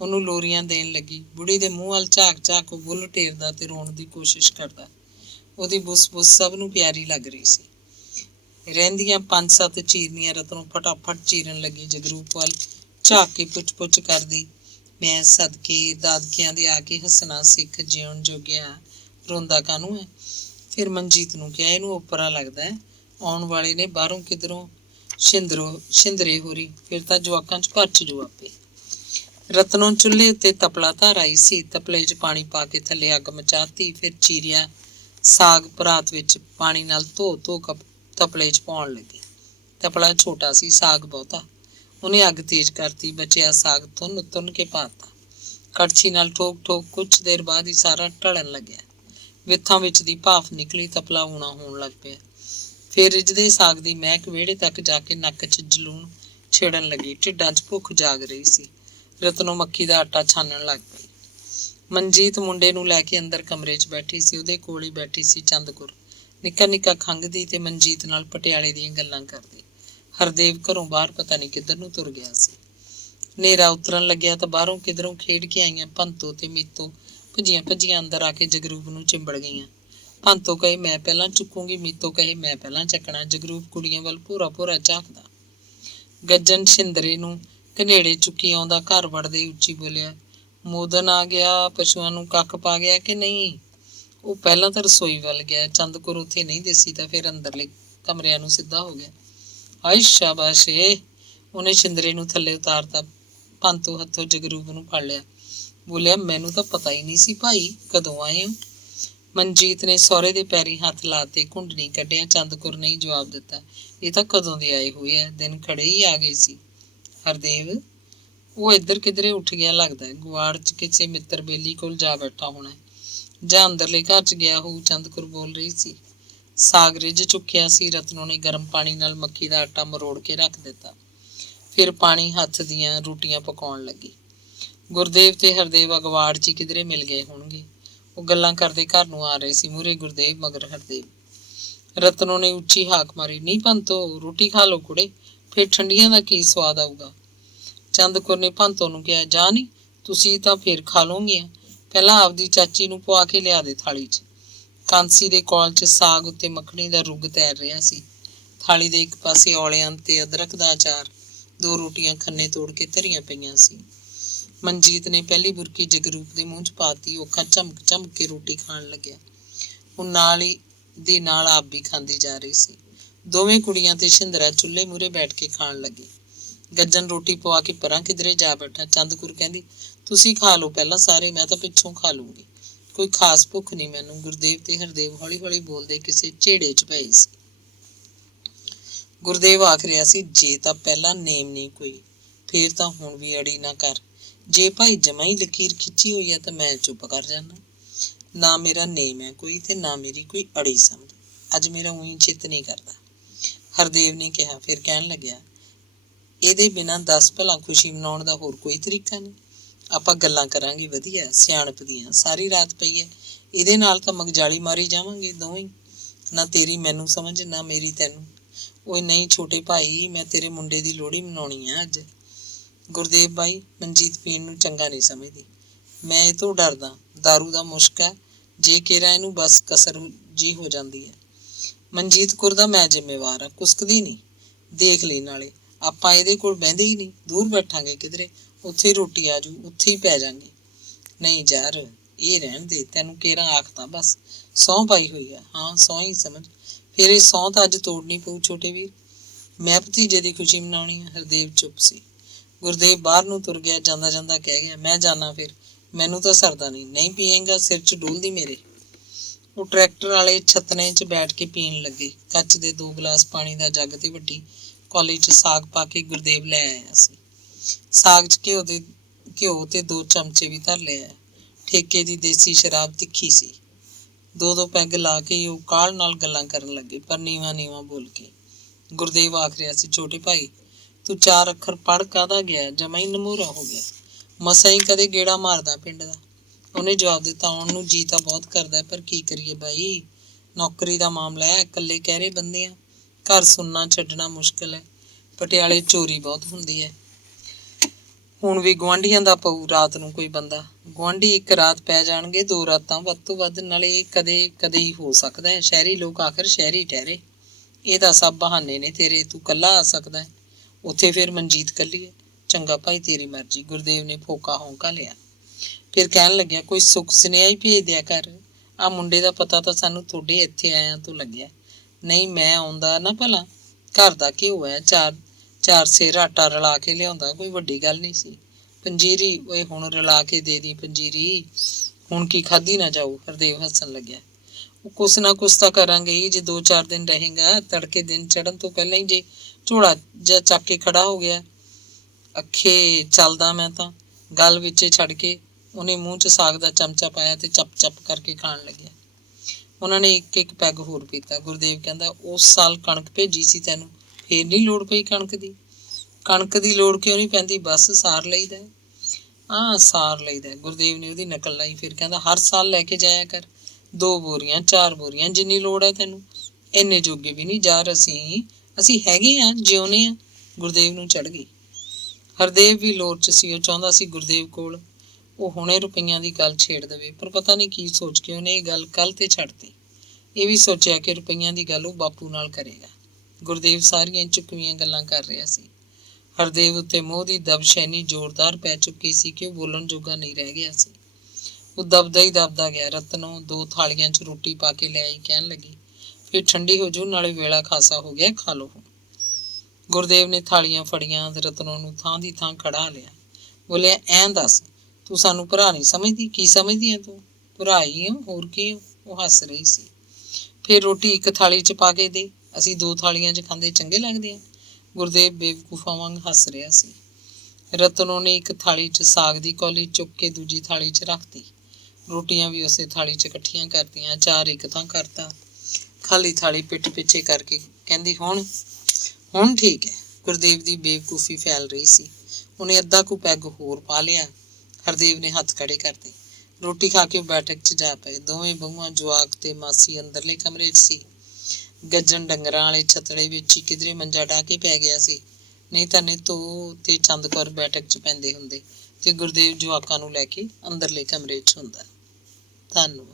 ਉਹਨੂੰ ਲੋਰੀਆਂ ਦੇਣ ਲੱਗੀ। ਬੁੜੀ ਦੇ ਮੂੰਹ ਵੱਲ ਝਾਕ ਉਹ ਬੁੱਲ ਟੇਰਦਾ ਤੇ ਰੋਣ ਦੀ ਕੋਸ਼ਿਸ਼ ਕਰਦਾ। ਉਹਦੀ ਬੁੱਸ ਸਭ ਨੂੰ ਪਿਆਰੀ ਲੱਗ ਰਹੀ ਸੀ। ਰਹਿੰਦੀਆਂ 5-7 ਚੀਰਨੀਆਂ ਰਤਨੋਂ ਫਟਾਫਟ ਚੀਰਨ ਲੱਗੀ। ਜਗਰੂਪ ਵੱਲ ਝਾਕ ਕੇ ਪੁੱਛ ਕਰਦੀ, ਮੈਂ ਸਦਕੇ ਦਾਦਕਿਆਂ ਦੇ ਆ ਕੇ ਹੱਸਣਾ ਸਿੱਖ, ਜਿਉਣ ਜੋਗਿਆ ਰੋਂਦਾ ਕਾਹਨੂੰ ਹੈ। ਫਿਰ ਮਨਜੀਤ ਨੂੰ ਕਿਹਾ, ਇਹਨੂੰ ਓਪਰਾ ਲੱਗਦਾ ਹੈ, ਆਉਣ ਵਾਲੇ ਨੇ ਬਾਹਰੋਂ ਕਿਧਰੋਂ ਛਿੰਦਰੇ ਹੋਰੀ, ਫਿਰ ਤਾਂ ਜਵਾਕਾਂ 'ਚ ਭੱਜ ਜੂ ਆਪੇ। ਰਤਨੋਂ ਚੁੱਲ੍ਹੇ ਉੱਤੇ ਤਪਲਾ ਧਰ ਆਈ ਸੀ। ਤਪਲੇ 'ਚ ਪਾਣੀ ਪਾ ਕੇ ਥੱਲੇ ਅੱਗ ਮਚਾਤੀ। ਫਿਰ ਚੀਰਿਆ ਸਾਗ ਪਰਾਤ ਵਿੱਚ ਪਾਣੀ ਨਾਲ ਧੋ ਤਪਲੇ 'ਚ ਪਾਉਣ ਲੱਗੀ। ਤਪਲਾ ਛੋਟਾ ਸੀ, ਸਾਗ ਬਹੁਤਾ। ਉਹਨੇ ਅੱਗ ਤੇਜ਼ ਕਰਤੀ। ਬਚਿਆ ਸਾਗ ਤੁੰਨ ਕੇ ਪਾਤਾ। ਕੜਛੀ ਨਾਲ ਠੋਕ ਕੁਛ ਦੇਰ ਬਾਅਦ ਹੀ ਸਾਰਾ ਢਲਣ ਲੱਗਿਆ। ਵਿੱਥਾਂ ਵਿੱਚ ਦੀ ਭਾਫ ਨਿਕਲੀ। ਤਪਲਾ ਊਣਾ ਹੋਣ ਲੱਗ ਪਿਆ। ਫਿਰ ਰਿੱਝਦੇ ਸਾਗ ਦੀ ਮਹਿਕ ਵਿਹੜੇ ਤੱਕ ਜਾ ਕੇ ਨੱਕ 'ਚ ਜਲੂਣ ਛੇੜਨ ਲੱਗੀ। ਢਿੱਡਾਂ 'ਚ ਭੁੱਖ ਜਾਗ ਰਹੀ ਸੀ। ਰਤਨੋਂ ਮੱਕੀ ਦਾ ਆਟਾ ਛਾਨਣ ਲੱਗ ਪਈ। ਮਨਜੀਤ ਮੁੰਡੇ ਨੂੰ ਲੈ ਕੇ ਅੰਦਰ ਕਮਰੇ 'ਚ ਬੈਠੀ ਸੀ। ਉਹਦੇ ਕੋਲ ਹੀ ਬੈਠੀ ਸੀ ਚੰਦਕੁਰ, ਨਿੱਕਾ ਖੰਘਦੀ ਤੇ ਮਨਜੀਤ ਨਾਲ ਪਟਿਆਲੇ ਦੀਆਂ ਗੱਲਾਂ ਕਰਦੀ। ਹਰਦੇਵ ਘਰੋਂ ਬਾਹਰ ਪਤਾ ਨਹੀਂ ਕਿੱਧਰ ਨੂੰ ਤੁਰ ਗਿਆ ਸੀ। ਹਨੇਰਾ ਉਤਰਨ ਲੱਗਿਆ ਤਾਂ ਬਾਹਰੋਂ ਕਿਧਰੋਂ ਖੇਡ ਕੇ ਆਈਆਂ ਭੰਤੋ ਤੇ ਮੀਤੋ ਭੱਜੀਆਂ ਅੰਦਰ ਆ ਕੇ ਜਗਰੂਪ ਨੂੰ ਚਿੰਬੜ ਗਈਆਂ। ਭੰਤੋ ਕਹੇ, ਮੈਂ ਪਹਿਲਾਂ ਚੁੱਕੂੰਗੀ। ਮੀਤੋ ਕਹੇ, ਮੈਂ ਪਹਿਲਾਂ ਚੱਕਣਾ। ਜਗਰੂਪ ਕੁੜੀਆਂ ਵੱਲ ਭੋਰਾ ਝਾਕਦਾ। ਗੱਜਣ ਛਿੰਦਰੇ ਨੂੰ ਘਨੇੜੇ ਚੁੱਕੀ ਆਉਂਦਾ ਘਰ ਵੜਦੇ ਉੱਚੀ ਬੋਲਿਆ, ਮੋਦਨ ਆ ਗਿਆ, ਪਸ਼ੂਆਂ ਨੂੰ ਕੱਖ ਪਾ ਗਿਆ ਕਿ ਨਹੀਂ। ਉਹ ਪਹਿਲਾਂ ਤਾਂ ਰਸੋਈ ਵੱਲ ਗਿਆ। ਚੰਦਕੁਰ ਉੱਥੇ ਨਹੀਂ ਦਿਸੀ ਤਾਂ ਫਿਰ ਅੰਦਰਲੇ ਕਮਰਿਆਂ ਨੂੰ ਸਿੱਧਾ ਹੋ ਗਿਆ। ਹਾਏ ਸ਼ਾਬਾਸ਼ ਏ, ਉਹਨੇ ਛਿੰਦਰੇ ਨੂੰ ਥੱਲੇ ਉਤਾਰਤਾ। ਭੰਤੋ ਹੱਥੋਂ ਜਗਰੂਪ ਨੂੰ ਫੜ ਲਿਆ। ਬੋਲਿਆ, ਮੈਨੂੰ ਤਾਂ ਪਤਾ ਹੀ ਨਹੀਂ ਸੀ ਭਾਈ, ਕਦੋਂ ਆਏ ਹੋ। ਮਨਜੀਤ ਨੇ ਸਹੁਰੇ ਦੇ ਪੈਰੀਂ ਹੱਥ ਲਾਤੇ, ਘੁੰਡਣੀ ਕੱਢਿਆ। ਚੰਦਕੁਰ ਨੇ ਜਵਾਬ ਦਿੱਤਾ, ਇਹ ਤਾਂ ਕਦੋਂ ਦੇ ਆਏ ਹੋਏ ਆ, ਦਿਨ ਖੜੇ ਹੀ ਆ ਗਏ ਸੀ। ਹਰਦੇਵ, ਉਹ ਇੱਧਰ ਕਿਧਰੇ ਉੱਠ ਗਿਆ ਲੱਗਦਾ, ਗੁਆੜ 'ਚ ਕਿਸੇ ਮਿੱਤਰ ਬੇਲੀ ਕੋਲ ਜਾ ਬੈਠਾ ਹੋਣਾ, ਜਾਂ ਅੰਦਰਲੇ ਘਰ 'ਚ ਗਿਆ ਹੋਊ। ਚੰਦਕੁਰ ਬੋਲ ਰਹੀ ਸੀ। ਸਾਗ ਰਿੱਝ ਚੁੱਕਿਆ ਸੀ। ਰਤਨੋਂ ਨੇ ਗਰਮ ਪਾਣੀ ਨਾਲ ਮੱਕੀ ਦਾ ਆਟਾ ਮਰੋੜ ਕੇ ਰੱਖ ਦਿੱਤਾ। ਫਿਰ ਪਾਣੀ ਹੱਥ ਦੀਆਂ ਰੋਟੀਆਂ ਪਕਾਉਣ ਲੱਗੀ। ਗੁਰਦੇਵ ਤੇ ਹਰਦੇਵ ਅਗਵਾੜ 'ਚ ਕਿਧਰੇ ਮਿਲ ਗਏ ਹੋਣਗੇ। ਉਹ ਗੱਲਾਂ ਕਰਦੇ ਘਰ ਨੂੰ ਆ ਰਹੇ ਸੀ। ਮੂਹਰੇ ਗੁਰਦੇਵ, ਮਗਰ ਹਰਦੇਵ। ਰਤਨੋ ਨੇ ਉੱਚੀ ਹਾਕ ਮਾਰੀ, ਨਹੀਂ ਭੰਤੋ, ਰੋਟੀ ਖਾ ਲਓ ਕੁੜੇ, ਫਿਰ ਠੰਡੀਆਂ ਦਾ ਕੀ ਸਵਾਦ ਆਊਗਾ। ਚੰਦ ਕੌਰ ਨੇ ਭੰਤੋ ਨੂੰ ਕਿਹਾ, ਜਾ ਨਹੀਂ, ਤੁਸੀਂ ਤਾਂ ਫਿਰ ਖਾ ਲਓਗੀਆਂ, ਪਹਿਲਾਂ ਆਪਦੀ ਚਾਚੀ ਨੂੰ ਪਵਾ ਕੇ ਲਿਆ ਦੇ ਥਾਲੀ 'ਚ। ਕਾਂਸੀ ਦੇ ਕੌਲ 'ਚ ਸਾਗ ਉੱਤੇ ਮੱਖਣੀ ਦਾ ਰੁੱਗ ਤੈਰ ਰਿਹਾ ਸੀ। ਥਾਲੀ ਦੇ ਇੱਕ ਪਾਸੇ ਔਲਿਆਂ ਤੇ ਅਦਰਕ ਦਾ ਅਚਾਰ, 2 ਰੋਟੀਆਂ ਖੰਨੇ ਤੋੜ ਕੇ ਧਰੀਆਂ ਪਈਆਂ ਸੀ। ਮਨਜੀਤ ਨੇ ਪਹਿਲੀ ਬੁਰਕੀ ਜਗਰੂਪ ਦੇ ਮੂੰਹ 'ਚ ਪਾਤੀ। ਉਹ ਅੱਖਾਂ ਝਮਕ ਝਮਕ ਕੇ ਰੋਟੀ ਖਾਣ ਲੱਗਿਆ। ਉਹ ਨਾਲ ਹੀ ਦੇ ਨਾਲ ਆਪ ਵੀ ਖਾਂਦੀ ਜਾ ਰਹੀ ਸੀ। ਦੋਵੇਂ ਕੁੜੀਆਂ ਤੇ ਸ਼ਿੰਦਰਾ ਚੁੱਲ੍ਹੇ ਮੂਹਰੇ ਬੈਠ ਕੇ ਖਾਣ ਲੱਗੇ। ਗੱਜਣ ਰੋਟੀ ਪਵਾ ਕੇ ਪਰਾਂ ਕਿਧਰੇ ਜਾ ਬੈਠਾ। ਚੰਦਕੌਰ ਕਹਿੰਦੀ, ਤੁਸੀਂ ਖਾ ਲਓ ਪਹਿਲਾਂ ਸਾਰੇ, ਮੈਂ ਤਾਂ ਪਿੱਛੋਂ ਖਾ ਲੂੰਗੀ, ਕੋਈ ਖਾਸ ਭੁੱਖ ਨਹੀਂ ਮੈਨੂੰ। ਗੁਰਦੇਵ ਤੇ ਹਰਦੇਵ ਹੌਲੀ ਹੌਲੀ ਬੋਲਦੇ ਕਿਸੇ ਝੇੜੇ 'ਚ ਪਏ ਸੀ। ਗੁਰਦੇਵ ਆਖ ਰਿਹਾ ਸੀ, ਜੇ ਤਾਂ ਪਹਿਲਾਂ ਨੇਮ ਨਹੀਂ ਕੋਈ, ਫੇਰ ਤਾਂ ਹੁਣ ਵੀ ਅੜੀ ਨਾ ਕਰ। ਜੇ ਭਾਈ ਜਮਾਂ ਹੀ ਲਕੀਰ ਖਿੱਚੀ ਹੋਈ ਹੈ ਤਾਂ ਮੈਂ ਚੁੱਪ ਕਰ ਜਾਣਾ। ਨਾ ਮੇਰਾ ਨੇਮ ਹੈ ਕੋਈ ਤੇ ਨਾ ਮੇਰੀ ਕੋਈ ਅੜੀ ਸਮਝ। ਅੱਜ ਮੇਰਾ ਊਂ ਚਿੱਤ ਨਹੀਂ ਕਰਦਾ। ਹਰਦੇਵ ਨੇ ਕਿਹਾ। ਫਿਰ ਕਹਿਣ ਲੱਗਿਆ, ਇਹਦੇ ਬਿਨਾਂ ਦੱਸ ਭਲਾ ਖੁਸ਼ੀ ਮਨਾਉਣ ਦਾ ਹੋਰ ਕੋਈ ਤਰੀਕਾ ਨਹੀਂ। ਆਪਾਂ ਗੱਲਾਂ ਕਰਾਂਗੇ ਵਧੀਆ ਸਿਆਣਪ ਦੀਆਂ, ਸਾਰੀ ਰਾਤ ਪਈ ਹੈ, ਇਹਦੇ ਨਾਲ ਤਾਂ ਮਗਜਾਲੀ ਮਾਰੀ ਜਾਵਾਂਗੇ ਦੋਵੇਂ। ਨਾ ਤੇਰੀ ਮੈਨੂੰ ਸਮਝ, ਨਾ ਮੇਰੀ ਤੈਨੂੰ। ਓਏ ਨਹੀਂ ਛੋਟੇ ਭਾਈ, ਮੈਂ ਤੇਰੇ ਮੁੰਡੇ ਦੀ ਲੋਹੜੀ ਮਨਾਉਣੀ ਆ ਅੱਜ। ਗੁਰਦੇਵ ਬਾਈ, ਮਨਜੀਤ ਪੀਣ ਨੂੰ ਚੰਗਾ ਨਹੀਂ ਸਮਝਦੀ, ਮੈਂ ਇਹ ਤੋਂ ਡਰਦਾ। ਦਾਰੂ ਦਾ ਮੁਸ਼ਕ ਹੈ, ਜੇ ਕੇਰਾ ਇਹਨੂੰ ਬਸ ਕਸਰ ਜੀ ਹੋ ਜਾਂਦੀ ਹੈ। ਮਨਜੀਤ ਕੌਰ ਦਾ ਮੈਂ ਜ਼ਿੰਮੇਵਾਰ ਆ, ਕੁਸਕਦੀ ਨਹੀਂ। ਦੇਖ ਲਈ, ਨਾਲੇ ਆਪਾਂ ਇਹਦੇ ਕੋਲ ਬਹਿੰਦੇ ਹੀ ਨਹੀਂ, ਦੂਰ ਬੈਠਾਂਗੇ ਕਿਧਰੇ, ਉੱਥੇ ਰੋਟੀ ਆ ਜੂ, ਉੱਥੇ ਹੀ ਪੈ ਜਾਵਾਂਗੇ। ਨਹੀਂ ਯਾਰ, ਇਹ ਰਹਿਣ ਦੇ, ਤੈਨੂੰ ਕੇਰਾ ਆਖਤਾ ਬਸ, ਸਹੁੰ ਪਾਈ ਹੋਈ ਆ। ਹਾਂ, ਸਹੁੰ ਹੀ ਸਮਝ। ਫਿਰ ਇਹ ਸਹੁੰ ਤਾਂ ਅੱਜ ਤੋੜਨੀ ਪਊ ਛੋਟੇ ਵੀਰ, ਮੈਂ ਭਤੀਜੇ ਦੀ ਖੁਸ਼ੀ ਮਨਾਉਣੀ ਆ। ਹਰਦੇਵ ਚੁੱਪ ਸੀ। ਗੁਰਦੇਵ ਬਾਹਰ ਨੂੰ ਤੁਰ ਗਿਆ। ਜਾਂਦਾ ਜਾਂਦਾ ਕਹਿ ਗਿਆ, ਮੈਂ ਜਾਣਾ ਫਿਰ, ਮੈਨੂੰ ਤਾਂ ਸਰਦਾ ਨਹੀਂ। ਨਹੀਂ ਪੀਏਂਗਾ, ਸਿਰ 'ਚ ਡੋਲਦੀ ਮੇਰੇ। ਉਹ ਟਰੈਕਟਰ ਵਾਲੇ ਛਤਨੇ 'ਚ ਬੈਠ ਕੇ ਪੀਣ ਲੱਗੇ। ਕੱਚ ਦੇ 2 ਗਲਾਸ ਪਾਣੀ ਦਾ ਜੱਗ ਤੇ ਵੱਡੀ ਕੌਲੀ 'ਚ ਸਾਗ ਪਾ ਕੇ ਗੁਰਦੇਵ ਲੈ ਆਇਆ ਸੀ। ਸਾਗ 'ਚ ਘਿਓ ਤੇ 2 ਚਮਚੇ ਵੀ ਧਰ ਲਿਆ। ਠੇਕੇ ਦੀ ਦੇਸੀ ਸ਼ਰਾਬ ਤਿੱਖੀ ਸੀ। 2-2 ਪੈਗ ਲਾ ਕੇ ਉਹ ਕਾਹਲ ਨਾਲ ਗੱਲਾਂ ਕਰਨ ਲੱਗੇ, ਪਰ ਨੀਵਾਂ ਨੀਵਾਂ ਬੋਲ ਕੇ। ਗੁਰਦੇਵ ਆਖ ਰਿਹਾ ਸੀ, ਛੋਟੇ ਭਾਈ, ਤੂੰ 4 ਅੱਖਰ ਪੜ੍ਹ ਕਾਹਦਾ ਗਿਆ, ਜਮਾ ਹੀ ਨਮੂਰਾ ਹੋ ਗਿਆ। ਮਸਾਂ ਹੀ ਕਦੇ ਗੇੜਾ ਮਾਰਦਾ ਪਿੰਡ ਦਾ। ਉਹਨੇ ਜਵਾਬ ਦਿੱਤਾ, ਆਉਣ ਨੂੰ ਜੀ ਤਾਂ ਬਹੁਤ ਕਰਦਾ, ਪਰ ਕੀ ਕਰੀਏ ਬਾਈ, ਨੌਕਰੀ ਦਾ ਮਾਮਲਾ ਹੈ, ਇਕੱਲੇ ਕਹਿਰੇ ਬੰਦੇ ਆ, ਘਰ ਸੁਣਨਾ ਛੱਡਣਾ ਮੁਸ਼ਕਿਲ ਹੈ। ਪਟਿਆਲੇ ਚੋਰੀ ਬਹੁਤ ਹੁੰਦੀ ਹੈ। ਹੁਣ ਵੀ ਗੁਆਂਢੀਆਂ ਦਾ ਪਊ ਰਾਤ ਨੂੰ ਕੋਈ ਬੰਦਾ। ਗੁਆਂਢੀ 1 ਰਾਤ ਪੈ ਜਾਣਗੇ, 2 ਰਾਤਾਂ ਵੱਧ ਤੋਂ ਵੱਧ, ਨਾਲੇ ਇਹ ਕਦੇ ਕਦੇ ਹੀ ਹੋ ਸਕਦਾ ਹੈ। ਸ਼ਹਿਰੀ ਲੋਕ ਆਖਰ ਸ਼ਹਿਰੀ ਠਹਿਰੇ, ਇਹ ਤਾਂ ਸਭ ਬਹਾਨੇ ਨੇ ਤੇਰੇ, ਤੂੰ ਕੱਲਾ ਆ ਸਕਦਾ ਹੈ ਉੱਥੇ, ਫਿਰ ਮਨਜੀਤ ਕੱਲੀ ਹੈ। ਚੰਗਾ ਭਾਈ, ਤੇਰੀ ਮਰਜ਼ੀ। ਗੁਰਦੇਵ ਨੇ ਫੋਕਾ ਹੌਂਕਾ ਲਿਆ। ਫਿਰ ਕਹਿਣ ਲੱਗਿਆ, ਕੋਈ ਸੁੱਖ ਸੁਨੇਹਾ ਹੀ ਭੇਜ ਦਿਆ ਕਰ। ਆਹ ਮੁੰਡੇ ਦਾ ਪਤਾ ਤਾਂ ਸਾਨੂੰ ਤੁਹਾਡੇ ਇੱਥੇ ਆਇਆਂ ਤੋਂ ਲੱਗਿਆ। ਨਹੀਂ ਮੈਂ ਆਉਂਦਾ ਨਾ ਭਲਾ, ਘਰ ਦਾ ਘਿਓ ਹੈ, 4 ਸੇਰ ਆਟਾ ਰਲਾ ਕੇ ਲਿਆਉਂਦਾ, ਕੋਈ ਵੱਡੀ ਗੱਲ ਨਹੀਂ ਸੀ। ਪੰਜੀਰੀ, ਓਏ ਹੁਣ ਰਲਾ ਕੇ ਦੇ ਦੀ ਪੰਜੀਰੀ, ਹੁਣ ਕੀ ਖਾਧੀ ਨਾ ਜਾਊ। ਹਰਦੇਵ ਹੱਸਣ ਲੱਗਿਆ। ਉਹ ਕੁਛ ਨਾ ਕੁਛ ਤਾਂ ਕਰਾਂਗੇ ਹੀ, ਜੇ 2-4 ਦਿਨ ਰਹੇਗਾ। ਤੜਕੇ ਦਿਨ ਚੜ੍ਹਨ ਤੋਂ ਪਹਿਲਾਂ ਹੀ ਜੇ ਝੋਲਾ ਜਾਂ ਚੱਕ ਕੇ ਖੜਾ ਹੋ ਗਿਆ, ਅੱਖੇ ਚੱਲਦਾ ਮੈਂ ਤਾਂ। ਗੱਲ ਵਿੱਚੇ ਛੱਡ ਕੇ ਉਹਨੇ ਮੂੰਹ 'ਚ ਸਾਗ ਦਾ ਚਮਚਾ ਪਾਇਆ ਤੇ ਚੱਪ ਚੱਪ ਕਰਕੇ ਖਾਣ ਲੱਗਿਆ। ਉਹਨਾਂ ਨੇ ਇੱਕ ਪੈਗ ਹੋਰ ਪੀਤਾ। ਗੁਰਦੇਵ ਕਹਿੰਦਾ, ਉਸ ਸਾਲ ਕਣਕ ਭੇਜੀ ਸੀ ਤੈਨੂੰ, ਫੇਰ ਨਹੀਂ ਲੋੜ ਪਈ ਕਣਕ ਦੀ? ਕਣਕ ਦੀ ਲੋੜ ਕਿਉਂ ਨਹੀਂ ਪੈਂਦੀ, ਬਸ ਸਾਰ ਲਈਦਾ। ਹਾਂ, ਸਾਰ ਲਈਦਾ। ਗੁਰਦੇਵ ਨੇ ਉਹਦੀ ਨਕਲ ਲਾਈ। ਫਿਰ ਕਹਿੰਦਾ, ਹਰ ਸਾਲ ਲੈ ਕੇ ਜਾਇਆ ਕਰ, 2 ਬੋਰੀਆਂ 4 ਬੋਰੀਆਂ, ਜਿੰਨੀ ਲੋੜ ਹੈ ਤੈਨੂੰ। ਇੰਨੇ ਜੋਗੇ ਵੀ ਨਹੀਂ ਯਾਰ ਅਸੀਂ ਹੈਗੇ ਆ, ਜਿਉਨੇ ਆ। ਗੁਰਦੇਵ ਨੂੰ ਚੜ੍ਹ ਗਈ। ਹਰਦੇਵ ਵੀ ਲੋੜ 'ਚ ਸੀ। ਉਹ ਚਾਹੁੰਦਾ ਸੀ ਗੁਰਦੇਵ ਕੋਲ ਉਹ ਹੁਣੇ ਰੁਪਈਆਂ ਦੀ ਗੱਲ ਛੇੜ ਦੇਵੇ, ਪਰ ਪਤਾ ਨਹੀਂ ਕੀ ਸੋਚ ਕੇ ਉਹਨੇ ਇਹ ਗੱਲ ਕੱਲ੍ਹ ਤੇ ਛੱਡਤੀ। ਇਹ ਵੀ ਸੋਚਿਆ ਕਿ ਰੁਪਈਆਂ ਦੀ ਗੱਲ ਉਹ ਬਾਪੂ ਨਾਲ ਕਰੇਗਾ। ਗੁਰਦੇਵ ਸਾਰੀਆਂ ਚੁੱਕਵੀਆਂ ਗੱਲਾਂ ਕਰ ਰਿਹਾ ਸੀ। ਹਰਦੇਵ ਉੱਤੇ ਮੋਹ ਦੀ ਦਬਸ਼ ਇੰਨੀ ਜ਼ੋਰਦਾਰ ਪੈ ਚੁੱਕੀ ਸੀ ਕਿ ਉਹ ਬੋਲਣ ਜੋਗਾ ਨਹੀਂ ਰਹਿ ਗਿਆ ਸੀ। ਉਹ ਦਬਦਾ ਹੀ ਦਬਦਾ ਗਿਆ। ਰਤਨੋਂ 2 ਥਾਲੀਆਂ 'ਚ ਰੋਟੀ ਪਾ ਕੇ ਲੈ ਆਈ। ਕਹਿਣ ਲੱਗੀ, ਫਿਰ ਠੰਡੀ ਹੋ ਜੂ, ਨਾਲੇ ਵੇਲਾ ਖਾਸਾ ਹੋ ਗਿਆ, ਖਾ ਲਓ ਹੁਣ। ਗੁਰਦੇਵ ਨੇ ਥਾਲੀਆਂ ਫੜੀਆਂ, ਰਤਨੋਂ ਨੂੰ ਥਾਂ ਦੀ ਥਾਂ ਖੜਾ ਲਿਆ। ਬੋਲਿਆ, ਐਂ ਦੱਸ, ਤੂੰ ਸਾਨੂੰ ਭਰਾ ਨਹੀਂ ਸਮਝਦੀ? ਕੀ ਸਮਝਦੀ ਹੈ ਤੂੰ? ਭਰਾ ਹੀ ਹੋ, ਹੋਰ ਕੀ ਹੋ। ਉਹ ਹੱਸ ਰਹੀ ਸੀ। ਫਿਰ ਰੋਟੀ 1 ਥਾਲੀ 'ਚ ਪਾ ਕੇ ਦੇ, ਅਸੀਂ 2 ਥਾਲੀਆਂ 'ਚ ਖਾਂਦੇ ਚੰਗੇ ਲੱਗਦੇ ਆ। ਗੁਰਦੇਵ ਬੇਵਕੂਫਾਂ ਵਾਂਗ ਹੱਸ ਰਿਹਾ ਸੀ। ਰਤਨੋਂ ਨੇ 1 ਥਾਲੀ 'ਚ ਸਾਗ ਦੀ ਕੌਲੀ ਚੁੱਕ ਕੇ ਦੂਜੀ ਥਾਲੀ 'ਚ ਰੱਖਤੀ। ਰੋਟੀਆਂ ਵੀ ਉਸੇ ਥਾਲੀ 'ਚ ਇਕੱਠੀਆਂ ਕਰਤੀਆਂ। ਅਚਾਰ 1 ਥਾਂ ਕਰਤਾ। ਖਾਲੀ ਥਾਲੀ ਪਿੱਠ ਪਿੱਛੇ ਕਰਕੇ ਕਹਿੰਦੀ, ਹੁਣ ਠੀਕ ਹੈ, ਗੁਰਦੇਵ ਦੀ ਬੇਵਕੂਫੀ ਫੈਲ ਰਹੀ ਸੀ। ਉਹਨੇ ਅੱਧਾ ਕੁ ਪੈਗ ਹੋਰ ਪਾ ਲਿਆ। ਹਰਦੇਵ ਨੇ ਹੱਥ ਖੜੇ ਕਰਦੇ। ਰੋਟੀ ਖਾ ਕੇ ਉਹ ਬੈਠਕ 'ਚ ਜਾ ਪਏ। ਦੋਵੇਂ ਬਹੂਆਂ, ਜਵਾਕ ਤੇ ਮਾਸੀ ਅੰਦਰਲੇ ਕਮਰੇ 'ਚ ਸੀ। ਗੱਜਣ ਡੰਗਰਾਂ ਵਾਲੇ ਛਤੜੇ ਵਿੱਚ ਹੀ ਕਿਧਰੇ ਮੰਜਾ ਡਾਹ ਕੇ ਪੈ ਗਿਆ ਸੀ, ਨਹੀਂ ਤਾਂ ਨਿੱਤੋ ਤੇ ਚੰਦ ਕੌਰ ਬੈਠਕ 'ਚ ਪੈਂਦੇ ਹੁੰਦੇ ਤੇ ਗੁਰਦੇਵ ਜਵਾਕਾਂ ਨੂੰ ਲੈ ਕੇ ਅੰਦਰਲੇ ਕਮਰੇ 'ਚ ਹੁੰਦਾ। ਧੰਨਵਾਦ।